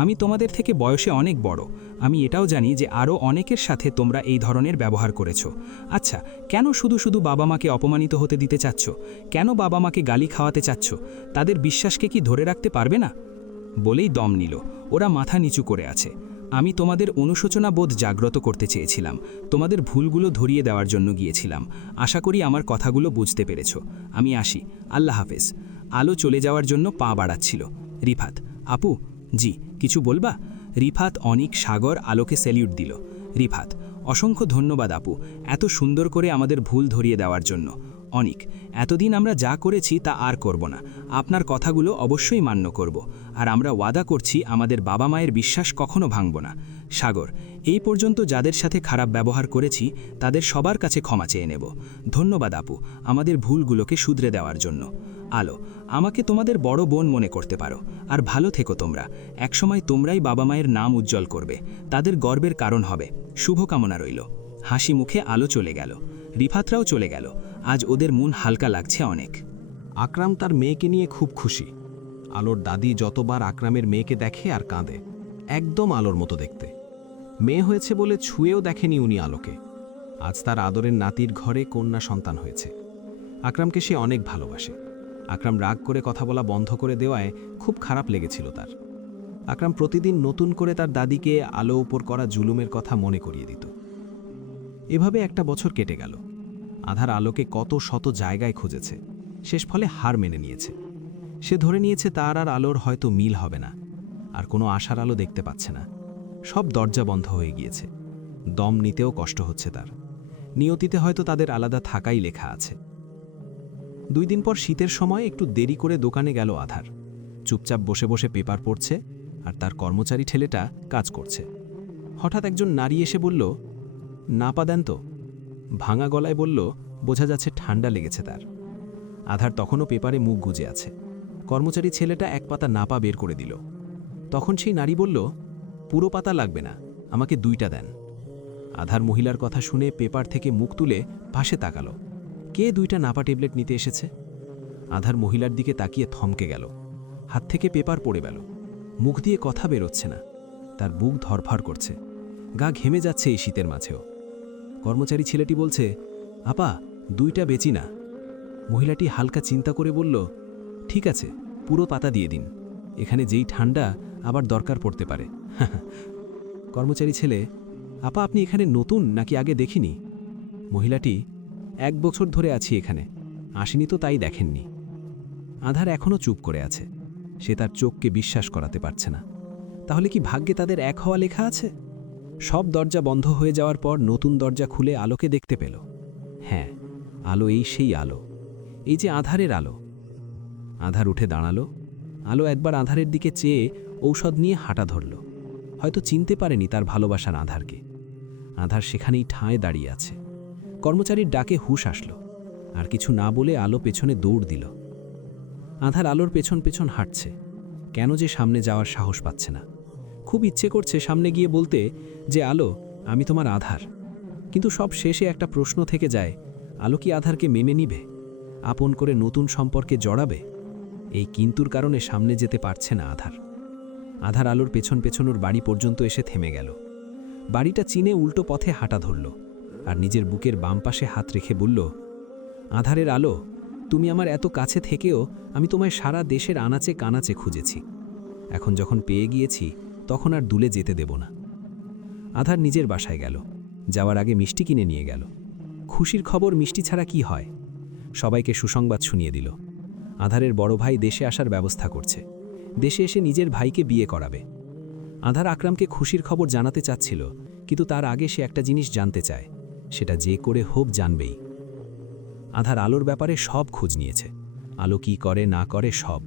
আমি তোমাদের থেকে বয়সে অনেক বড়, আমি এটাও জানি যে আরও অনেকের সাথে তোমরা এই ধরনের ব্যবহার করেছো। আচ্ছা, কেন শুধু শুধু বাবা মাকে অপমানিত হতে দিতে চাচ্ছ? কেন বাবা মাকে গালি খাওয়াতে চাচ্ছ? তাদের বিশ্বাসকে কি ধরে রাখতে পারবে না? বলেই দম নিল। ওরা মাথা নিচু করে আছে। আমি তোমাদের অনুশোচনা বোধ জাগ্রত করতে চেয়েছিলাম, তোমাদের ভুলগুলো ধরিয়ে দেওয়ার জন্য গিয়েছিলাম। আশা করি আমার কথাগুলো বুঝতে পেরেছ। আমি আসি, আল্লাহ হাফেজ। আলো চলে যাওয়ার জন্য পা বাড়াচ্ছিল। রিফাত: আপু। জি, কিছু বলবা? রিফাত, অনিক, সাগর আলোকে স্যালিউট দিল। রিফাত: অসংখ্য ধন্যবাদ আপু, এত সুন্দর করে আমাদের ভুল ধরিয়ে দেওয়ার জন্য। অনিক: এতদিন আমরা যা করেছি তা আর করব না, আপনার কথাগুলো অবশ্যই মান্য করব, আর আমরা ওয়াদা করছি আমাদের বাবা মায়ের বিশ্বাস কখনো ভাঙব না। সাগর: এই পর্যন্ত যাদের সাথে খারাপ ব্যবহার করেছি তাদের সবার কাছে ক্ষমা চেয়ে নেব। ধন্যবাদ আপু, আমাদের ভুলগুলোকে শুধরে দেওয়ার জন্য। আলো: আমাকে তোমাদের বড় বোন মনে করতে পারো, আর ভালো থেকো তোমরা। একসময় তোমরাই বাবা মায়ের নাম উজ্জ্বল করবে, তাদের গর্বের কারণ হবে। শুভকামনা রইল। হাসি মুখে আলো চলে গেল। রিফাতরাও চলে গেল। আজ ওদের মন হালকা লাগছে অনেক। আকরাম তার মেয়েকে নিয়ে খুব খুশি। আলোর দাদি যতবার আকরামের মেয়েকে দেখে আর কাঁদে, একদম আলোর মতো দেখতে। মেয়ে হয়েছে বলে ছুঁয়েও দেখেনি উনি আলোকে। আজ তার আদরের নাতির ঘরে কন্যা সন্তান হয়েছে। আকরামকে সে অনেক ভালোবাসে। আকরাম রাগ করে কথা বলা বন্ধ করে দেওয়ায় খুব খারাপ লেগেছিল তার। আকরাম প্রতিদিন নতুন করে তার দাদিকে আলো উপর করা জুলুমের কথা মনে করিয়ে দিত। এভাবে একটা বছর কেটে গেল। আধার আলোকে কত শত জায়গায় খুঁজেছে, শেষ ফলে হার মেনে নিয়েছে। সে ধরে নিয়েছে তার আর আলোর হয়তো মিল হবে না, আর কোনো আশার আলো দেখতে পাচ্ছে না। সব দরজা বন্ধ হয়ে গিয়েছে। দম নিতেও কষ্ট হচ্ছে তার। নিয়তিতে হয়তো তাদের আলাদা থাকাই লেখা আছে। 2 দিন পর শীতের সময় একটু দেরি করে দোকানে গেল আধার। চুপচাপ বসে বসে পেপার পড়ছে, আর তার কর্মচারী ছেলেটা কাজ করছে। হঠাৎ একজন নারী এসে বলল, নাপা দেন তো। ভাঙা গলায় বলল, বোঝা যাচ্ছে ঠান্ডা লেগেছে তার। আধার তখনও পেপারে মুখ গুজে আছে। কর্মচারী ছেলেটা এক পাতা নাপা বের করে দিল। তখন সেই নারী বলল, পুরো পাতা লাগবে না, আমাকে 2টা দেন। আধার মহিলার কথা শুনে পেপার থেকে মুখ তুলে পাশে তাকালো। কে 2টা নাপা ট্যাবলেট নিতে এসেছে? আধার মহিলার দিকে তাকিয়ে থমকে গেল। হাত থেকে পেপার পড়ে গেল। মুখ দিয়ে কথা বেরোচ্ছে না। তার বুক ধরফড় করছে, গা ঘেমে যাচ্ছে এই শীতের মাঝেও। কর্মচারী ছেলেটি বলছে, আপা 2টা বেচি না। মহিলাটি হালকা চিন্তা করে বলল, ঠিক আছে, পুরো পাতা দিয়ে দিন, এখানে যেই ঠান্ডা আবার দরকার পড়তে পারে। কর্মচারী ছেলে, আপা আপনি এখানে নতুন নাকি আগে দেখিনি? মহিলাটি, 1 বছর ধরে আছি এখানে, আসেনি তো তাই দেখেননি। আধার এখনও চুপ করে আছে। সে তার চোখকে বিশ্বাস করাতে পারছে না। তাহলে কি ভাগ্যে তাদের এক হওয়া লেখা আছে? সব দরজা বন্ধ হয়ে যাওয়ার পর নতুন দরজা খুলে আলোকে দেখতে পেল। হ্যাঁ, আলো এই সেই আলো, এই যে আধারের আলো। আধার উঠে দাঁড়ালো। আলো একবার আধারের দিকে চেয়ে ঔষধ নিয়ে হাঁটা ধরল। হয়তো চিনতে পারেনি তার ভালোবাসার আধারকে। আধার সেখানেই ঠাঁয় দাঁড়িয়ে আছে। কর্মচারীর ডাকে হুঁশ আসলো। আর কিছু না বলে আলো পেছনে দৌড় দিল। আধার আলোর পেছন পেছন হাঁটছে। কেন যে সামনে যাওয়ার সাহস পাচ্ছে না। খুব ইচ্ছে করছে সামনে গিয়ে বলতে যে, আলো, আমি তোমার আধার। কিন্তু সব শেষে একটা প্রশ্ন থেকে যায়, আলো কি আধারকে মেনে নিবে? আপন করে নতুন সম্পর্কে জড়াবে? এই কিন্তুর কারণে সামনে যেতে পারছে না আধার। আধার আলোর পেছন পেছন ওর বাড়ি পর্যন্ত এসে থেমে গেল। বাড়িটা চিনে উল্টো পথে হাঁটা ধরল, আর নিজের বুকের বাম পাশে হাত রেখে বলল, আধারের আলো, তুমি আমার এত কাছে থেকেও আমি তোমায় সারা দেশের আনাচে কানাচে খুঁজেছি। এখন যখন পেয়ে গিয়েছি তখন আর দূলে যেতে দেব না। আধার নিজের বাসায় গেল। যাওয়ার আগে মিষ্টি কিনে নিয়ে গেল। খুশির খবর মিষ্টি ছাড়া কি হয়? সবাইকে সুসংবাদ শুনিয়ে দিল। আধারের বড় ভাই দেশে আসার ব্যবস্থা করছে। দেশে এসে নিজের ভাইকে বিয়ে করাবে। আধার আকরামকে খুশির খবর জানাতে চাচ্ছিল, কিন্তু তার আগে সে একটা জিনিস জানতে চায়, সেটা যে করে হোক জানবেই। আধার আলোর ব্যাপারে সব খোঁজ নিয়েছে। আলো কি করে না করে সব।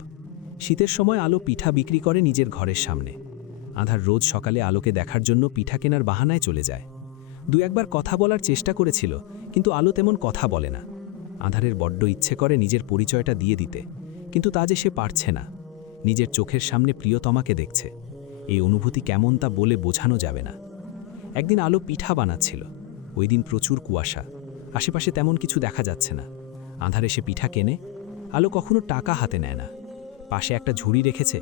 শীতের সময় আলো পিঠা বিক্রি করে নিজের ঘরের সামনে। আধার রোজ সকালে আলোকে দেখার জন্য পিঠা কেনার বাহানায় চলে যায়। দু একবার কথা বলার চেষ্টা করেছিল, কিন্তু আলো তেমন কথা বলে না। আধারের বড্ড ইচ্ছে করে নিজের পরিচয়টা দিয়ে দিতে, কিন্তু তা যে সে পারছে না। নিজের চোখের সামনে প্রিয়তমাকে দেখছে। এই অনুভূতি কেমন তা বলে বোঝানো যাবে না। একদিন আলো পিঠা বানাচ্ছিল। ওই দিন প্রচুর কুয়াশা, আশেপাশে তেমন কিছু দেখা যাচ্ছে না। আধার এসে পিঠা কেনে। আলো কখনো টাকা হাতে নেয় না। পাশে একটা ঝুড়ি রেখেছে,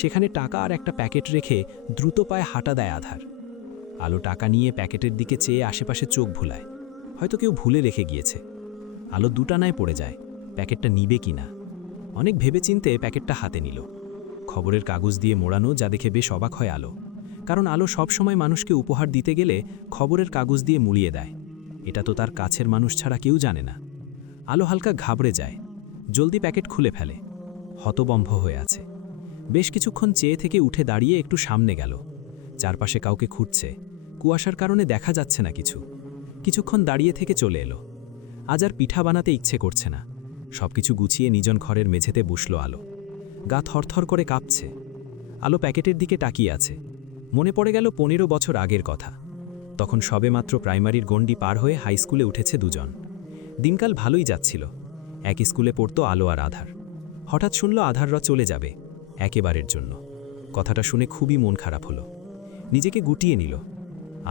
সেখানে টাকা আর একটা প্যাকেট রেখে দ্রুত পায়ে হাঁটা দেয় আধার। আলো টাকা নিয়ে প্যাকেটের দিকে চেয়ে আশেপাশে চোখ ভুলায়। হয়তো কেউ ভুলে রেখে গিয়েছে। আলো দুটানায় পড়ে যায়, প্যাকেটটা নিবে কি না। অনেক ভেবেচিন্তে প্যাকেটটা হাতে নিল। খবরের কাগজ দিয়ে মোড়ানো, যা দেখে বেশ অবাক হয় আলো। কারণ আলো সবসময় মানুষকে উপহার দিতে গেলে খবরের কাগজ দিয়ে মুড়িয়ে দেয়। এটা তো তার কাছের মানুষ ছাড়া কেউ জানে না। আলো হালকা ঘাবড়ে যায়, জলদি প্যাকেট খুলে ফেলে। হতবম্ব হয়ে আছে। বেশ কিছুক্ষণ চেয়ে থেকে উঠে দাঁড়িয়ে একটু সামনে গেল। চারপাশে কাউকে খুঁজছে, কুয়াশার কারণে দেখা যাচ্ছে না কিছু। কিছুক্ষণ দাঁড়িয়ে থেকে চলে এলো। আজ আর পিঠা বানাতে ইচ্ছে করছে না। সবকিছু গুছিয়ে নিজন ঘরের মেঝেতে বসল আলো। গা থরথর করে কাঁপছে। আলো প্যাকেটের দিকে তাকিয়ে আছে। মনে পড়ে গেল 15 বছর আগের কথা। তখন সবেমাত্র প্রাইমারির গণ্ডি পার হয়ে হাই স্কুলে উঠেছে দুজন। দিনকাল ভালোই যাচ্ছিল। এক স্কুলে পড়তো আলো আর আধার। হঠাৎ শুনল আধাররা চলে যাবে, একেবারের জন্য। কথাটা শুনে খুবই মন খারাপ হলো। নিজেকে গুটিয়ে নিল।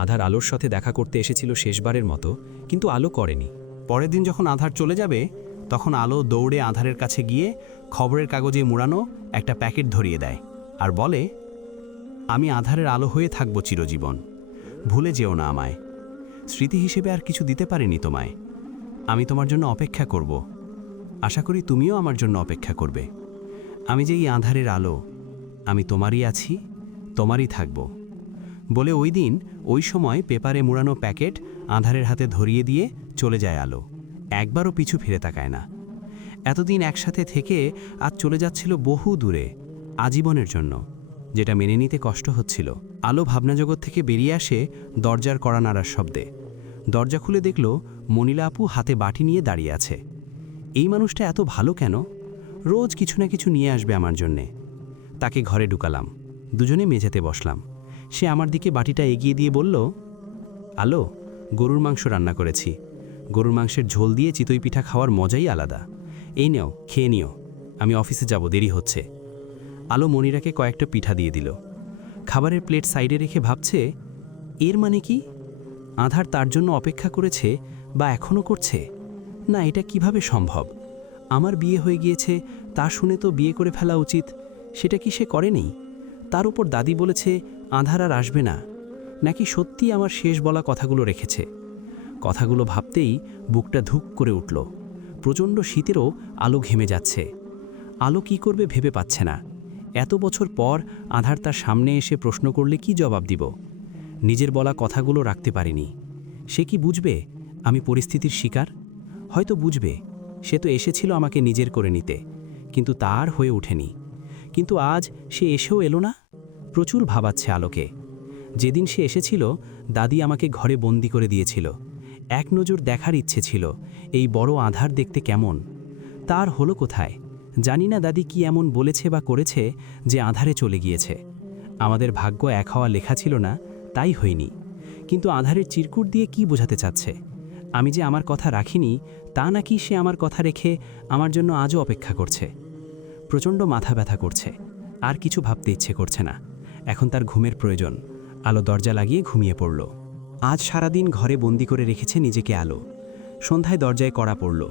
আধার আলোর সাথে দেখা করতে এসেছিল শেষবারের মতো, কিন্তু আলো করেনি। পরের দিন যখন আধার চলে যাবে, তখন আলো দৌড়ে আধারের কাছে গিয়ে খবরের কাগজে মুড়ানো একটা প্যাকেট ধরিয়ে দেয় আর বলে, আমি আধারের আলো হয়ে থাকব চিরজীবন। ভুলে যেও না আমায়। স্মৃতি হিসেবে আর কিছু দিতে পারিনি তোমায়। আমি তোমার জন্য অপেক্ষা করব। আশা করি তুমিও আমার জন্য অপেক্ষা করবে। আমি যে এই আধারের আলো, আমি তোমারই আছি, তোমারই থাকব। বলে ওই দিন ওই সময় পেপারে মুড়ানো প্যাকেট আধারের হাতে ধরিয়ে দিয়ে চলে যায় আলো। একবারও পিছু ফিরে তাকায় না। এতদিন একসাথে থেকে আজ চলে যাচ্ছিল বহু দূরে, আজীবনের জন্য, যেটা মেনে নিতে কষ্ট হচ্ছিল। আলো ভাবনাজগৎ থেকে বেরিয়ে আসে দরজার কড়া নাড়ার শব্দে। দরজা খুলে দেখল মনিলা আপু হাতে বাটি নিয়ে দাঁড়িয়ে আছে। এই মানুষটা এত ভালো কেন? রোজ কিছু না কিছু নিয়ে আসবে আমার জন্যে। তাকে ঘরে ঢুকালাম। দুজনে মেঝেতে বসলাম। সে আমার দিকে বাটিটা এগিয়ে দিয়ে বলল, আলো, গরুর মাংস রান্না করেছি। গরুর মাংসের ঝোল দিয়ে চিতই পিঠা খাওয়ার মজাই আলাদা। এই নাও, খেয়ে নিও। আমি অফিসে যাব, দেরি হচ্ছে। আলো মনিরাকে কয়েকটা পিঠা দিয়ে দিল। খাবারের প্লেট সাইডে রেখে ভাবছে, এর মানে কি? আধার তার জন্য অপেক্ষা করেছে বা এখনও করছে? না, এটা কিভাবে সম্ভব? আমার বিয়ে হয়ে গিয়েছে, তা শুনে তো বিয়ে করে ফেলা উচিত। সেটা কি সে করেনি? তার উপর দাদি বলেছে আধার আর আসবে না। নাকি সত্যি আমার শেষ বলা কথাগুলো রেখেছে? কথাগুলো ভাবতেই বুকটা ধুক করে উঠল। প্রচণ্ড শীতেরও আলো ঘেমে যাচ্ছে। আলো কি করবে ভেবে পাচ্ছে না। এত বছর পর আধার তার সামনে এসে প্রশ্ন করলে কি জবাব দিব? নিজের বলা কথাগুলো রাখতে পারিনি। সে কি বুঝবে আমি পরিস্থিতির শিকার? হয়তো বুঝবে। সে তো এসেছিল আমাকে নিজের করে নিতে, কিন্তু তার হয়ে ওঠেনি। কিন্তু আজ সে এসেও এলো না। প্রচুর ভাবাচ্ছে আলোকে। যেদিন সে এসেছিল, দাদি আমাকে ঘরে বন্দি করে দিয়েছিল। এক নজর দেখার ইচ্ছে ছিল এই বড় আধার দেখতে কেমন। তার হলো কোথায় জানি না। দাদি কি এমন বলেছে বা করেছে যে আধারে চলে গিয়েছে। আমাদের ভাগ্য এক হওয়া লেখা ছিল না, তাই হয়নি। কিন্তু আধারের চিরকুট দিয়ে কি বোঝাতে চাচ্ছে? আমি যে আমার কথা রাখিনি, তা নাকি সে আমার কথা রেখে আমার জন্য আজও অপেক্ষা করছে। প্রচণ্ড মাথা ব্যথা করছে। আর কিছু ভাবতে ইচ্ছে করছে না। এখন তার ঘুমের প্রয়োজন। আলো দরজা লাগিয়ে ঘুমিয়ে পড়ল। আজ সারাদিন ঘরে বন্দি করে রেখেছে নিজেকে আলো। সন্ধ্যায় দরজায় কড়া পড়ল।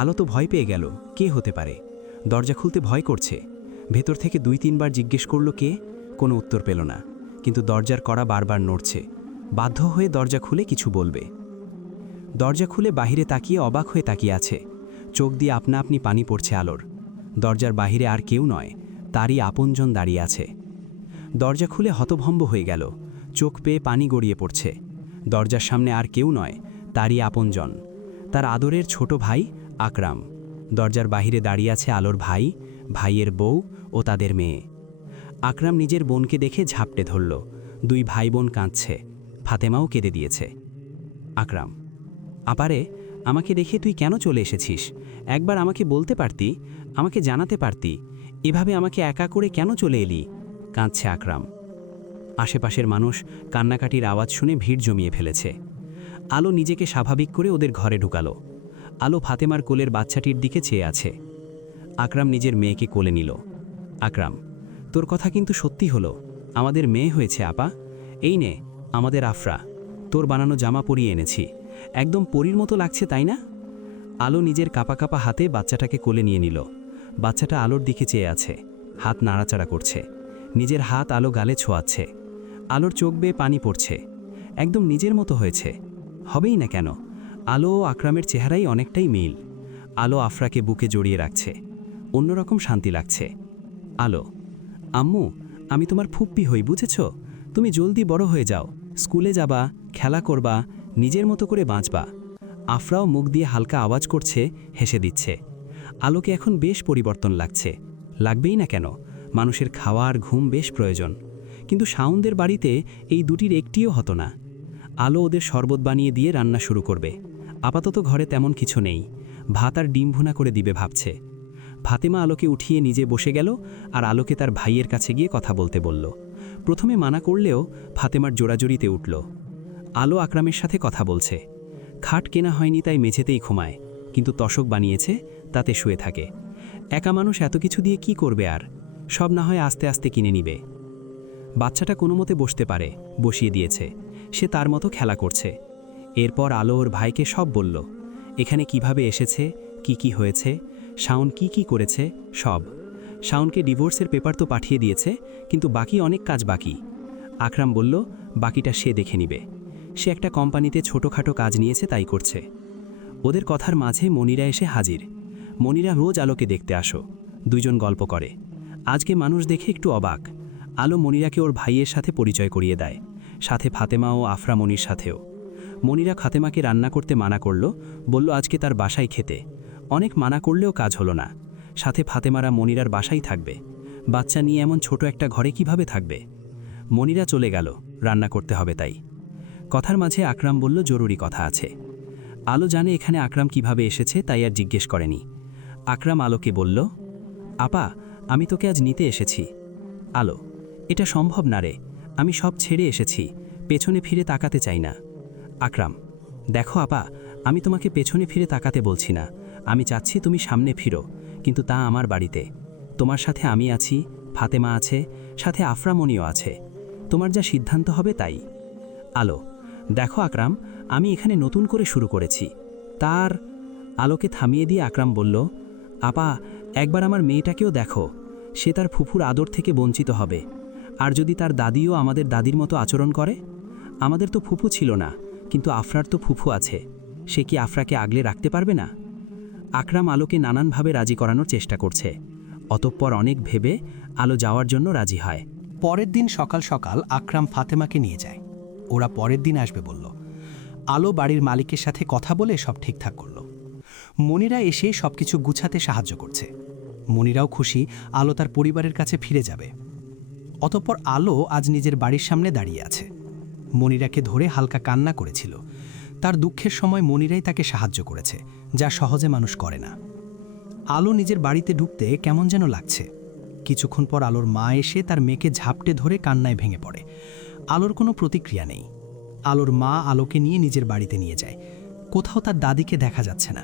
আলো তো ভয় পেয়ে গেল, কে হতে পারে? দরজা খুলতে ভয় করছে। ভেতর থেকে 2-3 বার জিজ্ঞেস করল কে, কোনো উত্তর পেল না। কিন্তু দরজার কড়া বারবার নড়ছে। বাধ্য হয়ে দরজা খুলে কিছু বলবে। দরজা খুলে বাহিরে তাকিয়ে অবাক হয়ে তাকিয়ে আছে। চোখ দিয়ে আপনা আপনি পানি পড়ছে আলোর। দরজার বাহিরে আর কেউ নয়, তারই আপনজন দাঁড়িয়ে আছে। দরজা খুলে হতভম্ব হয়ে গেল। চোখ পেয়ে পানি গড়িয়ে পড়ছে। দরজার সামনে আর কেউ নয়, তারই আপনজন, তার আদরের ছোট ভাই আকরাম। দরজার বাহিরে দাঁড়িয়ে আছে আলোর ভাই, ভাইয়ের বউ ও তাদের মেয়ে। আকরাম নিজের বোনকে দেখে ঝাপটে ধরল। 2 ভাই বোন কাঁদছে। ফাতেমাও কেঁদে দিয়েছে। আকরাম, আপারে, আমাকে রেখে তুই কেন চলে এসেছিস? একবার আমাকে বলতে পারতি, আমাকে জানাতে পারতি। এভাবে আমাকে একা করে কেন চলে এলি? কাঁদছে আকরাম। আশেপাশের মানুষ কান্নাকাটির আওয়াজ শুনে ভিড় জমিয়ে ফেলেছে। আলো নিজেকে স্বাভাবিক করে ওদের ঘরে ঢুকালো। আলো ফাতেমার কোলের বাচ্চাটির দিকে চেয়ে আছে। আকরাম নিজের মেয়েকে কোলে নিল। আকরাম, তোর কথা কিন্তু সত্যি হলো, আমাদের মেয়ে হয়েছে আপা। এই নে আমাদের আফরা, তোর বানানো জামা পরিয়ে এনেছি, একদম পরীর মতো লাগছে তাই না? আলো নিজের কাপা কাপা হাতে বাচ্চাটাকে কোলে নিয়ে নিল। বাচ্চাটা আলোর দিকে চেয়ে আছে, হাত নাড়াচাড়া করছে। নিজের হাত আলো গালে ছোঁয়াচ্ছে। আলোর চোখ বেয়ে পানি পড়ছে। একদম নিজের মতো হয়েছে, হবেই না কেন? আলো ও আকরামের চেহারাই অনেকটাই মিল। আলো আফরাকে বুকে জড়িয়ে রাখছে, অন্যরকম শান্তি লাগছে। আলো, আম্মু, আমি তোমার ফুপ্পি হই, বুঝেছ? তুমি জলদি বড় হয়ে যাও, স্কুলে যাবা, খেলা করবা, নিজের মতো করে বাঁচবা। আফরাও মুখ দিয়ে হালকা আওয়াজ করছে, হেসে দিচ্ছে। আলোকে এখন বেশ পরিবর্তন লাগছে, লাগবেই না কেন? মানুষের খাওয়া আর ঘুম বেশ প্রয়োজন। কিন্তু শাওনদের বাড়িতে এই দুটির একটিও হতো না। আলো ওদের শরবত বানিয়ে দিয়ে রান্না শুরু করবে। আপাতত ঘরে তেমন কিছু নেই, ভাত আর ডিম ভুনা করে দিবে ভাবছে। ফাতেমা আলোকে উঠিয়ে নিজে বসে গেল আর আলোকে তার ভাইয়ের কাছে গিয়ে কথা বলতে বলল। প্রথমে মানা করলেও ফাতেমার জোড়াজড়িতে উঠল। আলো আকরামের সাথে কথা বলছে। খাট কেনা হয়নি তাই মেঝেতেই ঘুমায়, কিন্তু তশক বানিয়েছে, তাতে শুয়ে থাকে। একা মানুষ এত কিছু দিয়ে কি করবে আর? সব না হয় আস্তে আস্তে কিনে নিবে। বাচ্চাটা কোনো মতে বসতে পারে, বসিয়ে দিয়েছে। সে তার মতো খেলা করছে। এরপর আলো ওর ভাইকে সব বলল, এখানে কিভাবে এসেছে, কি হয়েছে, শাওন কি করেছে, সব। শাওনকে ডিভোর্সের পেপার তো পাঠিয়ে দিয়েছে, কিন্তু বাকি অনেক কাজ বাকি। আকরাম বলল বাকিটা সে দেখে নিবে। সে একটা কোম্পানিতে ছোটোখাটো কাজ নিয়েছে, তাই করছে। ওদের কথার মাঝে মনিরা এসে হাজির। মনিরা রোজ আলোকে দেখতে আসো, দুইজন গল্প করে। আজকে মানুষ দেখে একটু অবাক। আলো মনিরাকে ওর ভাইয়ের সাথে পরিচয় করিয়ে দেয়, সাথে ফাতেমা ও আফরা মনির সাথেও। মনিরা ফাতেমাকে রান্না করতে মানা করল, বলল আজকে তার বাসায় খেতে। অনেক মানা করলেও কাজ হলো না। সাথে ফাতেমারা মনিরার বাসায় থাকবে। বাচ্চা নিয়ে এমন ছোট একটা ঘরে কিভাবে থাকবে? মনিরা চলে গেল, রান্না করতে হবে তাই। কথার মাঝে আকরাম বলল জরুরি কথা আছে। আলো জানে এখানে আকরাম কিভাবে এসেছে, তাই আর জিজ্ঞেস করেনি। আকরাম আলোকে বলল, আপা, আমি তোকে আজ নিতে এসেছি। আলো, এটা সম্ভব না রে, আমি সব ছেড়ে এসেছি, পেছনে ফিরে তাকাতে চাই না। আকরাম, দেখো আপা, আমি তোমাকে পেছনে ফিরে তাকাতে বলছি না, আমি চাচ্ছি তুমি সামনে ফিরো, কিন্তু তা আমার বাড়িতে। তোমার সাথে আমি আছি, ফাতেমা আছে, সাথে আফরা মনিও আছে। তোমার যা সিদ্ধান্ত হবে তাই। আলো, দেখো আকরাম, আমি এখানে নতুন করে শুরু করেছি। তার আলোকে থামিয়ে দিয়ে আকরাম বলল, আপা, একবার আমার মেয়েটাকেও দেখো, সে তার ফুফুর আদর থেকে বঞ্চিত হবে। আর যদি তার দাদিও আমাদের দাদির মতো আচরণ করে? আমাদের তো ফুফু ছিল না, কিন্তু আফরার তো ফুফু আছে, সে কি আফরাকে আগলে রাখতে পারবে না? আকরাম আলোকে নানানভাবে রাজি করানোর চেষ্টা করছে। অতঃপর অনেক ভেবে আলো যাওয়ার জন্য রাজি হয়। পরের দিন সকাল সকাল আকরাম ফাতেমাকে নিয়ে যায়। ওরা পরের দিন আসবে বলল। আলো বাড়ির মালিকের সাথে কথা বলে সব ঠিকঠাক করল। মনিরা এসে সবকিছু গুছাতে সাহায্য করছে। মনিরাও খুশি আলো তার পরিবারের কাছে ফিরে যাবে। অতঃপর আলো আজ নিজের বাড়ির সামনে দাঁড়িয়ে আছে। মনিরাকে ধরে হালকা কান্না করেছিল। তার দুঃখের সময় মনিরাই তাকে সাহায্য করেছে, যা সহজে মানুষ করে না। আলো নিজের বাড়িতে ঢুকতে কেমন যেন লাগছে। কিছুক্ষণ পর আলোর মা এসে তার মেয়েকে ঝাপটে ধরে কান্নায় ভেঙে পড়ে। আলোর কোনো প্রতিক্রিয়া নেই। আলোর মা আলোকে নিয়ে নিজের বাড়িতে নিয়ে যায়। কোথাও তার দাদিকে দেখা যাচ্ছে না,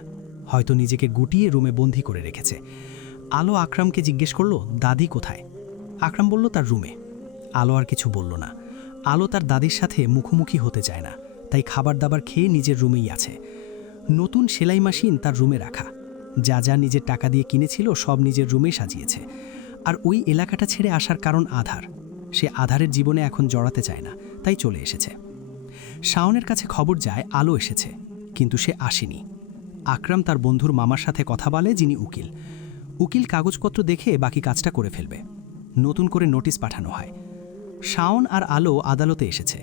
হয়তো নিজেকে গুটিয়ে রুমে বন্দি করে রেখেছে। আলো আকরামকে জিজ্ঞেস করল, দাদি কোথায়? আকরাম বলল তার রুমে। আলো আর কিছু বলল না। আলো তার দাদির সাথে মুখোমুখি হতে চায় না, তাই খাবার দাবার খেয়ে নিজের রুমেই আছে। নতুন সেলাই মেশিন তার রুমে রাখা। যা যা নিজের টাকা দিয়ে কিনেছিল সব নিজের রুমেই সাজিয়েছে। আর ওই এলাকাটা ছেড়ে আসার কারণ আধার। সে আধারের জীবনে এখন জড়াতে চায় না, তাই চলে এসেছে। শাওনের কাছে খবর যায় আলো এসেছে, কিন্তু সে আসেনি। আকরাম তার বন্ধুর মামার সাথে কথা বলে, যিনি উকিল। উকিল কাগজপত্র দেখে বাকি কাজটা করে ফেলবে। নতুন করে নোটিশ পাঠানো হয়। শাওন আর আলো আদালতে এসেছে।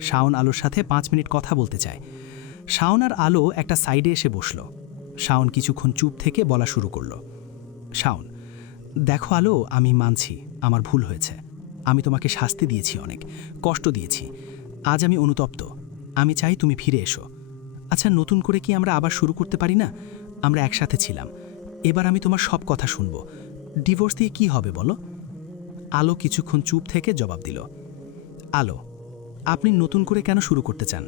শাওন আলোর সাথে 5 মিনিট কথা বলতে চায়। শাওন আর আলো একটা সাইডে এসে বসল। শাওন কিছুক্ষণ চুপ থেকে বলা শুরু করল। শাওন, দেখো আলো, আমি মানছি আমার ভুল হয়েছে। আমি তোমাকে শাস্তি দিয়েছি, অনেক কষ্ট দিয়েছি। আজ আমি অনুতপ্ত। আমি চাই তুমি ফিরে এসো। আচ্ছা, নতুন করে কি আমরা আবার শুরু করতে পারি না? আমরা একসাথে ছিলাম, এবার আমি তোমার সব কথা শুনব। ডিভোর্স দিয়ে কি হবে বলো? আলো কিছুক্ষণ চুপ থেকে জবাব দিল। আলো, আপনি নতুন করে কেন শুরু করতে চান?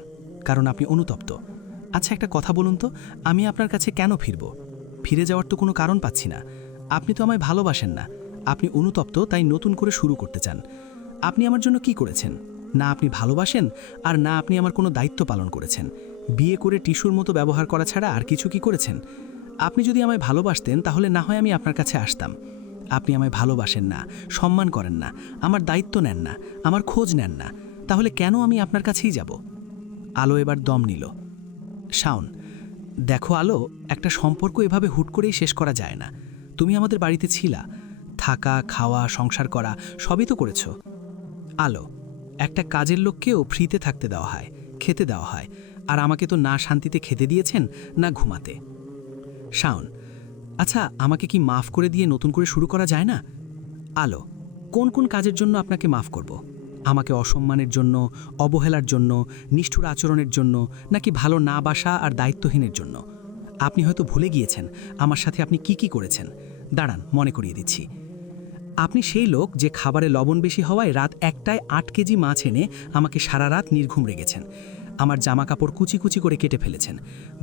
কারণ আপনি অনুতপ্ত। আচ্ছা, একটা কথা বলুন তো, আমি আপনার কাছে কেন ফিরব? ফিরে যাওয়ার তো কোনো কারণ পাচ্ছি না। আপনি তো আমায় ভালোবাসেন না, আপনি অনুতপ্ত, তাই নতুন করে শুরু করতে চান। আপনি আমার জন্য কি করেছেন? না আপনি ভালোবাসেন, আর না আপনি আমার কোনো দায়িত্ব পালন করেছেন। বিয়ে করে টিস্যুর মতো ব্যবহার করা ছাড়া আর কিছু কি করেছেন? আপনি যদি আমায় ভালোবাসতেন তাহলে না হয় আমি আপনার কাছে আসতাম। আপনি আমায় ভালোবাসেন না, সম্মান করেন না, আমার দায়িত্ব নেন না, আমার খোঁজ নেন না, তাহলে কেন আমি আপনার কাছেই যাব? আলো এবার দম নিল। শাওন, দেখো আলো, একটা সম্পর্ক এভাবে হুট করেই শেষ করা যায় না। তুমি আমাদের বাড়িতে ছিলা, থাকা, খাওয়া, সংসার করা সবই তো করেছ। আলো, একটা কাজের লোককেও ফ্রিতে থাকতে দেওয়া হয়, খেতে দেওয়া হয়, আর আমাকে তো না শান্তিতে খেতে দিয়েছেন না ঘুমাতে। শাওন, আচ্ছা, আমাকে কি মাফ করে দিয়ে নতুন করে শুরু করা যায় না? আলো, কোন কোন কাজের জন্য আপনাকে মাফ করব? আমাকে অসম্মানের জন্য, অবহেলার জন্য, নিষ্ঠুর আচরণের জন্য, নাকি ভালো না বাসা আর দায়িত্বহীনের জন্য? আপনি হয়তো ভুলে গিয়েছেন আমার সাথে আপনি কি কি করেছেন। দাঁড়ান, মনে করিয়ে দিচ্ছি। আপনি সেই লোক যে খাবারে লবণ বেশি হওয়ায় রাত 1টায় 8 কেজি মাছ এনে আমাকে সারা রাত নির্ঘুম রেখেছেন। আমার জামা কাপড় কুচি কুচি করে কেটে ফেলেছেন।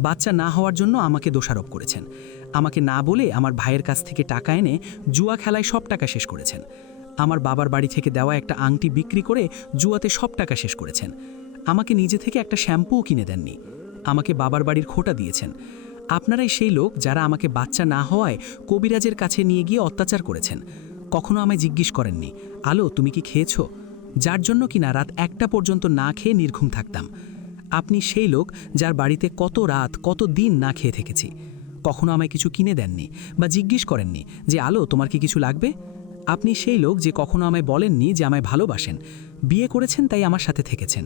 বাচ্চা না হওয়ার জন্য আমাকে দোষারোপ করেছেন। আমাকে না বলে আমার ভাইয়ের কাছ থেকে টাকা এনে জুয়া খেলায় সব টাকা শেষ করেছেন। আমার বাবার বাড়ি থেকে দেওয়া একটা আংটি বিক্রি করে জুয়াতে সব টাকা শেষ করেছেন। আমাকে নিজে থেকে একটা শ্যাম্পুও কিনে দেননি। আমাকে বাবার বাড়ির খোটা দিয়েছেন। আপনারাই সেই লোক যারা আমাকে বাচ্চা না হওয়ায় কবিরাজের কাছে নিয়ে গিয়ে অত্যাচার করেছেন। কখনো আমায় জিজ্ঞেস করেননি, আলো তুমি কি খেয়েছো? যার জন্য কিনা রাত 1টা পর্যন্ত না খেয়ে নির্ঘুম থাকতাম। আপনি সেই লোক যার বাড়িতে কত রাত, কত দিন না খেয়ে থেকেছি। কখনো আমায় কিছু কিনে দেননি বা জিজ্ঞেস করেননি যে আলো তোমার কি কিছু লাগবে। আপনি সেই লোক যে কখনো আমায় বলেননি যে আমায় ভালোবাসেন। বিয়ে করেছেন তাই আমার সাথে থেকেছেন।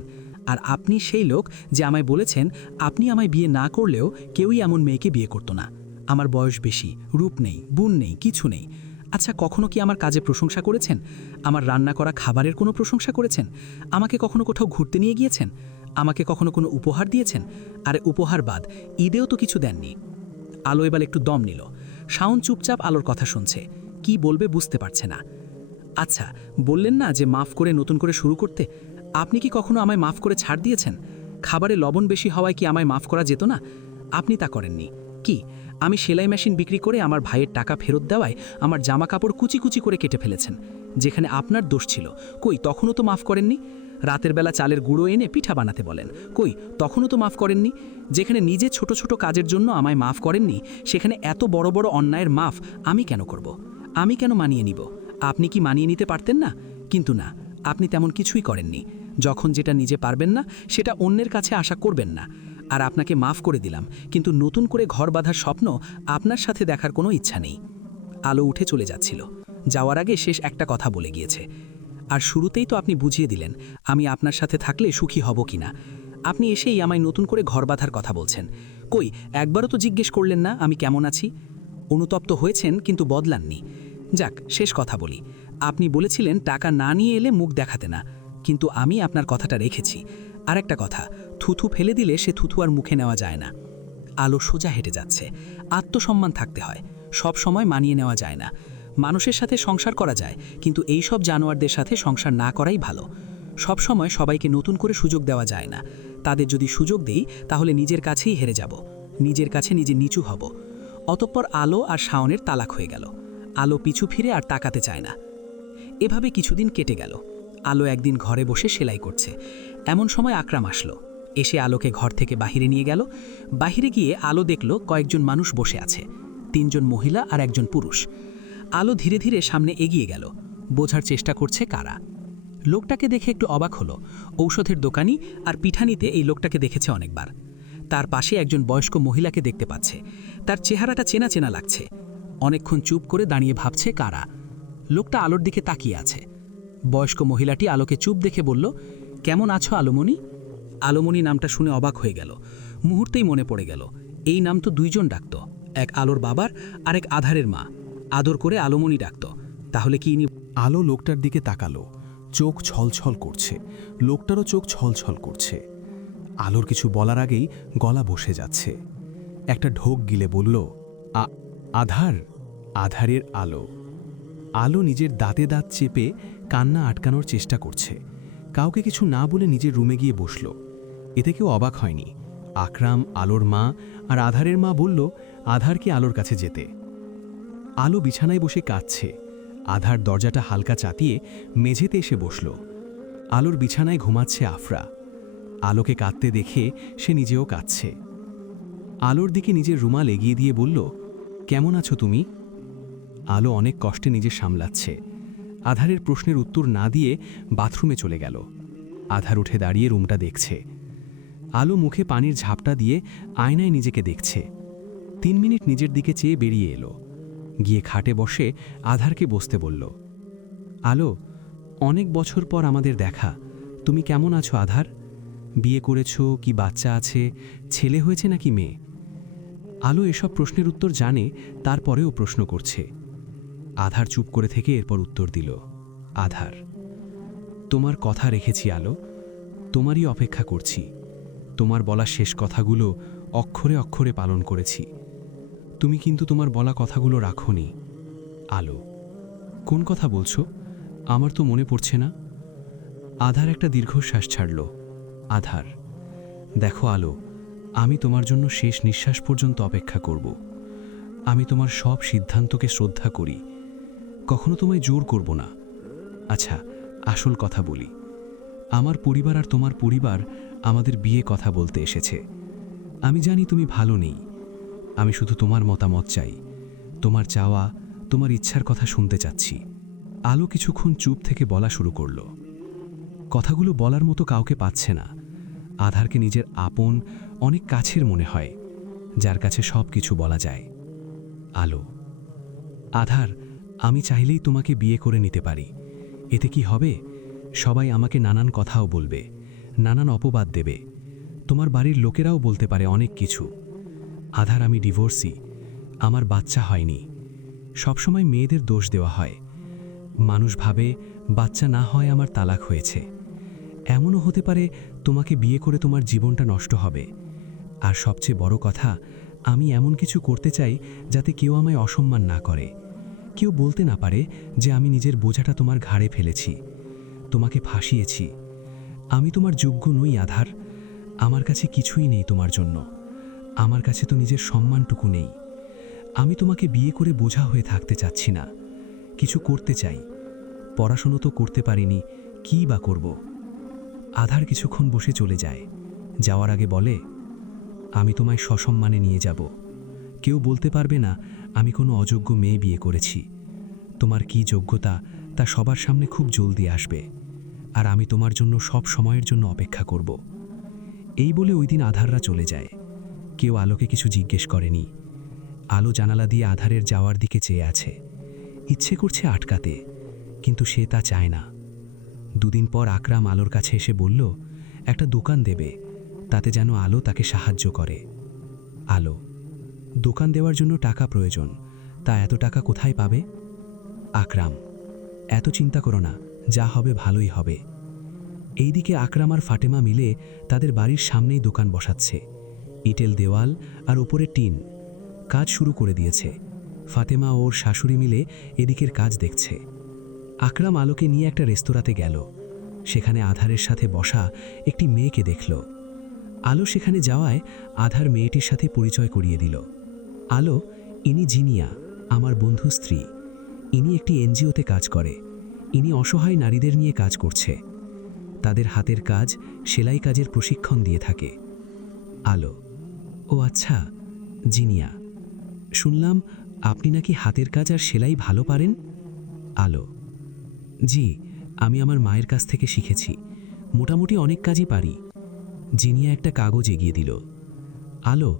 আর আপনি সেই লোক যে আমায় বলেছেন আপনি আমায় বিয়ে না করলেও কেউই এমন মেয়েকে বিয়ে করতো না। আমার বয়স বেশি, রূপ নেই, গুণ নেই, কিছু নেই। আচ্ছা, কখনো কি আমার কাজে প্রশংসা করেছেন? আমার রান্না করা খাবারের কোনো প্রশংসা করেছেন? আমাকে কখনো কোথাও ঘুরতে নিয়ে গিয়েছেন? আমাকে কখনো কোনো উপহার দিয়েছেন? আরে উপহার বাদ, ঈদেও তো কিছু দেননি। আলো এবার একটু দম নিল। শাওন চুপচাপ আলোর কথা শুনছে, কি বলবে বুঝতে পারছে না। আচ্ছা, বললেন না যে মাফ করে নতুন করে শুরু করতে? আপনি কি কখনো আমায় মাফ করে ছাড় দিয়েছেন? খাবারে লবণ বেশি হওয়ায় কি আমায় মাফ করা যেত না? আপনি তা করেননি। কি, আমি সেলাই মেশিন বিক্রি করে আমার ভাইয়ের টাকা ফেরত দেওয়ায় আমার জামা কাপড় কুচি কুচি করে কেটে ফেলেছেন, যেখানে আপনার দোষ ছিল। কই, তখনও তো মাফ করেননি। রাতের বেলা চালের গুঁড়ো এনে পিঠা বানাতে বলেন, কই, তখনও তো মাফ করেননি। যেখানে নিজে ছোট ছোট কাজের জন্য আমায় মাফ করেননি, সেখানে এত বড় বড় অন্যায়ের মাফ আমি কেন করব? আমি কেন মানিয়ে নিব? আপনি কি মানিয়ে নিতে পারতেন না? কিন্তু না, আপনি তেমন কিছুই করেননি। যখন যেটা নিজে পারবেন না সেটা অন্যের কাছে আশা করবেন না। আর আপনাকে মাফ করে দিলাম, কিন্তু নতুন করে ঘর বাঁধার স্বপ্ন আপনার সাথে দেখার কোনো ইচ্ছা নেই। আলো উঠে চলে যাচ্ছিল। যাওয়ার আগে শেষ একটা কথা বলে গিয়েছে। আর শুরুতেই তো আপনি বুঝিয়ে দিলেন আমি আপনার সাথে থাকলে সুখী হব কিনা। আপনি এসেই আমায় নতুন করে ঘর বাঁধার কথা বলছেন। কই, একবারও তো জিজ্ঞেস করলেন না আমি কেমন আছি? অনুতপ্ত হয়েছেন কিন্তু বদলাননি। যাক, শেষ কথা বলি। আপনি বলেছিলেন টাকা না নিয়ে এলে মুখ দেখাতে না, কিন্তু আমি আপনার কথাটা রেখেছি। আর একটা কথা, থুথু ফেলে দিলে সে থুথু আর মুখে নেওয়া যায় না। আলো সোজা হেঁটে যাচ্ছে। আত্মসম্মান থাকতে হয়, সব সময় মানিয়ে নেওয়া যায় না। মানুষের সাথে সংসার করা যায়, কিন্তু এই সব জানোয়ারদের সাথে সংসার না করাই ভালো। সব সময় সবাইকে নতুন করে সুযোগ দেওয়া যায় না। তাদের যদি সুযোগ দেই তাহলে নিজের কাছেই হেরে যাব, নিজের কাছে নিজে নিচু হব। অতঃপর আলো আর শাওনের তালাক হয়ে গেল। আলো পিছু ফিরে আর তাকাতে চায় না। এভাবে কিছুদিন কেটে গেল। আলো একদিন ঘরে বসে সেলাই করছে। এমন সময় আকরাম আসলো। এসে আলোকে ঘর থেকে বাহিরে নিয়ে গেল। বাহিরে গিয়ে আলো দেখল কয়েকজন মানুষ বসে আছে, 3 জন মহিলা আর 1 জন পুরুষ। আলো ধীরে ধীরে সামনে এগিয়ে গেল, বোঝার চেষ্টা করছে কারা। লোকটাকে দেখে একটু অবাক হলো। ঔষধের দোকানি আর পিঠানিতে এই লোকটাকে দেখেছে অনেকবার। তার পাশে একজন বয়স্ক মহিলাকে দেখতে পাচ্ছে। তার চেহারাটা চেনা চেনা লাগছে। অনেকক্ষণ চুপ করে দাঁড়িয়ে ভাবছে কারা। লোকটা আলোর দিকে তাকিয়ে আছে। বয়স্ক মহিলাটি আলোকে চুপ দেখে বলল, কেমন আছো আলোমণি? আলোমণি নামটা শুনে অবাক হয়ে গেল। মুহূর্তেই মনে পড়ে গেল এই নাম তো 2 জন ডাকত, এক আলোর বাবার আর এক আধারের মা। আদর করে আলোমণি ডাকত। তাহলে কি ইনি? আলো লোকটার দিকে তাকালো। চোখ ছলছল করছে, লোকটারও চোখ ছলছল করছে। আলোর কিছু বলার আগেই গলা বসে যাচ্ছে। একটা ঢোক গিলে বলল, আধার, আধারের আলো। আলো নিজের দাঁতে দাঁত চেপে কান্না আটকানোর চেষ্টা করছে। কাউকে কিছু না বলে নিজের রুমে গিয়ে বসল। এতে কেউ অবাক হয়নি। আকরাম, আলোর মা আর আধারের মা বলল আধারকে আলোর কাছে যেতে। আলো বিছানায় বসে কাঁদছে। আধার দরজাটা হালকা চাতিয়ে মেঝেতে এসে বসল। আলোর বিছানায় ঘুমাচ্ছে আফরা। আলোকে কাঁদতে দেখে সে নিজেও কাঁদছে। আলোর দিকে নিজের রুমাল এগিয়ে দিয়ে বলল, কেমন আছো তুমি? আলো অনেক কষ্টে নিজে সামলাচ্ছে। আধারের প্রশ্নের উত্তর না দিয়ে বাথরুমে চলে গেল। আধার উঠে দাঁড়িয়ে রুমটা দেখছে। আলো মুখে পানির ঝাপটা দিয়ে আয়নায় নিজেকে দেখছে। 3 মিনিট নিজের দিকে চেয়ে বেরিয়ে এলো। গিয়ে খাটে বসে আধারকে বসতে বলল, আলো, অনেক বছর পর আমাদের দেখা। তুমি কেমন আছো আধার? বিয়ে করেছো কি, বাচ্চা আছে, ছেলে হয়েছে নাকি মেয়ে? আলো এসব প্রশ্নের উত্তর জানে, তারপরেও প্রশ্ন করছে। আধার চুপ করে থেকে এরপর উত্তর দিল, আধার, তোমার কথা রেখেছি আলো, তোমারই অপেক্ষা করছি। তোমার বলা শেষ কথাগুলো অক্ষরে অক্ষরে পালন করেছি। তুমি কিন্তু তোমার বলা কথাগুলো রাখোনি। আলো, কোন কথা বলছো? আমার তো মনে পড়ছে না। আধার একটা দীর্ঘশ্বাস ছাড়ল। আধার, দেখো আলো, আমি তোমার জন্য শেষ নিঃশ্বাস পর্যন্ত অপেক্ষা করব। আমি তোমার সব সিদ্ধান্তকে শ্রদ্ধা করি, কখনো তোমায় জোর করব না। আচ্ছা, আসল কথা বলি। আমার পরিবার আর তোমার পরিবার আমাদের বিয়ে কথা বলতে এসেছে। আমি জানি তুমি ভালো নেই। আমি শুধু তোমার মতামত চাই। তোমার চাওয়া, তোমার ইচ্ছার কথা শুনতে চাচ্ছি। আলো কিছুক্ষণ চুপ থেকে বলা শুরু করল। কথাগুলো বলার মতো কাউকে পাচ্ছে না। আধারকে নিজের আপন, অনেক কাছের মনে হয়, যার কাছে সব কিছু বলা যায়। আলো, আধার, আমি চাইলেই তোমাকে বিয়ে করে নিতে পারি। এতে কি হবে? সবাই আমাকে নানান কথাও বলবে, নানান অপবাদ দেবে। তোমার বাড়ির লোকেরাও বলতে পারে অনেক কিছু। আধার, আমি ডিভোর্সি, আমার বাচ্চা হয়নি। সবসময় মেয়েদের দোষ দেওয়া হয়। মানুষ ভাবে বাচ্চা না হয় আমার তালাক হয়েছে। এমনও হতে পারে তোমাকে বিয়ে করে তোমার জীবনটা নষ্ট হবে। আর সবচেয়ে বড় কথা, আমি এমন কিছু করতে চাই যাতে কেউ আমায় অসম্মান না করে, কেউ বলতে না পারে যে আমি নিজের বোঝাটা তোমার ঘাড়ে ফেলেছি, তোমাকে ফাঁসিয়েছি। আমি তোমার যোগ্য নই আধার। আমার কাছে কিছুই নেই তোমার জন্য। আমার কাছে তো নিজের সম্মানটুকু নেই। আমি তোমাকে বিয়ে করে বোঝা হয়ে থাকতে চাচ্ছি না। কিছু করতে চাই। পড়াশুনো তো করতে পারিনি, কী বা করব? আধার কিছুক্ষণ বসে চলে যায়। যাওয়ার আগে বলে, আমি তোমায় সসম্মানে নিয়ে যাব। কেউ বলতে পারবে না আমি কোনো অযোগ্য মেয়ে বিয়ে করেছি। তোমার কি যোগ্যতা তা সবার সামনে খুব জলদি আসবে। আর আমি তোমার জন্য সব সময়ের জন্য অপেক্ষা করব। এই বলে ওই দিন আধাররা চলে যায়। কেউ আলোকে কিছু জিজ্ঞেস করেনি। আলো জানালা দিয়ে আধারের যাওয়ার দিকে চেয়ে আছে। ইচ্ছে করছে আটকাতে, কিন্তু সে তা চায় না। 2 দিন পর আকরাম আলোর কাছে এসে বলল, একটা দোকান দেবে, তাতে যেন আলো তাকে সাহায্য করে। আলো, দোকান দেওয়ার জন্য টাকা প্রয়োজন, তা এত টাকা কোথায় পাবে? আকরাম, এত চিন্তা করো না, যা হবে ভালোই হবে। এইদিকে আকরাম আর ফাতেমা মিলে তাদের বাড়ির সামনেই দোকান বসাচ্ছে। ইটেল দেওয়াল আর ওপরে টিন। কাজ শুরু করে দিয়েছে। ফাতেমা ও ওর শাশুড়ি মিলে এদিকের কাজ দেখছে। আকরাম আলোকে নিয়ে একটা রেস্তোরাঁতে গেল। সেখানে আধারের সাথে বসা একটি মেয়েকে দেখল। আলো সেখানে যাওয়ায় আধার মেয়েটির সাথে পরিচয় করিয়ে দিল। আলো, ইনি জিনিয়া, আমার বন্ধু স্ত্রী। ইনি একটি এনজিওতে কাজ করে। ইনি অসহায় নারীদের নিয়ে কাজ করছে। তাদের হাতের কাজ, সেলাই কাজের প্রশিক্ষণ দিয়ে থাকে। আলো, ও আচ্ছা, জিনিয়া, শুনলাম আপনি নাকি হাতের কাজ আর সেলাই ভালো পারেন? আলো, জি, আমি আমার মায়ের কাছ থেকে শিখেছি। মোটামুটি অনেক কাজই পারি। জিনিয়া একটা কাগজ এগিয়ে দিল। আলো,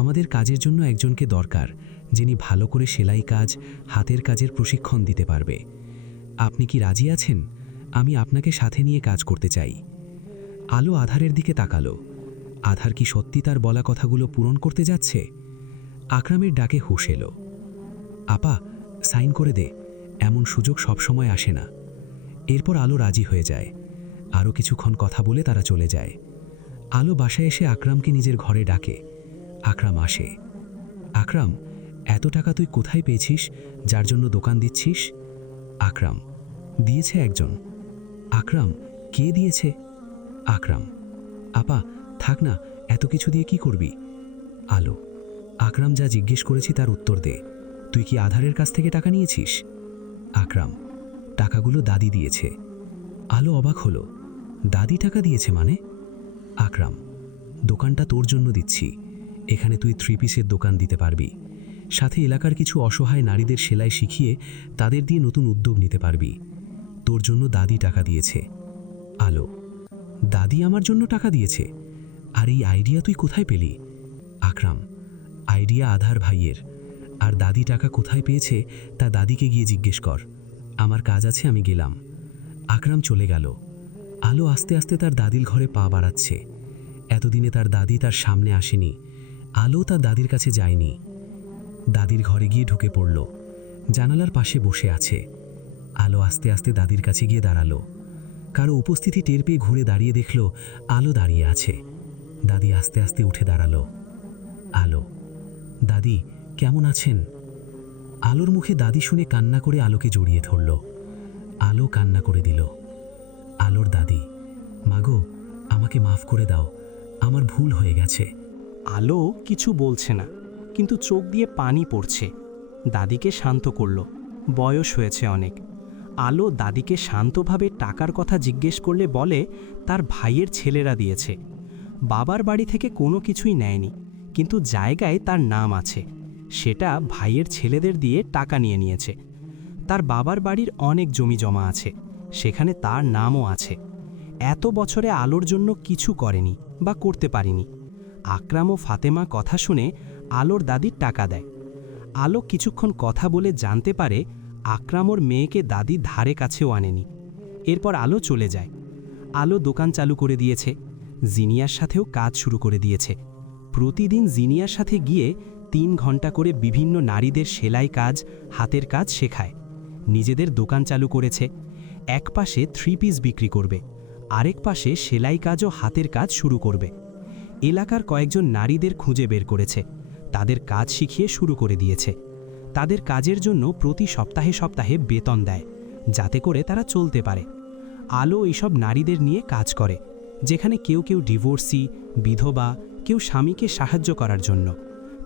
আমাদের কাজের জন্য একজনকে দরকার, যিনি ভালো করে সেলাই কাজ, হাতের কাজের প্রশিক্ষণ দিতে পারবে। আপনি কি রাজি আছেন? আমি আপনাকে সাথে নিয়ে কাজ করতে চাই। আলো আধারের দিকে তাকালো। আধার কি সত্যি তার বলা কথাগুলো পূরণ করতে যাচ্ছে? আকরামের ডাকে হুঁশ এলো। আপা, সাইন করে দে, এমন সুযোগ সবসময় আসে না। এরপর আলো রাজি হয়ে যায়। আরও কিছুক্ষণ কথা বলে তারা চলে যায়। আলো বাসায় এসে আকরামকে নিজের ঘরে ডাকে। আকরাম আসে। আকরাম, এত টাকা তুই কোথায় পেয়েছিস, যার জন্য দোকান দিচ্ছিস? আকরাম, দিয়েছে একজন। আকরাম, কে দিয়েছে? আকরাম, আপা থাক না, এত কিছু দিয়ে কি করবি? আলো, আকরাম, যা জিজ্ঞেস করেছি তার উত্তর দে। তুই কি আধারের কাছ থেকে টাকা নিয়েছিস? আকরাম, টাকাগুলো দাদি দিয়েছে। আলো অবাক হলো। দাদি টাকা দিয়েছে মানে? আকরাম, দোকানটা তোর জন্য দিচ্ছি। এখানে তুই 3 পিসের দোকান দিতে পারবি, সাথে এলাকার কিছু অসহায় নারীদের সেলাই শিখিয়ে তাদের দিয়ে নতুন উদ্যোগ নিতে পারবি। তোর জন্য দাদি টাকা দিয়েছে। আলো, দাদি আমার জন্য টাকা দিয়েছে? আর এই আইডিয়া তুই কোথায় পেলি? আকরাম, আইডিয়া আধার ভাইয়ের। আর দাদি টাকা কোথায় পেয়েছে তা দাদিকে গিয়ে জিজ্ঞেস কর। আমার কাজ আছে, আমি গেলাম। আকরাম চলে গেল। আলো আস্তে আস্তে তার দাদির ঘরে পা বাড়াচ্ছে। এতদিনে তার দাদি তার সামনে আসেনি। আলো তার দাদির কাছে যায়নি। দাদির ঘরে গিয়ে ঢুকে পড়ল। জানালার পাশে বসে আছে। আলো আস্তে আস্তে দাদির কাছে গিয়ে দাঁড়ালো। কারো উপস্থিতি টের পেয়ে ঘুরে দাঁড়িয়ে দেখল আলো দাঁড়িয়ে আছে। দাদি আস্তে আস্তে উঠে দাঁড়ালো। আলো, দাদি কেমন আছেন? আলোর মুখে দাদি শুনে কান্না করে আলোকে জড়িয়ে ধরল। আলো কান্না করে দিল। আলোর দাদি, মাগো আমাকে মাফ করে দাও, আমার ভুল হয়ে গেছে। আলো কিছু বলছে না, কিন্তু চোখ দিয়ে পানি পড়ছে। দাদিকে শান্ত করল। বয়স হয়েছে অনেক। আলো দাদিকে শান্তভাবে টাকার কথা জিজ্ঞেস করলে বলে তার ভাইয়ের ছেলেরা দিয়েছে। বাবার বাড়ি থেকে কোনো কিছুই নেয়নি, কিন্তু জায়গায় তার নাম আছে। সেটা ভাইয়ের ছেলেদের দিয়ে টাকা নিয়েছে। তার বাবার বাড়ির অনেক জমি জমা আছে, সেখানে তার নামও আছে। এত বছরে আলোর জন্য কিছু করেনি বা করতে পারেনি। আকরাম ও ফাতেমা কথা শুনে আলোর দাদির টাকা দেয়। আলো কিছুক্ষণ কথা বলে জানতে পারে আকরাম ওর মেয়েকে দাদি ধারে কাছেও আনেনি। এরপর আলো চলে যায়। আলো দোকান চালু করে দিয়েছে। জিনিয়ার সাথেও কাজ শুরু করে দিয়েছে। প্রতিদিন জিনিয়ার সাথে গিয়ে 3 ঘন্টা করে বিভিন্ন নারীদের সেলাই কাজ, হাতের কাজ শেখায়। নিজেদের দোকান চালু করেছে। এক পাশে 3 পিস বিক্রি করবে, আরেক পাশে সেলাই কাজ ও হাতের কাজ শুরু করবে। এলাকার কয়েকজন নারীদের খুঁজে বের করেছে, তাদের কাজ শিখিয়ে শুরু করে দিয়েছে। তাদের কাজের জন্য প্রতি সপ্তাহে সপ্তাহে বেতন দেয়, যাতে করে তারা চলতে পারে। আলো এইসব নারীদের নিয়ে কাজ করে, যেখানে কেউ কেউ ডিভোর্সি, বিধবা, কেউ স্বামীকে সাহায্য করার জন্য,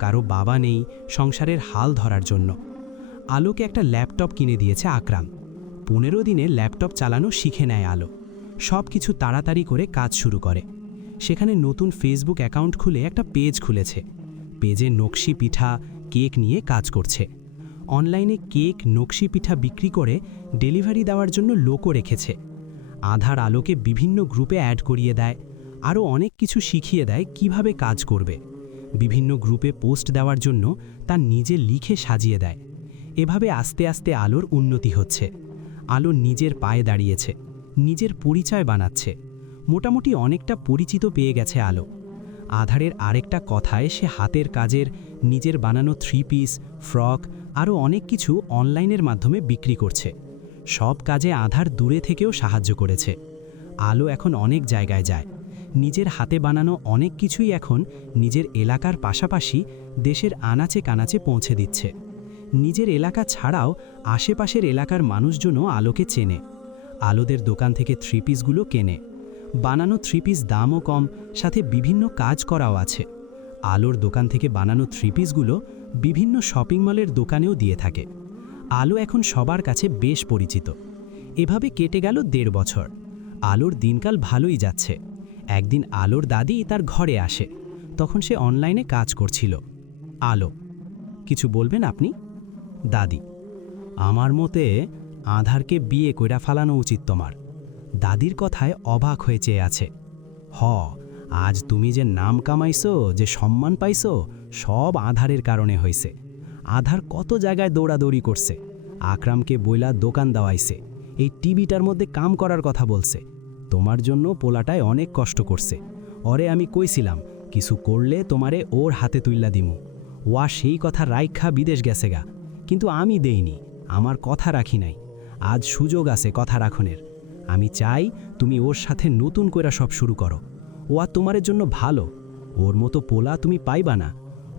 কারো বাবা নেই, সংসারের হাল ধরার জন্য। আলোকে একটা ল্যাপটপ কিনে দিয়েছে আকরাম। 15 দিনে ল্যাপটপ চালানো শিখে নেয় আলো। সব কিছু তাড়াতাড়ি করে কাজ শুরু করে। সেখানে নতুন ফেসবুক অ্যাকাউন্ট খুলে একটা পেজ খুলেছে। পেজে নকশি পিঠা, কেক নিয়ে কাজ করছে। অনলাইনে কেক, নকশি পিঠা বিক্রি করে ডেলিভারি দেওয়ার জন্য লোকও রেখেছে। আধার আলোকে বিভিন্ন গ্রুপে অ্যাড করিয়ে দেয়, আরও অনেক কিছু শিখিয়ে দেয় কিভাবে কাজ করবে। বিভিন্ন গ্রুপে পোস্ট দেওয়ার জন্য তা নিজে লিখে সাজিয়ে দেয়। এভাবে আস্তে আস্তে আলোর উন্নতি হচ্ছে। আলো নিজের পায়ে দাঁড়িয়েছে, নিজের পরিচয় বানাচ্ছে। মোটামুটি অনেকটা পরিচিত পেয়ে গেছে আলো। আধারের আরেকটা কথায় সে হাতের কাজের, নিজের বানানো 3 পিস, ফ্রক, আরও অনেক কিছু অনলাইনের মাধ্যমে বিক্রি করছে। সব কাজে আধার দূরে থেকেও সাহায্য করেছে। আলো এখন অনেক জায়গায় যায়। নিজের হাতে বানানো অনেক কিছুই এখন নিজের এলাকার পাশাপাশি দেশের আনাচে কানাচে পৌঁছে দিচ্ছে। নিজের এলাকা ছাড়াও আশেপাশের এলাকার মানুষজনও আলোকে চেনে। আলোদের দোকান থেকে 3 পিসগুলো কেনে। বানানো 3 পিস দামও কম, সাথে বিভিন্ন কাজ করাও আছে। আলোর দোকান থেকে বানানো 3 পিসগুলো বিভিন্ন শপিং মলের দোকানেও দিয়ে থাকে। আলো এখন সবার কাছে বেশ পরিচিত। এভাবে কেটে গেল 1.5 বছর। আলোর দিনকাল ভালোই যাচ্ছে। একদিন আলোর দাদি তার ঘরে আসে। তখন সে অনলাইনে কাজ করছিল। আলো, কিছু বলবেন আপনি? দাদি, আমার মতে আধারকে বিয়ে কইরা ফালানো উচিত তোমার। দাদির কথায় অবাক হয়ে চেয়ে আছে। আজ তুমি যে নাম কামাইছো, যে সম্মান পাইছো, সব আধারের কারণে হয়েছে। আধার কত জায়গায় দৌড়াদৌড়ি করছে, আকরামকে বইলা দোকান দেওয়াইছে, এই টিভিটার মধ্যে কাম করার কথা বলছে। তোমার জন্য পোলাটায় অনেক কষ্ট করছে। ওরে আমি কইছিলাম কিছু করলে তোমারে ওর হাতে তুইল্লা দিমু। ওয়া সেই কথা রাইখা বিদেশ গেছে গা, কিন্তু আমি দেইনি, আমার কথা রাখি নাই। আজ সুযোগ আছে কথা রাখনের। আমি চাই তুমি ওর সাথে নতুন কইরা সব শুরু করো। ও আর তোমারের জন্য ভালো, ওর মতো পোলা তুমি পাইবা না,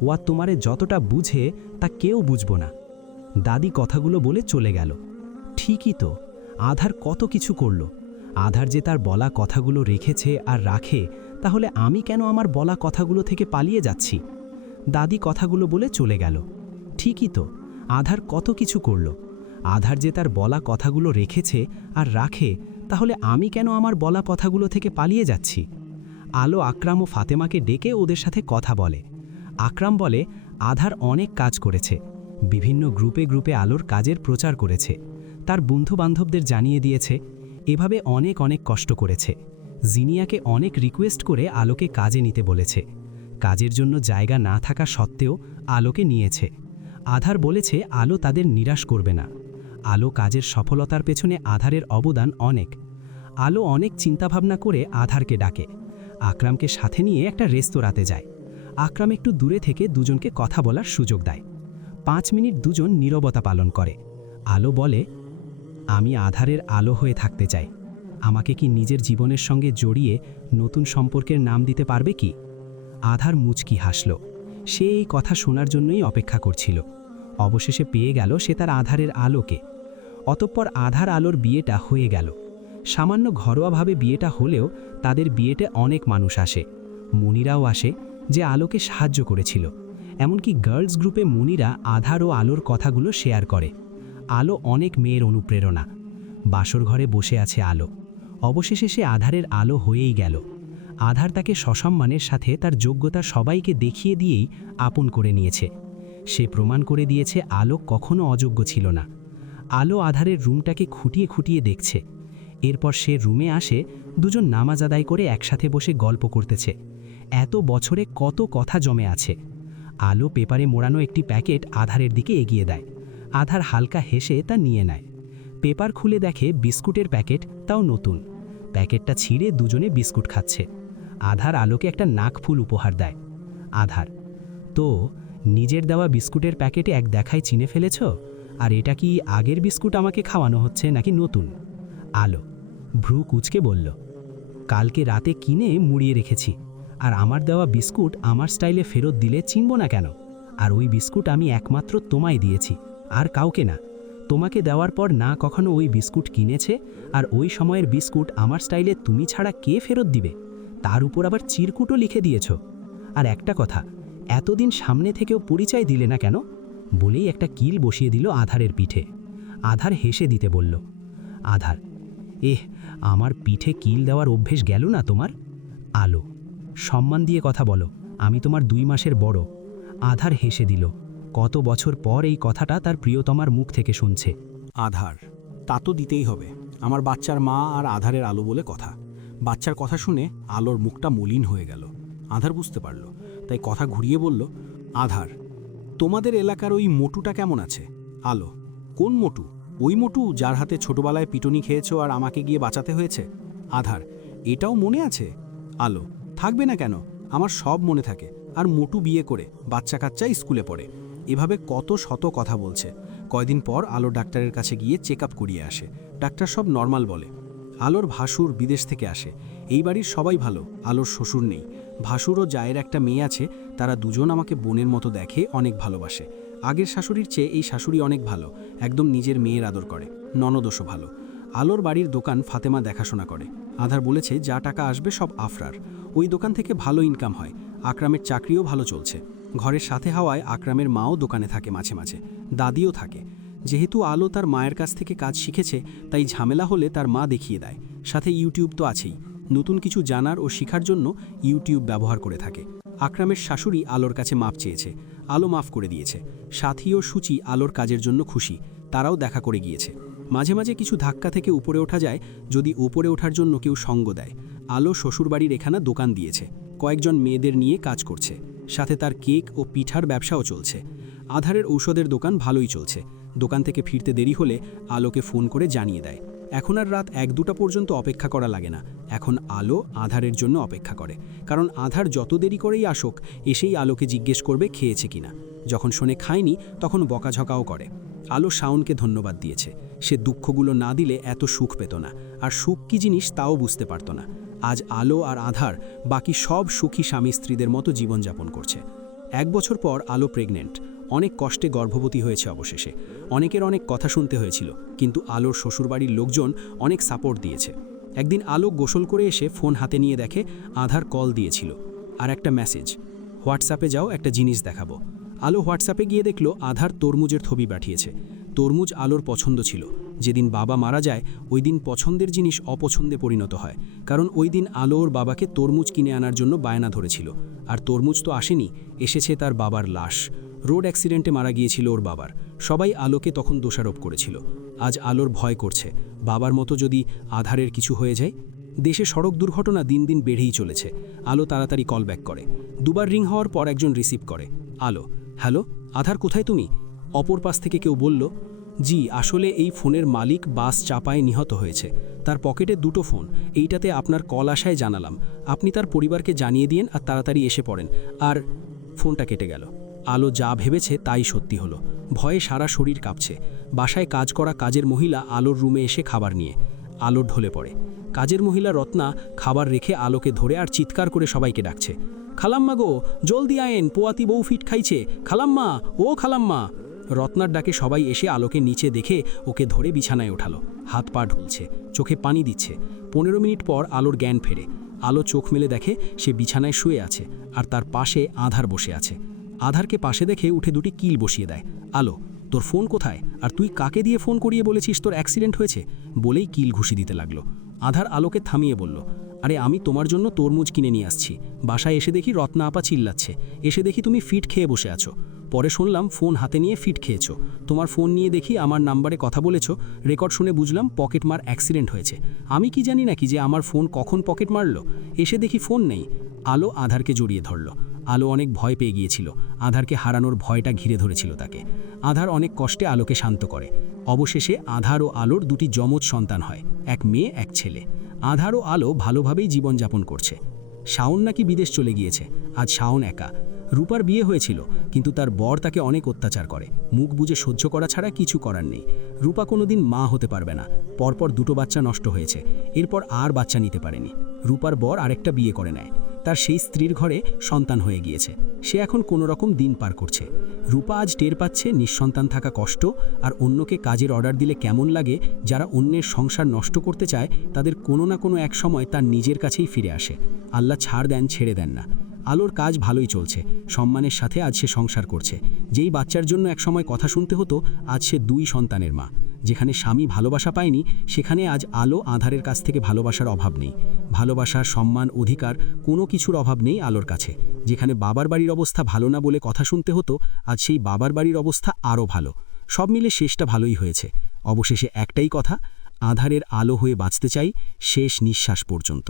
ও আর তোমারে যতটা বুঝে তা কেউ বুঝবো না। দাদি কথাগুলো বলে চলে গেল। ঠিকই তো, আধার কত কিছু করল। আধার যে তার বলা কথাগুলো রেখেছে আর রাখে, তাহলে আমি কেন আমার বলা কথাগুলো থেকে পালিয়ে যাচ্ছি? দাদি কথাগুলো বলে চলে গেল। ঠিকই তো, আধার কত কিছু করল। আধার যে তার বলা কথাগুলো রেখেছে আর রাখে, তাহলে আমি কেন আমার বলা কথাগুলো থেকে পালিয়ে যাচ্ছি? আলো আকরাম ও ফাতেমাকে ডেকে ওদের সাথে কথা বলে। আকরাম বলে, আধার অনেক কাজ করেছে, বিভিন্ন গ্রুপে গ্রুপে আলোর কাজের প্রচার করেছে, তার বন্ধুবান্ধবদের জানিয়ে দিয়েছে, এভাবে অনেক অনেক কষ্ট করেছে। জিনিয়াকে অনেক রিকোয়েস্ট করে আলোকে কাজে নিতে বলেছে। কাজের জন্য জায়গা না থাকা সত্ত্বেও আলোকে নিয়েছে। আধার বলেছে আলো তাদের নিরাশ করবে না। আলো কাজের সফলতার পেছনে আধারের অবদান অনেক। আলো অনেক চিন্তাভাবনা করে আধারকে ডাকে। আকরামকে সাথে নিয়ে একটা রেস্তোরাঁতে যায়। আকরাম একটু দূরে থেকে দুজনকে কথা বলার সুযোগ দেয়। 5 মিনিট দুজন নীরবতা পালন করে। আলো বলে, আমি আধারের আলো হয়ে থাকতে চাই। আমাকে কি নিজের জীবনের সঙ্গে জড়িয়ে নতুন সম্পর্কের নাম দিতে পারবে কি? আধার মুচকি হাসল। সে এই কথা শোনার জন্যই অপেক্ষা করছিল। অবশেষে পেয়ে গেল সে তার আধারের আলোকে। অতঃপর আধার আলোর বিয়েটা হয়ে গেল। সামান্য ঘরোয়াভাবে বিয়েটা হলেও তাদের বিয়েতে অনেক মানুষ আসে। মুনিরাও আসে, যে আলোকে সাহায্য করেছিল। এমনকি গার্লস গ্রুপে মুনিরা আধার ও আলোর কথাগুলো শেয়ার করে। আলো অনেক মেয়ের অনুপ্রেরণা। বাসর ঘরে বসে আছে আলো। অবশেষে সে আধারের আলো হয়েই গেল। আধার তাকে সসম্মানের সাথে তার যোগ্যতা সবাইকে দেখিয়ে দিয়েই আপন করে নিয়েছে। সে প্রমাণ করে দিয়েছে আলো কখনো অযোগ্য ছিল না। আলো আধারের রুমটাকে খুঁটিয়ে খুঁটিয়ে দেখছে। এরপর সে রুমে আসে, দুজন নামাজ আদায় করে একসাথে বসে গল্প করতেছে। এত বছরে কত কথা জমে আছে। আলো পেপারে মোড়ানো একটি প্যাকেট আধারের দিকে এগিয়ে দেয়। আধার হালকা হেসে তা নিয়ে নেয়। পেপার খুলে দেখে বিস্কুটের প্যাকেট, তাও নতুন। প্যাকেটটা ছিঁড়ে দুজনে বিস্কুট খাচ্ছে। আধার আলোকে একটা নাকফুল উপহার দেয়। আধার, তো নিজের দেওয়া বিস্কুটের প্যাকেটে এক দেখায় চিনে ফেলেছ? আর এটা কি আগের বিস্কুট আমাকে খাওয়ানো হচ্ছে নাকি নতুন? আলো ভ্রু কুঁচকে বলল, কালকে রাতে কিনে মুড়িয়ে রেখেছি। আর আমার দেওয়া বিস্কুট আমার স্টাইলে ফেরত দিলে চিনব না কেন? আর ওই বিস্কুট আমি একমাত্র তোমায় দিয়েছি, আর কাউকে না। তোমাকে দেওয়ার পর না কখনো ওই বিস্কুট কিনেছে, আর ওই সময়ের বিস্কুট আমার স্টাইলে তুমি ছাড়া কে ফেরত দিবে? তার উপর আবার চিরকুটও লিখে দিয়েছ। আর একটা কথা, এতদিন সামনে থেকেও পরিচয় দিলে না কেন? বলেই একটা কিল বসিয়ে দিল আধারের পিঠে। আধার হেসে দিতে বলল। আধার, আমার পিঠে কিল দেওয়ার অভ্যেস গেল না তোমার? আলো, সম্মান দিয়ে কথা বলো, আমি তোমার 2 মাসের বড়। আধার হেসে দিল। কত বছর পর এই কথাটা তার প্রিয়তমার মুখ থেকে শুনছে। আধার, তা তো দিতেই হবে। আমার বাচ্চার মা আর আধারের আলো বলে কথা। বাচ্চার কথা শুনে আলোর মুখটা মলিন হয়ে গেল। আধার বুঝতে পারল, তাই কথা ঘুরিয়ে বলল, আধার, তোমাদের এলাকার ওই মোটুটা কেমন আছে? আলো, কোন মোটু? ওই মোটু যার হাতে ছোটবেলায় পিটুনি খেয়েছো আর আমাকে গিয়ে বাঁচাতে হয়েছে? আধার, এটাও মনে আছে? আলো, থাকবে না কেন? আমার সব মনে থাকে। আর মোটু বিয়ে করে বাচ্চা কাচ্চা স্কুলে পড়ে। এভাবে কত শত কথা বলছে। কয়দিন পর আলো ডাক্তারের কাছে গিয়ে চেক আপ করিয়ে আসে। ডাক্তার সব নর্মাল বলে। আলোর ভাসুর বিদেশ থেকে আসে। এই বাড়ির সবাই ভালো, আলোর শ্বশুর নেই। ভাসুর ও জায়ের একটা মেয়ে আছে, তারা দুজন আমাকে বোনের মতো দেখে, অনেক ভালোবাসে। আগের শাশুড়ির চেয়ে এই শাশুড়ি অনেক ভালো, একদম নিজের মেয়ের আদর করে। ননদোষও ভালো। আলোর বাড়ির দোকান ফাতেমা দেখাশোনা করে। আধার বলেছে যা টাকা আসবে সব আফরার। ওই দোকান থেকে ভালো ইনকাম হয়। আকরামের চাকরিও ভালো চলছে। ঘরের সাথে হওয়ায় আকরামের মাও দোকানে থাকে, মাঝে মাঝে দাদিও থাকে। যেহেতু আলো তার মায়ের কাছ থেকে কাজ শিখেছে, তাই ঝামেলা হলে তার মা দেখিয়ে দেয়। সাথে ইউটিউব তো আছেই। নতুন কিছু জানার ও শেখার জন্য ইউটিউব ব্যবহার করে থাকে। আকরামের শাশুড়ি আলোর কাছে মাপ চেয়েছে, আলো মাফ করে দিয়েছে। সাথী ও সূচি আলোর কাজের জন্য খুশি, তারাও দেখা করে গিয়েছে। মাঝে মাঝে কিছু ধাক্কা থেকে উপরে ওঠা যায়, যদি উপরে ওঠার জন্য কেউ সঙ্গ দেয়। আলো শ্বশুরবাড়ির এখানে দোকান দিয়েছে, কয়েকজন মেয়েদের নিয়ে কাজ করছে। সাথে তার কেক ও পিঠার ব্যবসাও চলছে। আধারের ঔষধের দোকান ভালোই চলছে। দোকান থেকে ফিরতে দেরি হলে আলোকে ফোন করে জানিয়ে দেয়। এখন আর রাত 1-2টা পর্যন্ত অপেক্ষা করা লাগে না। এখন আলো আধারের জন্য অপেক্ষা করে, কারণ আধার যত দেরি করেই আসুক, এসেই আলোকে জিজ্ঞেস করবে খেয়েছে কিনা। যখন শোনে খায়নি, তখন বকাঝকাও করে। আলো শাওনকে ধন্যবাদ দিয়েছে। সে দুঃখগুলো না দিলে এত সুখ পেত না, আর সুখ কী জিনিস তাও বুঝতে পারত না। আজ আলো আর আধার বাকি সব সুখী স্বামী স্ত্রীদের মতো জীবনযাপন করছে। 1 বছর পর আলো প্রেগনেন্ট, অনেক কষ্টে গর্ভবতী হয়েছে অবশেষে। অনেকের অনেক কথা শুনতে হয়েছিল, কিন্তু আলোর শ্বশুরবাড়ির লোকজন অনেক সাপোর্ট দিয়েছে। একদিন আলো গোসল করে এসে ফোন হাতে নিয়ে দেখে আধার কল দিয়েছিল আর একটা মেসেজ, হোয়াটসঅ্যাপে যাও, একটা জিনিস দেখাবো। আলো হোয়াটসঅ্যাপে গিয়ে দেখল আধার তরমুজের ছবি পাঠিয়েছে। তরমুজ আলোর পছন্দ ছিল। যেদিন বাবা মারা যায় ওই দিন পছন্দের জিনিস অপছন্দে পরিণত হয়, কারণ ওই দিন আলো ওর বাবাকে তরমুজ কিনে আনার জন্য বায়না ধরেছিল। আর তরমুজ তো আসেনি, এসেছে তার বাবার লাশ। রোড অ্যাক্সিডেন্টে মারা গিয়েছিল ওর বাবার। সবাই আলোকে তখন দোষারোপ করেছিল। আজ আলোর ভয় করছে, বাবার মতো যদি আধারের কিছু হয়ে যায়। দেশে সড়ক দুর্ঘটনা দিন দিন বেড়েই চলেছে। আলো তাড়াতাড়ি কল ব্যাক করে। দুবার রিং হওয়ার পর একজন রিসিভ করে। আলো, হ্যালো, আধার কোথায় তুমি? অপর পাশ থেকে কেউ বলল, জি, আসলে এই ফোনের মালিক বাস চাপায় নিহত হয়েছে। তার পকেটে 2টো ফোন, এইটাতে আপনার কল আসায় জানালাম। আপনি তার পরিবারকে জানিয়ে দিন আর তাড়াতাড়ি এসে পড়েন। আর ফোনটা কেটে গেল। আলো যা ভেবেছে তাই সত্যি হলো। ভয়ে সারা শরীর কাঁপছে। বাসায় কাজ করা কাজের মহিলা আলোর রুমে এসে খাবার নিয়ে। আলো ঢলে পড়ে। কাজের মহিলা রত্না খাবার রেখে আলোকে ধরে আর চিৎকার করে সবাইকে ডাকছে, খালাম্মা গো, জলদি আয়েন, পোয়াতি বউ ফিট খাইছে, খালাম্মা, ও খালাম্মা। রত্নার ডাকে সবাই এসে আলোকে নিচে দেখে ওকে ধরে বিছানায় ওঠালো। হাত পা ঢুলছে, চোখে পানি দিচ্ছে। 15 মিনিট পর আলোর জ্ঞান ফেরে। আলো চোখ মেলে দেখে সে বিছানায় শুয়ে আছে আর তার পাশে আধার বসে আছে। আধারকে পাশে দেখে উঠে 2টি কিল বসিয়ে দেয়। আলো, তোর ফোন কোথায়? আর তুই কাকে দিয়ে ফোন করিয়ে বলেছিস তোর অ্যাক্সিডেন্ট হয়েছে? বলেই কিল ঘুষি দিতে লাগলো। আধার আলোকে থামিয়ে বলল, আরে আমি তোমার জন্য তরমুজ কিনে নিয়ে আসছি। বাসায় এসে দেখি রত্না আপা চিল্লাচ্ছে। এসে দেখি তুমি ফিট খেয়ে বসে আছো। পরে শুনলাম ফোন হাতে নিয়ে ফিট খেয়েছো। তোমার ফোন নিয়ে দেখি আমার নাম্বারে কথা বলেছো। রেকর্ড শুনে বুঝলাম পকেটমার অ্যাক্সিডেন্ট হয়েছে। আমি কি জানি নাকি যে আমার ফোন কখন পকেট মারলো? এসে দেখি ফোন নেই। আলো আধারকে জড়িয়ে ধরল। আলো অনেক ভয় পেয়ে গিয়েছিল। আধারকে হারানোর ভয়টা ঘিরে ধরেছিল তাকে। আধার অনেক কষ্টে আলোকে শান্ত করে। অবশেষে আধার ও আলোর 2টি যমজ সন্তান হয়, এক মেয়ে এক ছেলে। আধার ও আলো ভালোভাবেই জীবনযাপন করছে। শাওন নাকি বিদেশ চলে গিয়েছে। আজ শাওন একা। রূপার বিয়ে হয়েছিল, কিন্তু তার বর তাকে অনেক অত্যাচার করে। মুখ বুজে সহ্য করা ছাড়া কিছু করার নেই। রূপা কোনোদিন মা হতে পারবে না। পরপর 2টো বাচ্চা নষ্ট হয়েছে। এরপর আর বাচ্চা নিতে পারেনি। রূপার বর আরেকটা বিয়ে করে নেয়। তার সেই স্ত্রীর ঘরে সন্তান হয়ে গিয়েছে। সে এখন কোনো রকম দিন পার করছে। রূপা আজ টের পাচ্ছে নিঃসন্তান থাকা কষ্ট, আর অন্যকে কাজের অর্ডার দিলে কেমন লাগে। যারা অন্যের সংসার নষ্ট করতে চায় তাদের কোনো না কোনো এক সময় তার নিজের কাছেই ফিরে আসে। আল্লাহ ছাড় দেন, ছেড়ে দেন না। আলোর কাজ ভালোই চলছে। সম্মানের সাথে আজ সে সংসার করছে। যেই বাচ্চার জন্য একসময় কথা শুনতে হতো, আজ সে 2 সন্তানের মা। যেখানে স্বামী ভালোবাসা পায়নি, সেখানে আজ আলো আধারের কাছ থেকে ভালোবাসার অভাব নেই। ভালোবাসা, সম্মান, অধিকার কোনো কিছুর অভাব নেই আলোর কাছে। যেখানে বাবার বাড়ির অবস্থা ভালো না বলে কথা শুনতে হতো, আজ সেই বাবার বাড়ির অবস্থা আরও ভালো। সব মিলে শেষটা ভালোই হয়েছে। অবশেষে একটাই কথা, আধারের আলো হয়ে বাঁচতে চাই শেষ নিঃশ্বাস পর্যন্ত।